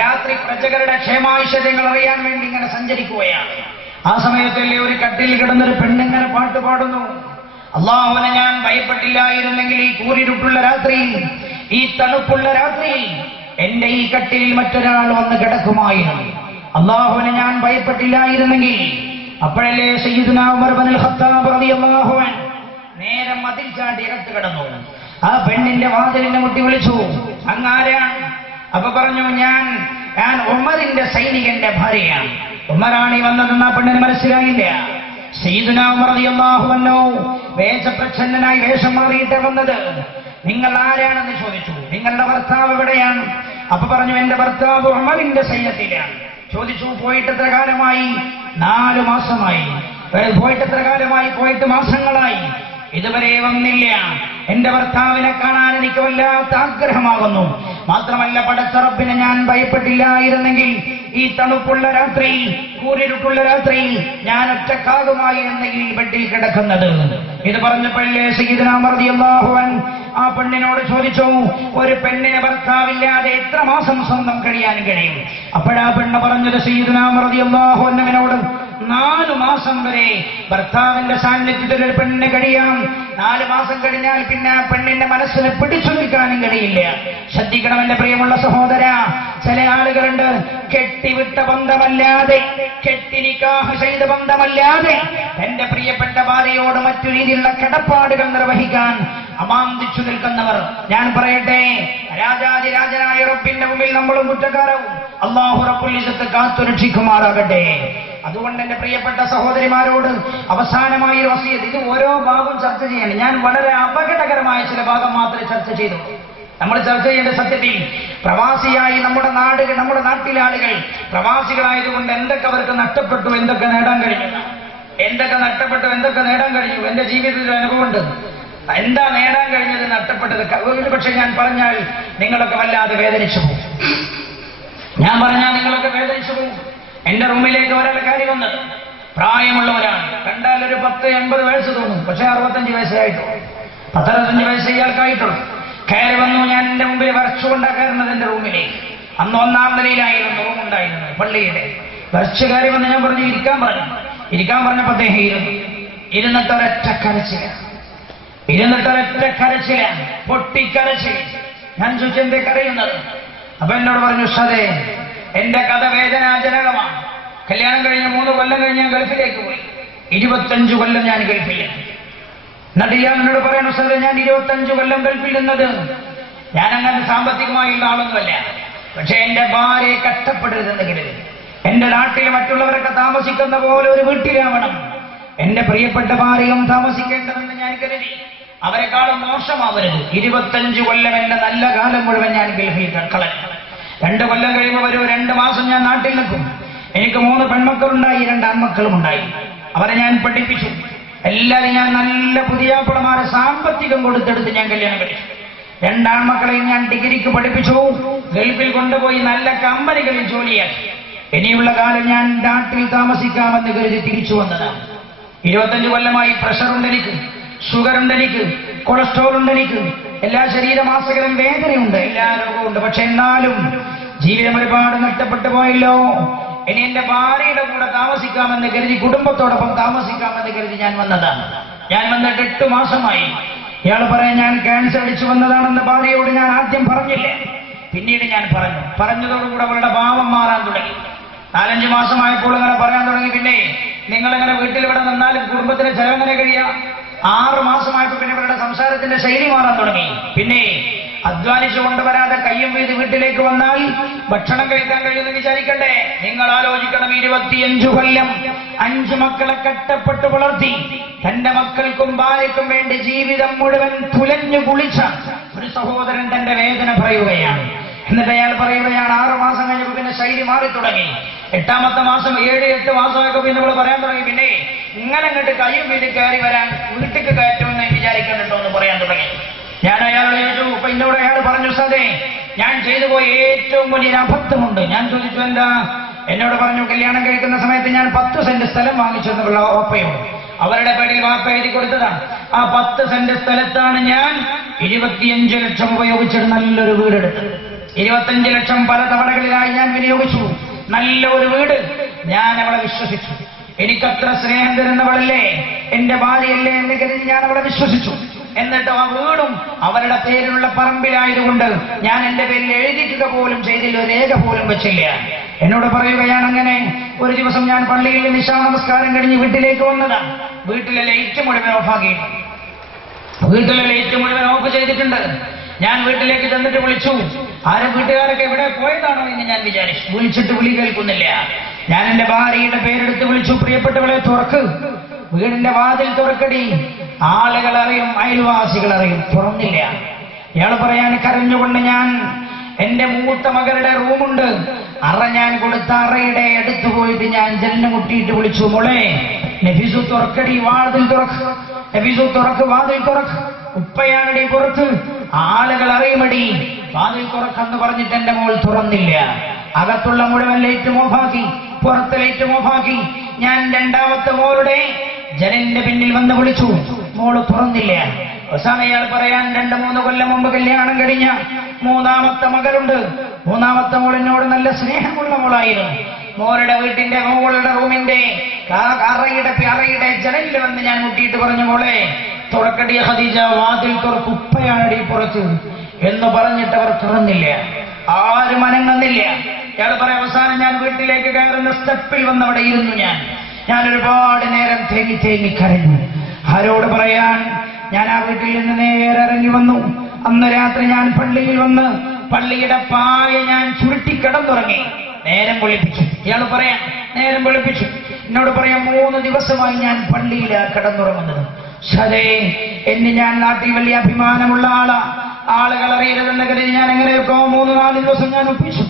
രാത്രി പ്രജകളുടെ ക്ഷേമാഐശ്വര്യങ്ങൾ അറിയാൻ വേണ്ടി ഇങ്ങനെ സഞ്ചരിക്കുകയാണ്. ആ സമയത്തല്ലേ ഒരു കട്ടിൽ കിടന്നൊരു പെണ്ണിങ്ങനെ പാട്ട് പാടുന്നു, അള്ളാഹുവിനെ ഞാൻ ഭയപ്പെട്ടില്ലായിരുന്നെങ്കിൽ ഈ കൂരിരുട്ടുള്ള രാത്രിയിൽ, ഈ തണുപ്പുള്ള രാത്രിയിൽ എന്റെ ഈ കട്ടിലിൽ മറ്റൊരാൾ വന്ന് കിടക്കുമായിരുന്നു. അള്ളാഹുവിനെ ഞാൻ ഭയപ്പെട്ടില്ലായിരുന്നെങ്കിൽ. അപ്പോഴല്ലേ സയ്യിദുനാ ഉമർ ഇബ്നുൽ ഖത്താബ് റളിയല്ലാഹു അൻഹു നേരെ മതിൽ ചാടി അകത്ത് കിടന്നു. ആ പെണ്ണിന്റെ വാതിലിനെ മുട്ടി വിളിച്ചു, അങ്ങാരാണ്? അപ്പൊ പറഞ്ഞു, ഞാൻ ഉമറിന്റെ സൈനികന്റെ ഭാര്യയാണ്. ഉമറാണ് ഈ വന്നതെന്ന് ആ പെണ്ണിന് മനസ്സിലായില്ല. സയ്യിദുനാ ഉമർ റളിയല്ലാഹു അൻഹു വേഷപ്രച്ഛന്നനായി വേഷം മാറിയിട്ട് വന്നത്. നിങ്ങൾ ആരാണെന്ന് ചോദിച്ചു. നിങ്ങളുടെ ഭർത്താവ് എവിടെയാണ്? അപ്പൊ പറഞ്ഞു, എന്റെ ഭർത്താവ് ഉമറിന്റെ സൈന്യത്തിലാണ്. ചോദിച്ചു, പോയിട്ട് എത്ര കാലമായി? 4 മാസമായി. പോയിട്ട് എത്ര കാലമായി? പോയിട്ട് മാസങ്ങളായി. ഇതുവരെ വന്നില്ല. എന്റെ ഭർത്താവിനെ കാണാൻ എനിക്ക് വല്ലാത്ത ആഗ്രഹമാകുന്നു. മാത്രമല്ല, പടച്ച റബ്ബിനെ ഞാൻ ഭയപ്പെട്ടില്ലായിരുന്നെങ്കിൽ ഈ തണുപ്പുള്ള രാത്രിയിൽ, കൂരിരുട്ടുള്ള രാത്രിയിൽ ഞാൻ ഒറ്റക്കാകുമായിരുന്നെങ്കിൽ ബെഡിൽ കിടക്കുന്നത്. ഇത് പറഞ്ഞപ്പോഴേ സയ്യിദുനാ ഉമർ റളിയല്ലാഹു അൻഹു ആ പെണ്ണിനോട് ചോദിച്ചു, ഒരു പെണ്ണിനെ ഭർത്താവില്ലാതെ എത്ര മാസം സ്വന്തം കഴിയാൻ കഴിയും? അപ്പോഴാ പെണ്ണ് പറഞ്ഞത് സയ്യിദുനാ ഉമർ റളിയല്ലാഹു അൻഹുവിനോട്, 4 മാസം വരെ ഭർത്താവിന്റെ സാന്നിധ്യത്തിൽ ഒരു പെണ്ണിന് കഴിയാം. 4 മാസം കഴിഞ്ഞാൽ പിന്നെ ആ പെണ്ണിന്റെ മനസ്സിനെ പിടിച്ചു നിൽക്കാനും കഴിയില്ല. ശ്രദ്ധിക്കണം എന്റെ പ്രിയമുള്ള സഹോദര, ചില ആളുകളുണ്ട് കെട്ടിവിട്ട ബന്ധമല്ലാതെ, കെട്ടി നിക്കാഹ് ചെയ്ത ബന്ധമല്ലാതെ തന്റെ പ്രിയപ്പെട്ട ഭാര്യയോട് മറ്റു രീതിയിലുള്ള കടപ്പാടുകൾ നിർവഹിക്കാൻ അമാന്തിച്ചു നിൽക്കുന്നവർ. ഞാൻ പറയട്ടെ, രാജാതിരാജനായ റബ്ബിന്റെ മുമ്പിൽ നമ്മളും കുറ്റക്കാരാവും. അല്ലാഹു റബ്ബുൽ ഇസ്സത്ത് കാത്തുരക്ഷിക്കുമാറാകട്ടെ. അതുകൊണ്ട് എന്റെ പ്രിയപ്പെട്ട സഹോദരിമാരോട് അവസാനമായി ഒരു വസിയത്ത്. ഇത് ഓരോ ഭാഗവും ചർച്ച ചെയ്യണം. ഞാൻ വളരെ അപകടകരമായ ചില ഭാഗം മാത്രമേ ചർച്ച ചെയ്തു. നമ്മൾ ചർച്ച ചെയ്യേണ്ട സത്യത്തിൽ പ്രവാസിയായി നമ്മുടെ നാട്ടിലെ ആളുകൾ പ്രവാസികളായതുകൊണ്ട് എന്തൊക്കെ അവർക്ക് നഷ്ടപ്പെട്ടു, എന്തൊക്കെ നേടാൻ കഴിഞ്ഞു, എന്റെ ജീവിതത്തിൽ അനുഭവമുണ്ട്. എന്താ നേടാൻ കഴിഞ്ഞത്, നഷ്ടപ്പെട്ടത്? പക്ഷെ ഞാൻ പറഞ്ഞാൽ നിങ്ങളൊക്കെ വല്ലാതെ വേദനിച്ചു പോകും. എന്റെ റൂമിലേക്ക് ഒരാൾ കയറി വന്നത് പ്രായമുള്ളവരാണ്. കണ്ടാൽ ഒരു 10-80 വയസ്സ് തോന്നും. പക്ഷെ 65 വയസ്സേ ആയിട്ടുള്ളൂ. 65 വയസ്സേ ഇയാൾക്കായിട്ടുള്ളൂ. കയറി വന്നു. ഞാൻ എന്റെ മുമ്പിൽ വരച്ചുകൊണ്ടാണ് കയറുന്നത് എന്റെ റൂമിലേക്ക്. അന്ന് 1-ാം നിലയിലായിരുന്നു റൂമുണ്ടായിരുന്നത്, പള്ളിയുടെ. വരച്ച് കയറി വന്ന് ഞാൻ പറഞ്ഞു ഇരിക്കാൻ പറഞ്ഞപ്പോ അദ്ദേഹം ഇരുന്നിട്ട് ഒരൊറ്റ കരച്ചിലാണ്, പൊട്ടിക്കരച്ചിൽ. ഞാൻ ചോദിച്ചു, എന്തേ കരയുന്നത്? അപ്പൊ എന്നോട് പറഞ്ഞു, ഉസ്താദേ, എന്റെ കഥ വേദനാജനകമാണ്. കല്യാണം കഴിഞ്ഞ് 3 കൊല്ലം കഴിഞ്ഞ് ഞാൻ ഗൾഫിലേക്ക് പോയി. 25 കൊല്ലം ഞാൻ ഗൾഫിലാണ്. എന്നിട്ട് ഇയാൾ എന്നോട് പറയണു, ഉസ്താദേ, ഞാൻ 25 കൊല്ലം ഗൾഫിൽ നിന്നത് ഞാൻ അങ്ങനെ സാമ്പത്തികമായുള്ള ആളൊന്നുമല്ല. പക്ഷെ എന്റെ ഭാര്യയെ കഷ്ടപ്പെടരുതെന്ന് കരുതി. എന്റെ നാട്ടിൽ മറ്റുള്ളവരൊക്കെ താമസിക്കുന്ന പോലെ ഒരു വീട്ടിലാവണം എന്റെ പ്രിയപ്പെട്ട ഭാര്യയും താമസിക്കേണ്ടതെന്ന് ഞാൻ കരുതി. അവരെക്കാളും മോശമാവരുത്. 25 കൊല്ലം എന്റെ നല്ല കാലം മുഴുവൻ ഞാൻ ഗൾഫിൽ കളഞ്ഞു. 2 കൊല്ലം കഴിയുമ്പോൾ വരൂ, 2 മാസം ഞാൻ നാട്ടിൽ നിൽക്കും. എനിക്ക് 3 പെൺമക്കളുണ്ടായി, 2 ആൺമക്കളും ഉണ്ടായി. അവരെ ഞാൻ പഠിപ്പിച്ചു. എല്ലാവരും ഞാൻ നല്ല പുതിയാപ്പിളമാരെ സാമ്പത്തികം കൊടുത്തെടുത്ത് ഞാൻ കല്യാണം കഴിച്ചു. 2 ആൺമക്കളെയും ഞാൻ ഡിഗ്രിക്ക് പഠിപ്പിച്ചു. ഗൾഫിൽ കൊണ്ടുപോയി നല്ല കമ്പനികളിൽ ജോലിയാക്കി. ഇനിയുള്ള കാലം ഞാൻ നാട്ടിൽ താമസിക്കാമെന്ന് കരുതി തിരിച്ചു വന്നതാണ്. 25 കൊല്ലമായി പ്രഷറുണ്ട് എനിക്ക്, ഷുഗറുണ്ട് എനിക്ക്, കൊളസ്ട്രോൾ ഉണ്ട് എനിക്ക്, എല്ലാ ശരീരമാസകരും വേദനയുണ്ട്, എല്ലാ രോഗമുണ്ട്. പക്ഷെ എന്നാലും ജീവിതം ഒരുപാട് നഷ്ടപ്പെട്ടു പോയല്ലോ. ഇനി എന്റെ ഭാര്യയുടെ കൂടെ താമസിക്കാമെന്ന് കരുതി, കുടുംബത്തോടൊപ്പം താമസിക്കാമെന്ന് കരുതി ഞാൻ വന്നതാണ്. ഞാൻ വന്നിട്ട് 8 മാസമായി. ഇയാൾ പറയാൻ ഞാൻ ക്യാൻസർ അടിച്ചു വന്നതാണെന്ന് ഭാര്യയോട് ഞാൻ ആദ്യം പറഞ്ഞില്ലേ, പിന്നീട് ഞാൻ പറഞ്ഞതോടുകൂടെ അവളുടെ ഭാവം മാറാൻ തുടങ്ങി. 4-5 മാസമായപ്പോൾ അങ്ങനെ പറയാൻ തുടങ്ങി. പിന്നെ നിങ്ങളെങ്ങനെ വീട്ടിൽ ഇവിടെ നിന്നാലും കുടുംബത്തിന് ചെലവെങ്ങനെ കഴിയാം? 6 മാസമായപ്പോൾ പിന്നെ ഇവരുടെ സംസാരത്തിന്റെ ശൈലി മാറാൻ തുടങ്ങി. പിന്നെ അധ്വാനിച്ചു കൊണ്ടുവരാതെ കയ്യും വീതി വീട്ടിലേക്ക് വന്നാൽ ഭക്ഷണം കഴിക്കാൻ കഴിയുമെന്ന് വിചാരിക്കണ്ടേ? നിങ്ങൾ ആലോചിക്കണം. 25 കൊല്ലം 5 മക്കളെ കഷ്ടപ്പെട്ട് വളർത്തി തന്റെ മക്കൾക്കും ഭാര്യയ്ക്കും വേണ്ടി ജീവിതം മുഴുവൻ തുലഞ്ഞു കുളിച്ച ഒരു സഹോദരൻ തന്റെ വേദന പറയുകയാണ്. എന്നിട്ട് അയാൾ പറയുകയാണ് 6 മാസം കഴിഞ്ഞപ്പോൾ പിന്നെ ശൈലി മാറി തുടങ്ങി. 8-ാമത്തെ മാസം 7-8 മാസമൊക്കെ പിന്നെ നമ്മൾ പറയാൻ തുടങ്ങി. പിന്നെ ഇങ്ങനെ അങ്ങോട്ട് കയ്യും വീതി കയറി വരാൻ വീട്ടിക്ക് കയറ്റുമെന്ന് വിചാരിക്കുന്നുണ്ടോ എന്ന് പറയാൻ തുടങ്ങി. ഞാൻ അയാളെ ചോദിച്ചു. അപ്പൊ എന്നോട് അയാൾ പറഞ്ഞു, സാറേ ഞാൻ ചെയ്തു പോയ ഏറ്റവും വലിയൊരു അബദ്ധമുണ്ട്. ഞാൻ ചോദിച്ചു എന്താ? എന്നോട് പറഞ്ഞു, കല്യാണം കഴിക്കുന്ന സമയത്ത് ഞാൻ 10 സെന്റ് സ്ഥലം വാങ്ങിച്ചെന്നുള്ള ഓപ്പയുണ്ട്. അവരുടെ പേരിൽ വാപ്പ എഴുതി കൊടുത്തതാണ്. ആ 10 സെന്റ് സ്ഥലത്താണ് ഞാൻ 25 ലക്ഷം ഉപയോഗിച്ചിട്ട് നല്ലൊരു വീടെടുത്തത്. 25 ലക്ഷം പല തവണകളിലായി ഞാൻ വിനിയോഗിച്ചു. നല്ല ഒരു വീട്. ഞാൻ അവളെ വിശ്വസിച്ചു. എനിക്കത്ര സ്നേഹം തരുന്നവളല്ലേ, എന്റെ ഭാര്യയല്ലേ എന്ന് കരുതി ഞാൻ അവളെ വിശ്വസിച്ചു. എന്നിട്ട് ആ വീടും അവരുടെ പേരിലുള്ള പറമ്പിലായതുകൊണ്ട് ഞാൻ എന്റെ പേരിൽ എഴുതിക്കുക പോലും ചെയ്തില്ല, ഒരു രേഖ പോലും വെച്ചില്ല. എന്നോട് പറയുകയാണ്. അങ്ങനെ ഒരു ദിവസം ഞാൻ പള്ളിയിൽ നിശാ നമസ്കാരം കഴിഞ്ഞ് വീട്ടിലേക്ക് വന്നതാണ്. വീട്ടിലെ ലൈറ്റ് മുഴുവൻ ഓഫാക്കിയിട്ടുണ്ട്. വീട്ടിലെ ലൈറ്റ് മുഴുവൻ ഓഫ് ചെയ്തിട്ടുണ്ട്. ഞാൻ വീട്ടിലേക്ക് ചെന്നിട്ട് വിളിച്ചു. ആരും വീട്ടുകാരൊക്കെ എവിടെ പോയതാണോ എന്ന് ഞാൻ വിചാരിച്ചു. വിളിച്ചിട്ട് വിളി കേൾക്കുന്നില്ല. ഞാൻ എന്റെ ഭാര്യയുടെ പേരെടുത്ത് വിളിച്ചു. പ്രിയപ്പെട്ടവളെ തുറക്ക്, വീടിന്റെ വാതിൽ തുറക്കടി, ആളുകൾ അറിയും, അയൽവാസികൾ അറിയും. തുറന്നില്ല. ഇയാൾ പറയാൻ കരഞ്ഞുകൊണ്ട് ഞാൻ എന്റെ മൂത്ത മകളുടെ റൂമുണ്ട്, അറ ഞാൻ കൊടുത്ത അറയുടെ അടുത്ത് പോയിട്ട് ഞാൻ ജനലിനെ മുട്ടിയിട്ട് വിളിച്ചു, മോളെ നഫീസു തുറക്കടി, വാതിൽ തുറക്ക്, നഫീസു തുറക്ക്, വാതിൽ തുറക്ക്, ഉപ്പയാണടി പുറത്ത്, ആളുകൾ അറിയുമടി, വാതിൽ തുറക്കെന്ന് പറഞ്ഞിട്ട് എന്റെ മോൾ തുറന്നില്ല. അകത്തുള്ള മുഴുവൻ ലൈറ്റും ഓഫാക്കി, പുറത്ത് ലൈറ്റും ഓഫാക്കി. ഞാൻ 2ാമത്തെ മോളുടെ ജനലിന്റെ പിന്നിൽ വന്ന് വിളിച്ചു. മോള് തുറന്നില്ല. അവസാനം ഇയാൾ പറയാൻ 2-3 കൊല്ലം മുമ്പ് കല്യാണം കഴിഞ്ഞ 3ാമത്തെ മകളുണ്ട്. 3ാമത്തെ മോളിനോട് നല്ല സ്നേഹമുള്ള മോളായിരുന്നു. മോളുടെ വീട്ടിന്റെ മോളുടെ റൂമിന്റെ അറയുടെ ജനലിൽ വന്ന് ഞാൻ മുട്ടിയിട്ട് പറഞ്ഞു, മോളെ തുറക്കടിയ ഖദീജ, വാതിൽ തുറക്ക്, ഉപ്പയാണടി പുറത്ത് എന്ന് പറഞ്ഞിട്ട് അവർ തുറന്നില്ല. ആരും അനങ്ങുന്നില്ല. ഇയാൾ പറയാം. അവസാനം ഞാൻ വീട്ടിലേക്ക് കയറുന്ന സ്റ്റെപ്പിൽ വന്ന് അവിടെ ഇരുന്നു. ഞാൻ ഒരുപാട് നേരം തേങ്ങി കരഞ്ഞു. ആരോട് പറയാൻ? ഞാൻ ആ വീട്ടിൽ നിന്ന് നേരെ ഇറങ്ങി വന്നു. അന്ന് രാത്രി ഞാൻ പള്ളിയിൽ വന്ന് പള്ളിയുടെ പായ ഞാൻ ചുരുട്ടി കിടന്നുറങ്ങി. നേരം വെളുപ്പിച്ചു. ഇയാൾ പറയാൻ നേരം വെളുപ്പിച്ചു. എന്നോട് പറയാം 3 ദിവസമായി ഞാൻ പള്ളിയിൽ കിടന്നുറങ്ങുന്നത്. ശരേ എന്ന് ഞാൻ നാട്ടിൽ വലിയ അഭിമാനമുള്ള ആളുകൾ അറിയരുതെന്ന് കരുതി ഞാൻ എങ്ങനെയൊക്കെ 3-4 ദിവസം ഞാൻ ഒപ്പിച്ചു.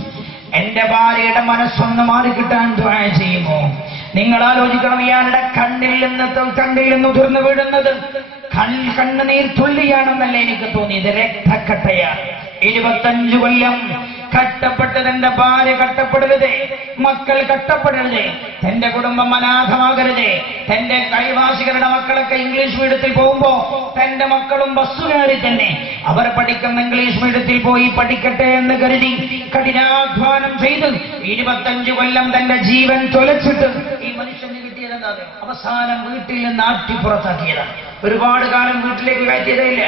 എന്റെ ഭാര്യയുടെ മനസ്സൊന്ന് മാറിക്കിട്ടാൻ ദുആ ചെയ്യുമോ? നിങ്ങൾ ആലോചിക്കണം. ഇയാളുടെ കണ്ണിൽ നിന്ന് തുറന്നു വീടുന്നത് കണ്ണുനീർ തുള്ളിയാണെന്നല്ല എനിക്ക് തോന്നിയത്, രക്തക്കട്ടയാണ്. 25 കൊല്ലം കഷ്ടപ്പെട്ടത് എന്റെ ഭാര്യ കഷ്ടപ്പെടരുത്, മക്കൾ കഷ്ടപ്പെടരുത്, തന്റെ കുടുംബം അനാഥമാകരുത്. തന്റെ അയൽവാസികളുടെ മക്കളൊക്കെ ഇംഗ്ലീഷ് മീഡിയത്തിൽ പോകുമ്പോ തന്റെ മക്കളും ബസ്സുകാരി തന്നെ അവർ പഠിക്കുന്ന ഇംഗ്ലീഷ് മീഡിയത്തിൽ പോയി പഠിക്കട്ടെ എന്ന് കരുതി കഠിനാധ്വാനം ചെയ്ത് 25 കൊല്ലം തന്റെ ജീവൻ തൊലച്ചിട്ട് ഈ മനുഷ്യന് കിട്ടിയതെന്താ? അവസാനം വീട്ടിൽ നിന്ന് ആട്ടി പുറത്താക്കിയതാണ്. ഒരുപാട് കാലം വീട്ടിലേക്ക് കയറ്റിയതേ ഇല്ല.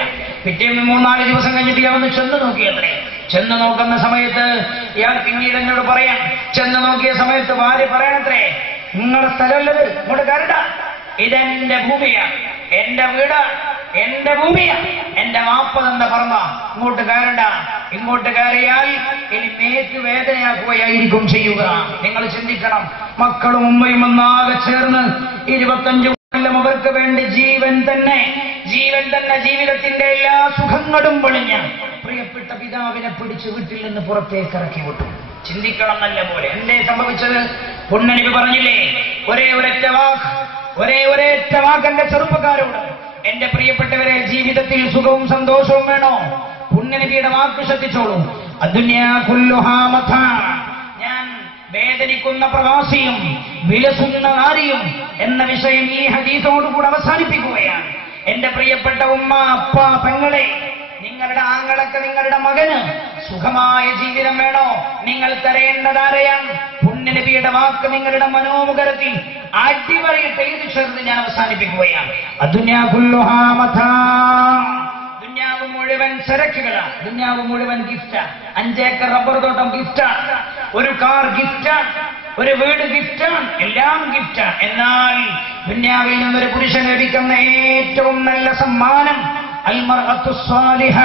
പിറ്റേന്ന് 3-4 ദിവസം കഴിഞ്ഞിട്ട് ഇയാൾ ഒന്ന് ചെന്ന് നോക്കിയത്രേ. ചെന്ന് നോക്കുന്ന സമയത്ത് ഇയാൾ പിന്നീട് എന്നോട് പറയാം, ചെന്ന് നോക്കിയ സമയത്ത് ഭാര്യ പറയണത്രേ, നിങ്ങളുടെ സ്ഥലമല്ലത്, ഇങ്ങോട്ട് കയറണ്ട, ഇതെന്റെ ഭൂമിയാണ്, എന്റെ വീട്, എന്റെ ഭൂമിയാണ്, എന്റെ 40 പറമ്പ, ഇങ്ങോട്ട് കയറണ്ട, ഇങ്ങോട്ട് കയറിയാൽ ഇനി മേക്ക് വേദനയാക്കുകയായിരിക്കും ചെയ്യുക. നിങ്ങൾ ചിന്തിക്കണം. മക്കളും ഉമ്മയും ഒന്നാകെ ചേർന്ന് 25 കൊല്ലം അവർക്ക് വേണ്ടി ജീവൻ തന്നെ ജീവിതത്തിന്റെ എല്ലാ സുഖങ്ങളും പൊളിഞ്ഞ് പ്രിയപ്പെട്ട പിതാവിനെ പിടിച്ച് വീട്ടിൽ നിന്ന് പുറത്തേക്ക് ഇറക്കി വിട്ടു. ചിന്തിക്കണം നല്ല പോലെ. എന്തേ സംഭവിച്ചത്? പുണ്യനബി പറഞ്ഞില്ലേ, ഒരേ ഒരൊറ്റ വാക്ക് എന്റെ ചെറുപ്പക്കാരോട്, എന്റെ പ്രിയപ്പെട്ടവരെ, ജീവിതത്തിൽ സുഖവും സന്തോഷവും വേണോ? പുണ്യനബിയുടെ വാക്ക് ശ്രദ്ധിച്ചോളൂ. അദ്ദുനിയാ കുല്ലുഹാ മതാ. ഞാൻ വേദനിക്കുന്ന പ്രവാസിയും വിലസുന്ന നാരിയും എന്ന വിഷയം ഈ ഹദീസോടുകൂടെ അവസാനിപ്പിക്കുകയാണ്. എന്റെ പ്രിയപ്പെട്ട ഉമ്മ, അപ്പ, പെങ്ങളെ, നിങ്ങളുടെ ആങ്ങളൊക്കെ നിങ്ങളുടെ മകന് സുഖമായ ജീവിതം വേണോ? നിങ്ങൾ തരേണ്ടതാരെയാണ്? പുണ്യനബിയുടെ വാക്ക് നിങ്ങളുടെ മനോമുഖരത്തിൽ അടിവരയിട്ട് എഴുതി ചേർന്ന് ഞാൻ അവസാനിപ്പിക്കുകയാണ്. ദുന്യാവ് മുഴുവൻ ചരക്കുകളാണ്, ദുന്യാവ് മുഴുവൻ ഗിഫ്റ്റാണ്. 5 ഏക്കർ റബ്ബർ തോട്ടം ഗിഫ്റ്റാണ്, ഒരു കാർ ഗിഫ്റ്റാണ്, ഒരു വീട് ഗിഫ്റ്റാണ്, എല്ലാം ഗിഫ്റ്റാണ്. എന്നാൽ ദുന്യാവിൽ നിന്നൊരു പുരുഷൻ ലഭിക്കുന്ന ഏറ്റവും നല്ല സമ്മാനം അൽമർഅത്തു സ്വാലിഹ,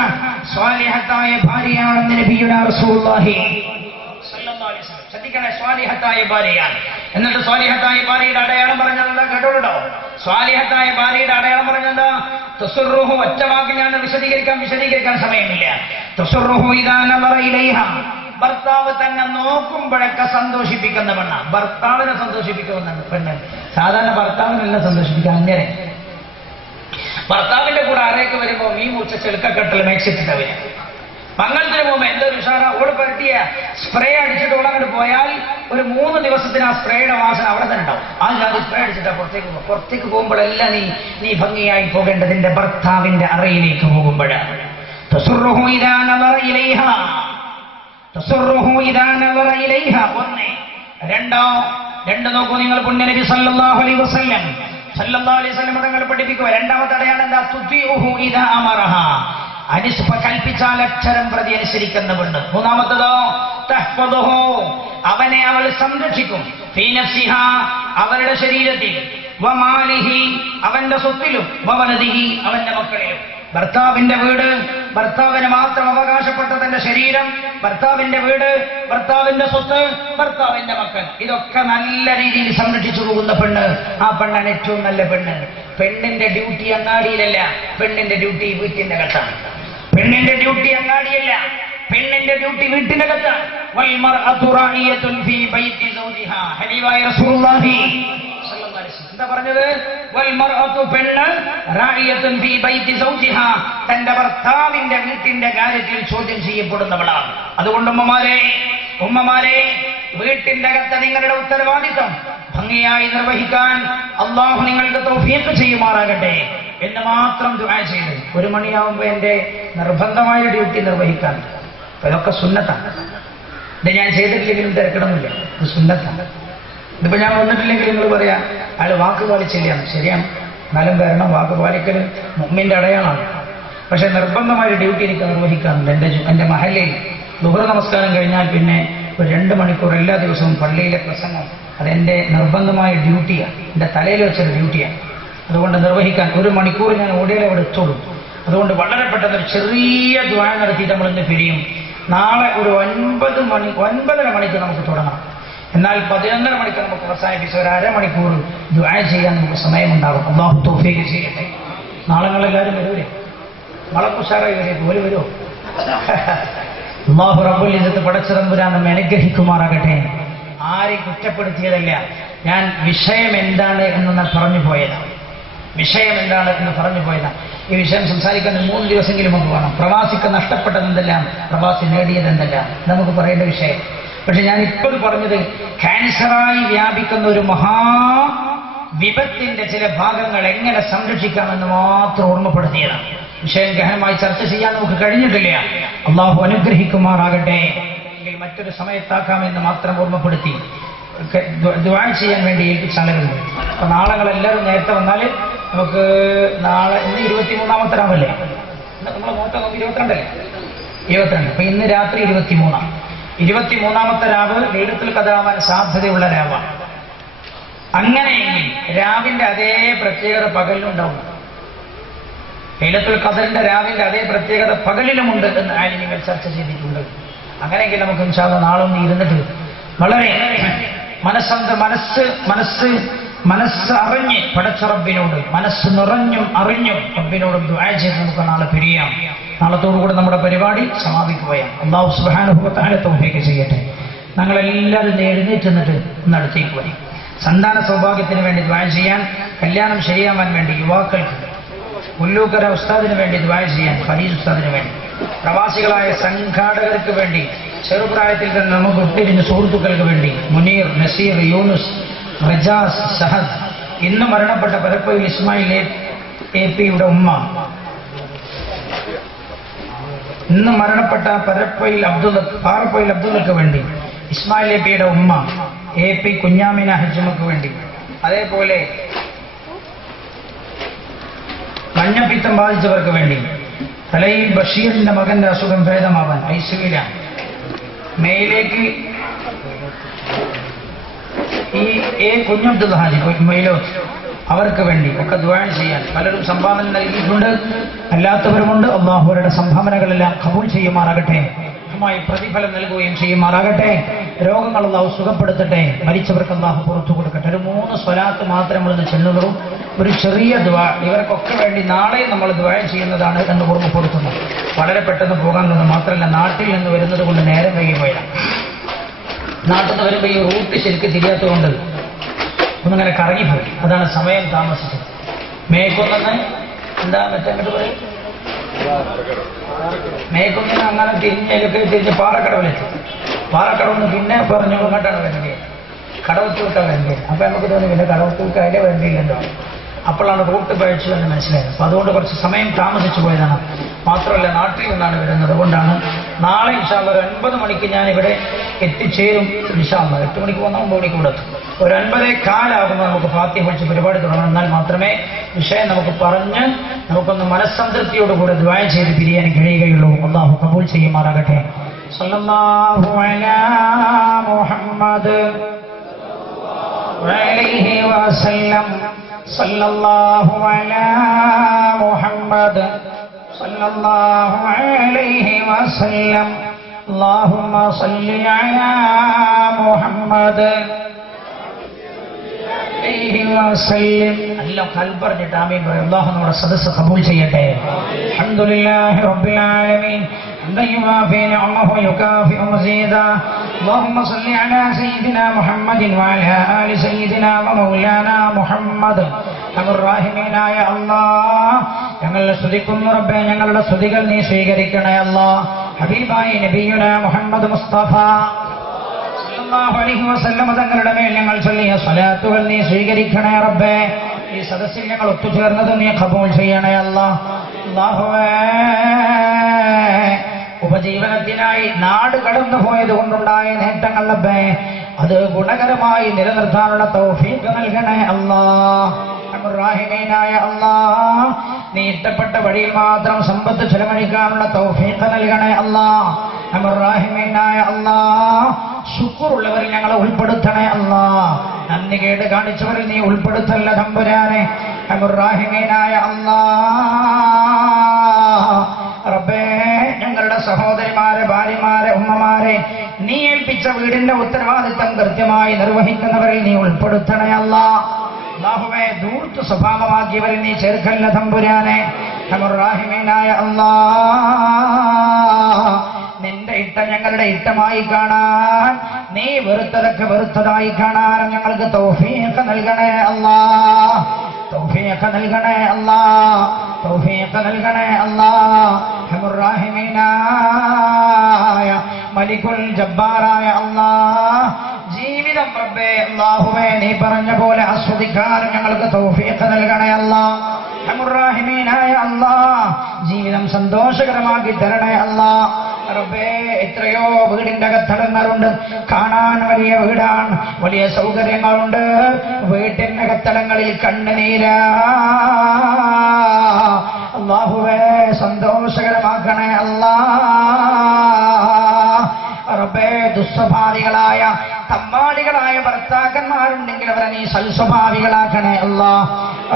സ്വാലിഹത്തായ ഭാര്യയാണെന്ന് നബിയുനാ റസൂലുള്ളാഹി സ്വല്ലല്ലാഹു അലൈഹി വസല്ലം. ശ്രദ്ധിക്കണേ, സ്വാലിഹത്തായ ഭാര്യയാണ്. എന്നിട്ട് സ്വാലിഹത്തായ ഭാര്യയുടെ അടയാളം പറഞ്ഞതെന്താ കേട്ടോളൂ. സ്വാലിഹത്തായ ഭാര്യയുടെ അടയാളം പറഞ്ഞെന്താ? തസുറുഹു. ഒറ്റ വാക്ക് ഞാൻ വിശദീകരിക്കാൻ സമയമില്ല. തസുറുഹു ഇദാ നളറ ഇലൈഹ, ഭർത്താവ് തന്നെ നോക്കുമ്പോഴൊക്കെ സന്തോഷിപ്പിക്കുന്ന പെണ്ണ. ഭർത്താവിനെ സന്തോഷിപ്പിക്കുന്ന പെണ്ണ്. സാധാരണ ഭർത്താവിനെല്ലാം സന്തോഷിപ്പിക്കാൻ അങ്ങനെ ഭർത്താവിന്റെ കൂടെ ആരേക്ക് വരുമ്പോ ഈ മൂച്ച ചെളുക്കക്കെട്ടൽ മേക്സിട്ടിട്ട് വരും. മംഗളത്തിന് പോകുമ്പോ എന്തൊരു ഉഷാറ, ഓട് പരട്ടിയ സ്പ്രേ അടിച്ചിട്ട് ഉടങ്ങോട്ട് പോയാൽ ഒരു 3 ദിവസത്തിന് ആ സ്പ്രേയുടെ വാസന അവിടെ തന്നെ ഉണ്ടാവും. ആ ജാതി സ്പ്രേ അടിച്ചിട്ടാ പുറത്തേക്ക് പോകുമ്പോഴെല്ലാം നീ ഭംഗിയായി പോകേണ്ടതിന്റെ ഭർത്താവിന്റെ അറയിലേക്ക് പോകുമ്പോഴാണ്. തസുറുഹു ഇദാ നളറ ഇലൈഹ, തസുറുഹു ഇദാ നളറ ഇലൈഹ. ഒന്ന്. രണ്ട് നോക്കൂ നിങ്ങൾ. പുണ്യനബി സല്ലല്ലാഹു അലൈഹി വസല്ലം തങ്ങൾ പഠിപ്പിക്കുക. രണ്ടാമത്തെ അടയാളം എന്താ? തുതിഉഹു ഇദാ അമറഹ, കൽപ്പിച്ചാൽ അക്ഷരം പ്രതി അനുസരിക്കുന്ന പെണ്ണ്. മൂന്നാമത്തതോ തഹ്ഫദുഹു, അവനെ അവൾ സംരക്ഷിക്കും. ഫീ നഫ്സിഹ, അവരുടെ ശരീരത്തിൽ, വമാലിഹി, അവന്റെ സ്വത്തിലും, വവലദിഹി, അവന്റെ മക്കളിലും. ഭർത്താവിന്റെ വീട്, ഭർത്താവിന് മാത്രം അവകാശപ്പെട്ടതിന്റെ ശരീരം, ഭർത്താവിന്റെ വീട്, ഭർത്താവിന്റെ സ്വത്ത്, ഭർത്താവിന്റെ മക്കൾ, ഇതൊക്കെ നല്ല രീതിയിൽ സംരക്ഷിച്ചു പോകുന്ന പെണ്ണ്, ആ പെണ്ണാണ് ഏറ്റവും നല്ല പെണ്ണ്. പെണ്ണിന്റെ ഡ്യൂട്ടി അങ്ങാടിയിലല്ല, പെണ്ണിന്റെ ഡ്യൂട്ടി വീട്ടിന്റെ അകത്താണ്. പെണ്ണിന്റെ ഡ്യൂട്ടി അങ്ങാടിയല്ല, പെണ്ണിന്റെ ഡ്യൂട്ടി വീട്ടിനകത്താണ്. വൽമർഅതു റാഇയത്തുൻ ഫീ ബൈതി സൗജിഹാ, ഹബീബായ റസൂലുള്ളാഹി സ്വല്ലല്ലാഹു അലൈഹി വസല്ലം എന്താ പറഞ്ഞത്? വൽമർഅതു, പെണ്ണ്, റാഇയത്തുൻ ഫീ ബൈതി സൗജിഹാ, തന്റെ ഭർത്താവിന്റെ വീട്ടിന്റെ കാര്യത്തിൽ ചോദ്യം ചെയ്യപ്പെടുന്നവളാണ്. അതുകൊണ്ട് ഉമ്മമാരെ, വീട്ടിന്റെ അകത്ത് നിങ്ങളുടെ ഉത്തരവാദിത്വം ഭംഗിയായി നിർവഹിക്കാൻ അള്ളാഹു നിങ്ങൾക്ക് തൗഫീഖ് ചെയ്യുമാറാകട്ടെ എന്ന് മാത്രം ദുആ ചെയ്ത് 1 മണിയാവുമ്പോ എന്റെ നിർബന്ധമായ ഡ്യൂട്ടി നിർവഹിക്കാൻ. ഇതൊക്കെ സുന്നത്താണ്. ഇത് ഞാൻ ചെയ്തിട്ടില്ലെങ്കിലും തിരക്കിടന്നില്ല, ഇത് സുന്നത്താണ്. ഇതിപ്പോ ഞാൻ വന്നിട്ടില്ലെങ്കിൽ നിങ്ങൾ പറയാ അയാൾ വാക്ക് പാലിച്ചില്ല. ശരിയാണ്, എന്നാലും കാരണം വാക്ക് പാലിക്കൽ മുഅ്മിന്റെ അടയാളമാണ്. പക്ഷെ നിർബന്ധമായ ഡ്യൂട്ടി എനിക്ക് നിർവഹിക്കാറുണ്ട്. എന്റെ മഹല്ലയിൽ ദുഹർ നമസ്കാരം കഴിഞ്ഞാൽ പിന്നെ ഒരു 2 മണിക്കൂർ എല്ലാ ദിവസവും പള്ളിയിലെ പ്രസംഗം, അതെന്റെ നിർബന്ധമായ ഡ്യൂട്ടിയാണ്, എന്റെ തലയിൽ വെച്ചൊരു ഡ്യൂട്ടിയാണ്. അതുകൊണ്ട് നിർവഹിക്കാൻ 1 മണിക്കൂർ ഞാൻ ഓടിയാൽ അവിടെ എത്തുള്ളൂ. അതുകൊണ്ട് വളരെ പെട്ടെന്ന് ഒരു ചെറിയ ദുആ നടത്തിയിട്ട് നമ്മൾ ഇന്ന് പിരിയും. നാളെ ഒരു 9:30 മണിക്ക് നമുക്ക് തുടങ്ങാം. എന്നാൽ 11:30 മണിക്ക് നമുക്ക് അവസാനിപ്പിച്ച് ഒരു അരമണിക്കൂർ ദുആ ചെയ്യാൻ നമുക്ക് സമയമുണ്ടാകും. അല്ലാഹു തൗഫീഖ് ചെയ്യട്ടെ. നാളെ നിങ്ങളെല്ലാവരും വരൂലേ? വളക്കുഷാറായി വരെ വരുമോ? അല്ലാഹു റബ്ബുൽ ഇസ്സത്ത് പടച്ചതമ്പുരാൻ നമ്മെ അനുഗ്രഹിക്കുമാറാകട്ടെ. ആരെയും കുറ്റപ്പെടുത്തിയതല്ല, ഞാൻ വിഷയം എന്താണ് എന്ന് പറഞ്ഞു പോയതാണ്. ഈ വിഷയം സംസാരിക്കാൻ 3 ദിവസമെങ്കിലും നമുക്ക് വേണം. പ്രവാസിക്ക് നഷ്ടപ്പെട്ടതെന്തെല്ലാം, പ്രവാസി നേടിയതെന്തെല്ലാം നമുക്ക് പറയേണ്ട വിഷയം. പക്ഷെ ഞാൻ ഇപ്പോൾ പറഞ്ഞത് ക്യാൻസറായി വ്യാപിക്കുന്ന ഒരു വിപത്തിന്റെ ചില ഭാഗങ്ങൾ എങ്ങനെ സംരക്ഷിക്കാമെന്ന് മാത്രം ഓർമ്മപ്പെടുത്തിയതാണ്. വിഷയം ഗഹനമായി ചർച്ച ചെയ്യാൻ നമുക്ക് കഴിഞ്ഞിട്ടില്ല. അള്ളാഹു അനുഗ്രഹിക്കുമാറാകട്ടെ. എങ്കിൽ മറ്റൊരു സമയത്താക്കാമെന്ന് മാത്രം ഓർമ്മപ്പെടുത്തി ദുആ ചെയ്യാൻ വേണ്ടി ഏൽപ്പിച്ച ആളുകളുണ്ട്. അപ്പൊ നാളെ എല്ലാവരും നേരത്തെ വന്നാൽ നമുക്ക് നാളെ, ഇന്ന് 23-ാമത്തെ രാവല്ലേ? നമ്മളെ മൊത്തം 22 അപ്പൊ ഇന്ന് രാത്രി 23-ാമത്തെ രാവ് ലൈലത്തുൽ ഖദറാവാൻ സാധ്യതയുള്ള രാവാണ്. അങ്ങനെയെങ്കിൽ രാവിന്റെ അതേ പ്രത്യേകത പകലിലുണ്ടാവും. ലൈലത്തുൽ ഖദറിന്റെ രാവിന്റെ അതേ പ്രത്യേകത പകലിലുമുണ്ട് എന്ന് ആലിമീങ്ങൾ ചർച്ച ചെയ്തിട്ടുണ്ട്. അങ്ങനെയെങ്കിൽ നമുക്ക് ഇൻഷാ അല്ലാഹ് നാളെ ഒന്ന് ഇരുന്നിട്ട് വളരെ മനസ്സ് അറിഞ്ഞ് പടച്ച റബ്ബിനോട്, മനസ്സ് നിറഞ്ഞും അറിഞ്ഞും റബ്ബിനോടും ദുആ ചെയ്ത് നമുക്ക് നാളെ പിരിയാം. നാളത്തോടുകൂടെ നമ്മുടെ പരിപാടി സമാപിക്കുകയാണ്. അല്ലാഹു സുബ്ഹാനഹു വ തആല തൗഫീഖ് ചെയ്യട്ടെ. ഞങ്ങളെല്ലാവരും എഴുന്നേറ്റ് നിന്നിട്ട് ഒന്ന് അടുത്തേക്ക് വരും. സന്താന സൗഭാഗ്യത്തിന് വേണ്ടി ദുആ ചെയ്യാൻ, കല്യാണം ശരിയാവാൻ വേണ്ടി യുവാക്കൾക്ക്, ഉല്ലൂക്കര ഉസ്താദിന് വേണ്ടി ദുആ ചെയ്യാൻ, ഫരീദ് ഉസ്താദിന് വേണ്ടി, പ്രവാസികളായ സംഘാടകർക്ക് വേണ്ടി ചെറുപ്രായത്തിൽ തന്നെ നമുക്ക് ഒത്തിരിഞ്ഞ സുഹൃത്തുക്കൾക്ക് വേണ്ടി മുനീർ, നസീർ, യൂനുസ്, റജാസ്, സഹദ്, ഇന്ന് മരണപ്പെട്ട പരപ്പയിൽ ഇസ്മായിൽ AP-യുടെ ഉമ്മ, ഇന്ന് മരണപ്പെട്ട പാറപ്പയിൽ അബ്ദുള്ളക്ക് വേണ്ടി ഇസ്മായിൽ AP-യുടെ ഉമ്മ, AP കുഞ്ഞാമിന ഹജ്ജമക്ക് വേണ്ടി, അതേപോലെ മഞ്ഞപ്പിത്തം ബാധിച്ചവർക്ക് വേണ്ടി, തലയിൽ ബഷീറിന്റെ മകന്റെ അസുഖം ഭേദമാവാൻ ഐസിയുവിലാണ്, മേയിലേക്ക് ഈ കുഞ്ഞബ്ദുൽ ഹാജി മൈലോ അവർക്ക് വേണ്ടി ഒക്കെ ദുആ ചെയ്യാൻ പലരും സംഭാവന നൽകിയിട്ടുണ്ട്, അല്ലാത്തവരുമുണ്ട്. അല്ലാഹുവരുടെ സംഭാവനകളെല്ലാം ഖബൂൽ ചെയ്യുമാറാകട്ടെ, പ്രതിഫലം നൽകുകയും ചെയ്യുമാറാകട്ടെ. രോഗങ്ങൾ അല്ലാഹു സുഖപ്പെടുത്തട്ടെ, മരിച്ചവർക്ക് അല്ലാഹു പുറത്തു കൊടുക്കട്ടെ. ഒരു 3 സ്വലാത്ത് മാത്രം നമ്മൾ ചെല്ലുന്നതും ഒരു ചെറിയ ദുആ ഇവർക്കൊക്കെ വേണ്ടി നാളെ നമ്മൾ ദുആ ചെയ്യുന്നതാണ് എന്ന് ഓർമ്മപ്പെടുത്തുന്നു. വളരെ പെട്ടെന്ന് പോകാൻ നിന്ന് മാത്രമല്ല, നാട്ടിൽ നിന്ന് വരുന്നത് കൊണ്ട് നേരം വൈകി പോയില്ല. നാട്ടിൽ നിന്ന് വരുമ്പോൾ ഈ റൂട്ട് ശരിക്കും തിരിയാത്തതുകൊണ്ട് ഒന്നിങ്ങനെ കറങ്ങിപ്പോയി, അതാണ് സമയം താമസിച്ചത്. മേക്കൊന്നെ എന്താ മറ്റങ്ങോട്ട് പറയും, മേക്കൊന്നിന് അങ്ങനെ തിരിഞ്ഞ് പാറക്കടവിലെത്തി. പാറക്കടവിന് പിന്നെ പറഞ്ഞു അങ്ങോട്ടാണ് വരേണ്ടത്, കടവത്ത് വിട്ടാൽ വരേണ്ടത്. അപ്പൊ നമുക്ക് തോന്നി പിന്നെ കടവത്ത് വിട്ട് അതിലെ വരേണ്ടിയില്ലല്ലോ. അപ്പോഴാണ് റൂട്ട് പഴിച്ചു എന്ന് മനസ്സിലായത്. അപ്പൊ അതുകൊണ്ട് കുറച്ച് സമയം താമസിച്ചു പോയതാണ്. മാത്രമല്ല നാട്ടിൽ നിന്നാണ് വരുന്നത്, അതുകൊണ്ടാണ്. നാളെ ഇൻഷാ അല്ലാഹ് ഒരു 9 മണിക്ക് ഞാൻ ഇവിടെ എത്തിച്ചേരും. ഇൻഷാ അല്ലാഹ് 8 മണിക്ക് വന്നാൽ 9 മണിക്ക് ഇവിടെ എത്തും. ഒരു 9:15 നമുക്ക് ഫാത്തിഹ പഠിച്ച് പരിപാടി തുടങ്ങണം. എന്നാൽ മാത്രമേ വിഷയം നമുക്ക് പറഞ്ഞ് നമുക്കൊന്ന് മനസ്സംതൃപ്തിയോടുകൂടെ ദുആ ചെയ്ത് പിരിയാൻ കഴിയുകയുള്ളൂ. അല്ലാഹു ഖബൂൽ ചെയ്യുമാറാകട്ടെ. സല്ലല്ലാഹു അലാ മുഹമ്മദ് വഅലൈഹി വസല്ലം. സല്ലല്ലാഹു അലാ മുഹമ്മദ് സല്ലല്ലാഹു അലൈഹി വസല്ലം. അല്ലാഹുമ്മ സല്ലി അലാ മുഹമ്മദ് എല്ലാം കൽപ്പറിഞ്ഞിട്ട് ആമീൻ പറയും. അല്ലാഹു നമ്മുടെ സദസ്സ് ഖബൂൽ ചെയ്യട്ടെ. അൽഹംദുലില്ലാഹി റബ്ബിൽ ആലമീൻ. يوافي نعمه يكافئ مزيدا. اللهم صل على سيدنا محمد وعلى آل سيدنا ومولانا محمد. അർറഹീമീനായ അല്ലാഹ്, ഞങ്ങളുടെ സ്തുതിക്കുന്നു റബ്ബേ, ഞങ്ങളുടെ സ്തുതികൾ നീ സ്വീകരിക്കണേ അല്ലാഹ്. ഹബീബായ നബിയുന മുഹമ്മദ് മുസ്തഫ സല്ലല്ലാഹു അലൈഹി വസല്ലം തങ്ങളുടെ മേൽ ഞങ്ങൾ ചൊല്ലിയ സ്വലാത്തുകൾ നീ സ്വീകരിക്കണേ റബ്ബേ. ഈ സദസ്സിൽ ഞങ്ങൾ ഒത്തുചേർന്നത് നീ ഖബൂൽ ചെയ്യണേ അല്ലാഹ്. അല്ലാഹുവേ, ഉപജീവനത്തിനായി നാട് കടന്നു പോയത് കൊണ്ടുണ്ടായ നേട്ടങ്ങൾ റബ്ബേ, അത് ഗുണകരമായി നിലനിർത്താനുള്ള തൗഫീഖ് നൽകണേ അല്ലാഹ്. റഹീമീനായ അല്ലാഹ്, നീ ഇഷ്ടപ്പെട്ട വഴിയിൽ മാത്രം സമ്പത്ത് ചെലവഴിക്കാനുള്ള തൗഫീഖ് നൽകണേ അല്ലാഹ്. റഹീമീനായ അല്ലാഹ്, ശുക്റുള്ളവരിൽ ഞങ്ങളെ ഉൾപ്പെടുത്തണേ അല്ലാഹ്. നന്ദി കേട് കാണിച്ചവരിൽ നീ ഉൾപ്പെടുത്തല്ല തമ്പുരാനെ. റഹീമീനായ അല്ലാഹ്, റബ്ബേ, ഞങ്ങളുടെ സഹോദരിമാരെ, ഭാര്യമാരെ, ഉമ്മമാരെ നീ ഏൽപ്പിച്ച വീടിന്റെ ഉത്തരവാദിത്തം കൃത്യമായി നിർവഹിക്കുന്നവരിൽ നീ ഉൾപ്പെടുത്തണേ അല്ലാഹ്. അല്ലാഹുവേ, ദൂർത്ത് സ്വഭാവമാക്കിയവരിൽ നീ ചേർക്കല്ല തമ്പുരാനെ. റഹീമീനായ അല്ലാഹ്, നിന്റെ ഇഷ്ടം ഞങ്ങളുടെ ഇഷ്ടമായി കാണാൻ, നീ വെറുത്തതൊക്കെ വെറുത്തതായി കാണാൻ ഞങ്ങൾക്ക് തൗഫീഖ് നൽകണേ അല്ലാഹ്. തൗഫീഖ് നൽകണേ അല്ലാഹ്. തൗഫീഖ് നൽകണേ അല്ലാഹ്. റഹീമീനായ മലിക്കുൽ ജബ്ബാറായ അല്ലാഹ്, ജീവിതം റബ്ബേ അല്ലാഹുവേ നീ പറഞ്ഞ പോലെ ആസ്വദിക്കാൻ ഞങ്ങൾക്ക് തൗഫീഖ് നൽകണേ അല്ലാഹ്. റഹീമീനായ അല്ലാഹ്, ജീവിതം സന്തോഷകരമാക്കി തരണേ അല്ലാഹ്. റബ്ബേ, എത്രയോ വീടിന്റെ അകത്തളങ്ങളുണ്ട്, കാണാൻ വലിയ വീടാണ്, വലിയ സൗകര്യങ്ങളുണ്ട്, വീട്ടിന്റെ അകത്തളങ്ങളിൽ കണ്ണുനീരാ. അല്ലാഹുവേ, സന്തോഷകരമാക്കണേ അല്ലാഹ്. റബ്ബേ, ദുസ്വഭാവികളായ തമ്മാടികളായ ഭർത്താക്കന്മാരുണ്ടെങ്കിൽ അവരെ നീ സൽസ്വഭാവികളാക്കണേ അല്ലാഹ്.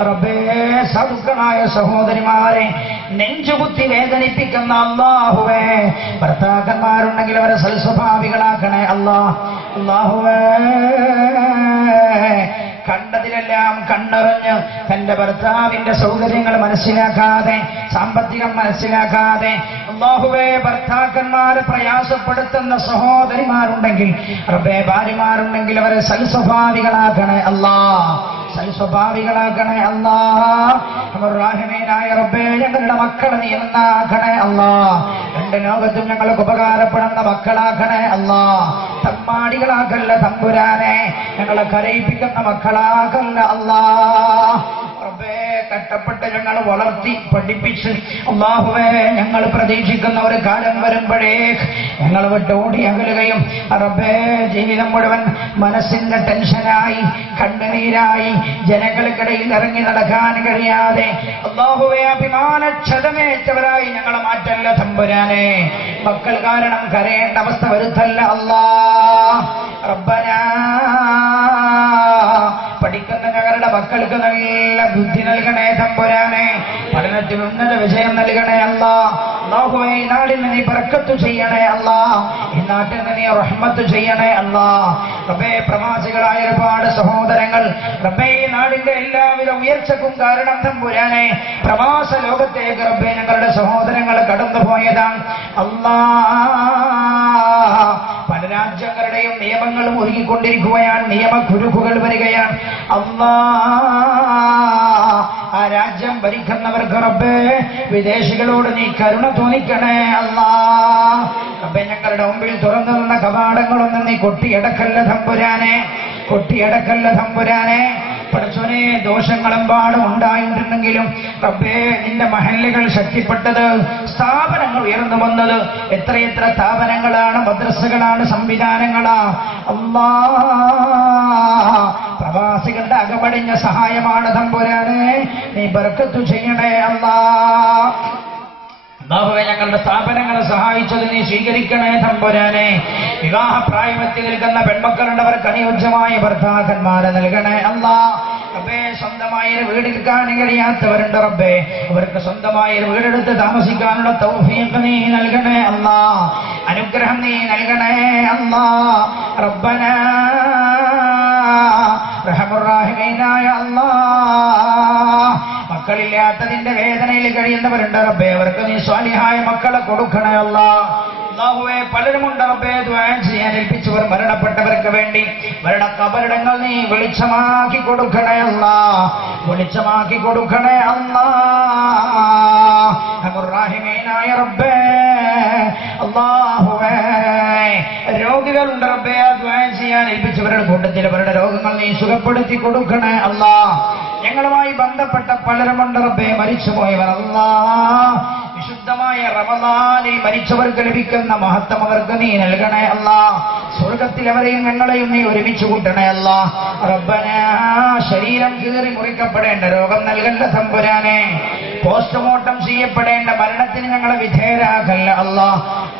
റബ്ബേ, സാധുക്കളായ സഹോദരിമാരെ നെഞ്ചുകുത്തി വേദനിപ്പിക്കുന്ന അല്ലാഹുവേ ഭർത്താക്കന്മാരുണ്ടെങ്കിൽ അവരെ സൽസ്വഭാവികളാക്കണേ അല്ലാഹ്. അല്ലാഹുവേ, കണ്ടതിലെല്ലാം കണ്ണറിഞ്ഞ് തന്റെ ഭർത്താവിന്റെ സൗകര്യങ്ങൾ മനസ്സിലാക്കാതെ, സാമ്പത്തികം മനസ്സിലാക്കാതെ അല്ലാഹുവേ ഭർത്താക്കന്മാരെ പ്രയാസപ്പെടുത്തുന്ന സഹോദരിമാരുണ്ടെങ്കിൽ, റബ്ബേ ഭാര്യമാരുണ്ടെങ്കിൽ അവരെ സൽസ്വഭാവികളാക്കണേ അല്ലാഹ്. സൽസ്വഭാവികളാക്കണേ അല്ലാ. റഹ്മാനായ റബ്ബേ, ഞങ്ങളുടെ മക്കളെ നീ നന്നാക്കണേ അല്ലാ. രണ്ട് ലോകത്തും ഞങ്ങൾക്ക് ഉപകാരപ്പെടുന്ന മക്കളാക്കണേ അല്ലാ. തമ്മാടികളാക്കല്ല തമ്പുരാനെ, ഞങ്ങളെ കരയിപ്പിക്കുന്ന മക്കളാക്കല്ല അല്ലാ. റബ്ബേ, കഷ്ടപ്പെട്ട് ഞങ്ങൾ വളർത്തി പഠിപ്പിച്ച് അല്ലാഹുവേ, ഞങ്ങൾ പ്രതീക്ഷിക്കുന്ന ഒരു കാലം വരുമ്പോഴേ ഞങ്ങൾ വിട്ടോടി അകലുകയും റബ്ബേ, ജീവിതം മുഴുവൻ മനസ്സിന്റെ ടെൻഷനായി കണ്ണുനീരായി ജനങ്ങൾക്കിടയിൽ ഇറങ്ങി നടക്കാൻ കഴിയാതെ അല്ലാഹുവേ അഭിമാനക്ഷതമേറ്റവരായി ഞങ്ങളെ മാറ്റല്ല തമ്പുരാനെ. മക്കൾ കാരണം കരയേണ്ട അവസ്ഥ വരുത്തല്ല അല്ലാ. റബ്ബനാ, പഠിക്കുന്ന ഞങ്ങളുടെ മക്കൾക്ക് നല്ല ബുദ്ധി നൽകണേ തമ്പുരാനെ. പഠനത്തിൽ ഉന്നത വിജയം നൽകണേ അല്ലാ. അല്ലാഹുവേ, ഈ നാടിന് നീ ബർക്കത്ത് ചെയ്യണേ അല്ലാ. ഈ നാട്ടിന് നീ റഹ്മത്ത് ചെയ്യണേ അല്ലാ. റബ്ബേ, പ്രവാസികളായ ഒരുപാട് സഹോദരങ്ങൾ റബ്ബേ, ഈ നാടിന്റെ എല്ലാവിധ ഉയർച്ചക്കും കാരണം തമ്പുരാനെ പ്രവാസ ലോകത്തേക്ക് റബ്ബേ ഞങ്ങളുടെ സഹോദരങ്ങൾ കടന്നുപോയതാണ് അല്ലാ. പല രാജ്യങ്ങളുടെയും നിയമങ്ങളും ഒരുങ്ങിക്കൊണ്ടിരിക്കുകയാണ്, നിയമക്കുരുക്കുകൾ വരികയാണ് അല്ലാ. ആ രാജ്യം ഭരിക്കുന്നവർക്ക് റബ്ബേ വിദേശികളോട് നീ കരുണ തോന്നിക്കണേ അല്ലാ. റബ്ബേ, ഞങ്ങളുടെ മുമ്പിൽ തുറന്നു നിന്ന കവാടങ്ങളൊന്നും നീ കൊട്ടിയടക്കല്ല തമ്പുരാനെ, കൊട്ടിയടക്കല്ല തമ്പുരാനെ. പടച്ചോനെ, ദോഷങ്ങളെമ്പാടും ഉണ്ടായിട്ടുണ്ടെങ്കിലും റബ്ബേ, നിന്റെ മഹല്ലുകൾ ശക്തിപ്പെട്ടത്, സ്ഥാപനങ്ങൾ ഉയർന്നു വന്നത് എത്രയെത്ര സ്ഥാപനങ്ങളാണ്, മദ്രസകളാണ്, സംവിധാനങ്ങളാ അല്ലാ. പ്രവാസികളുടെ അകമടിഞ്ഞ സഹായമാണ് തമ്പുരാനെ, നീ ബർക്കത്ത് ചെയ്യണേ അല്ലാ. അല്ലാഹുവേ, ഞങ്ങളുടെ സ്ഥാപനങ്ങളെ സഹായിച്ചത് നീ സ്വീകരിക്കണേ തമ്പുരാനെ. വിവാഹപ്രായമെത്തി നിൽക്കുന്ന പെൺമക്കളുണ്ടവർക്ക് അനുയോജ്യമായ ഭർത്താക്കന്മാരെ നൽകണേ അല്ലാ. റബ്ബേ, സ്വന്തമായ ഒരു വീടെടുക്കാൻ കഴിയാത്തവരുണ്ട് റബ്ബേ, അവർക്ക് സ്വന്തമായ ഒരു വീടെടുത്ത് താമസിക്കാനുള്ള തൗഫീഖ് നീ നൽകണേ അല്ലാ. അനുഗ്രഹം നീ നൽകണേ അല്ലാ. റബ്ബനാ റഹ്മാനായ അല്ലാ, മക്കളില്ലാത്തതിന്റെ വേദനയിൽ കഴിയുന്നവരുണ്ട് റബ്ബേ, അവർക്ക് നീ സ്വാലിഹായ മക്കളെ കൊടുക്കണേ അല്ലാ. അല്ലാഹുവേ, പലരുമുണ്ട് റബ്ബേ ദുആ ചെയ്യാൻ ഏൽപ്പിച്ചവർ മരണപ്പെട്ടവർക്ക് വേണ്ടി അവരുടെ ഖബറിടങ്ങൾ നീ വെളിച്ചമാക്കി കൊടുക്കണേ അല്ലാ, വെളിച്ചമാക്കി കൊടുക്കണേ അല്ലാ. റഹ്മാനായ റബ്ബേ, അല്ലാഹുവേ, രോഗികളുണ്ട് റബ്ബേ, ദുആ ചെയ്യാൻ ഏൽപ്പിച്ചവരുടെ കൂട്ടത്തിൽ അവരുടെ രോഗങ്ങൾ നീ സുഖപ്പെടുത്തി കൊടുക്കണേ അല്ലാ. ഞങ്ങളുമായി ബന്ധപ്പെട്ട പലരുമുണ്ട് റബ്ബേ, മരിച്ചുപോയവർ അല്ലാ. വിശുദ്ധമായ റമളാനിൽ മരിച്ചവർക്ക് ലഭിക്കുന്ന മഹത്വം അവർക്ക് നീ നൽകണേ അല്ലാ. സ്വർഗത്തിൽ അവരെയും ഞങ്ങളെയും നീ ഒരുമിച്ച് കൂട്ടണേ അല്ലാ. റബ്ബനാ, ശരീരം കീറി മുറിക്കപ്പെടേണ്ട രോഗം നൽകല്ല തമ്പുരാനെ. പോസ്റ്റ്മോർട്ടം ചെയ്യപ്പെടേണ്ട മരണത്തിന് ഞങ്ങളെ വിധേയരാകല്ല അല്ലാ.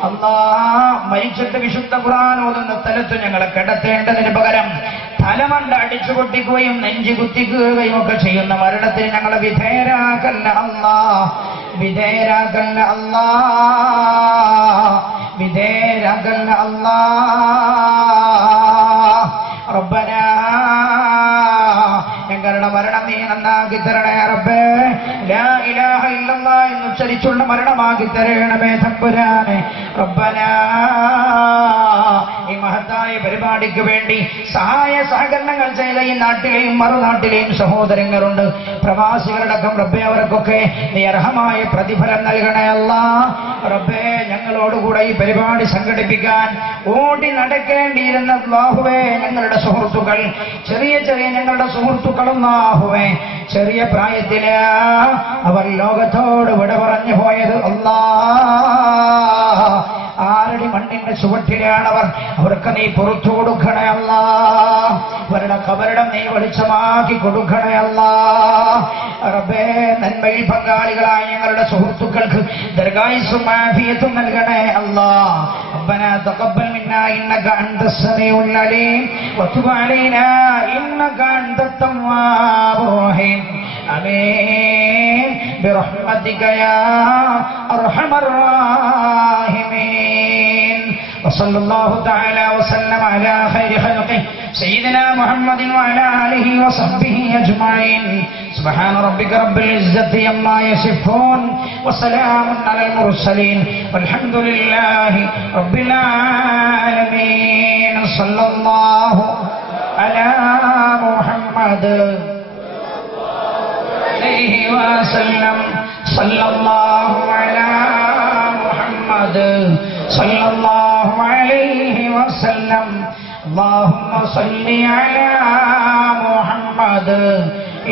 അല്ലാ, മരിച്ചിട്ട് വിശുദ്ധ ഖുർആൻ ഓതുന്ന സ്ഥലത്ത് ഞങ്ങളെ കിടത്തേണ്ടതിന് പകരം തലമണ്ട അടിച്ചു പൊട്ടിക്കുകയും നെഞ്ചു കുത്തിക്കുകയും ഒക്കെ ചെയ്യുന്ന മരണത്തിന് ഞങ്ങളെ വിധേയരാകല്ല അല്ലാ, വിധേയരാകല്ല അല്ലാ, വിധേയരാകല്ല അല്ലാ. റബ്ബനാ, ഞങ്ങളുടെ മരണം നീ നന്നാക്കി തരണേ റബ്ബേ. ലാ ഇലാഹ ഇല്ലല്ലാഹ് എന്ന് ഉച്ചരിച്ചുള്ള മരണമാക്കി തരണമേ തമ്പുരാനെ. റബ്ബനാ, ഈ മഹത്തായ പരിപാടിക്ക് വേണ്ടി സഹായ സഹകരണങ്ങൾ ചെയ്ത ഈ നാട്ടിലെയും മറുനാട്ടിലെയും സഹോദരങ്ങളുണ്ട്, പ്രവാസികളടക്കം റബ്ബേ, അവർക്കൊക്കെ നീ അർഹമായ പ്രതിഫലം നൽകണേ അല്ലാ. റബ്ബേ, ഞങ്ങളോടുകൂടെ ഈ പരിപാടി സംഘടിപ്പിക്കാൻ ഓടി നടക്കേണ്ടിയിരുന്ന അല്ലാഹുവേ ഞങ്ങളുടെ സുഹൃത്തുക്കൾ, ചെറിയ ചെറിയ ഞങ്ങളുടെ സുഹൃത്തുക്കളൊന്നാഹുവേ, ചെറിയ പ്രായത്തില് അവർ ലോകത്തോട് വിട പറഞ്ഞു പോയത് അല്ലാ. ആരടി മണ്ണിന്റെ ചുവട്ടിലാണവർ, അവർക്ക് നീ പുറത്തു കൊടുക്കണേ അല്ലാ. അവരുടെ ഖബറിടം നീ വെളിച്ചമാക്കി കൊടുക്കണേ അല്ലാ. റബ്ബേ, നന്മയിൽ പങ്കാളികളായ ഞങ്ങളുടെ സുഹൃത്തുക്കൾക്ക് ദീർഘായുസ്സും ആഫിയത്തും നൽകണേ അല്ലാ. ربنا تقبل منا إنك أنت السميع العليم وتب علينا إنك أنت التواب الرحيم. آمين برحمتك يا أرحم الراحمين. وصلى الله تعالى وسلم على خير خلقه سيدنا محمد وعلى آله وصحبه أجمعين. سبحان ربك رب العزة عما يصفون وسلام على المرسلين والحمد لله رب العالمين. صلى الله على محمد عليه وسلم صلى الله على محمد صلى الله عليه وسلم اللهم صل على محمد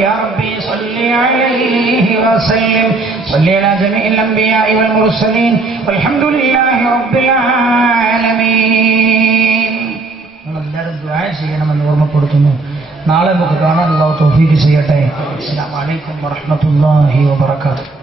يا ربي صل عليه وسلم صل على جميع الأنبياء والمرسلين والحمد لله رب العالمين. നമ്മളെല്ലാവരും ദുആ ചെയ്യണമെന്ന് ഓർമ്മപ്പെടുത്തുന്നു. നാളെ നമുക്ക് കാണാൻ അല്ലാഹു തൗഫീഖ് ചെയ്യട്ടെ. അസ്സലാമു അലൈക്കും വറഹ്മത്തുള്ളാഹി വബറകാതുഹു.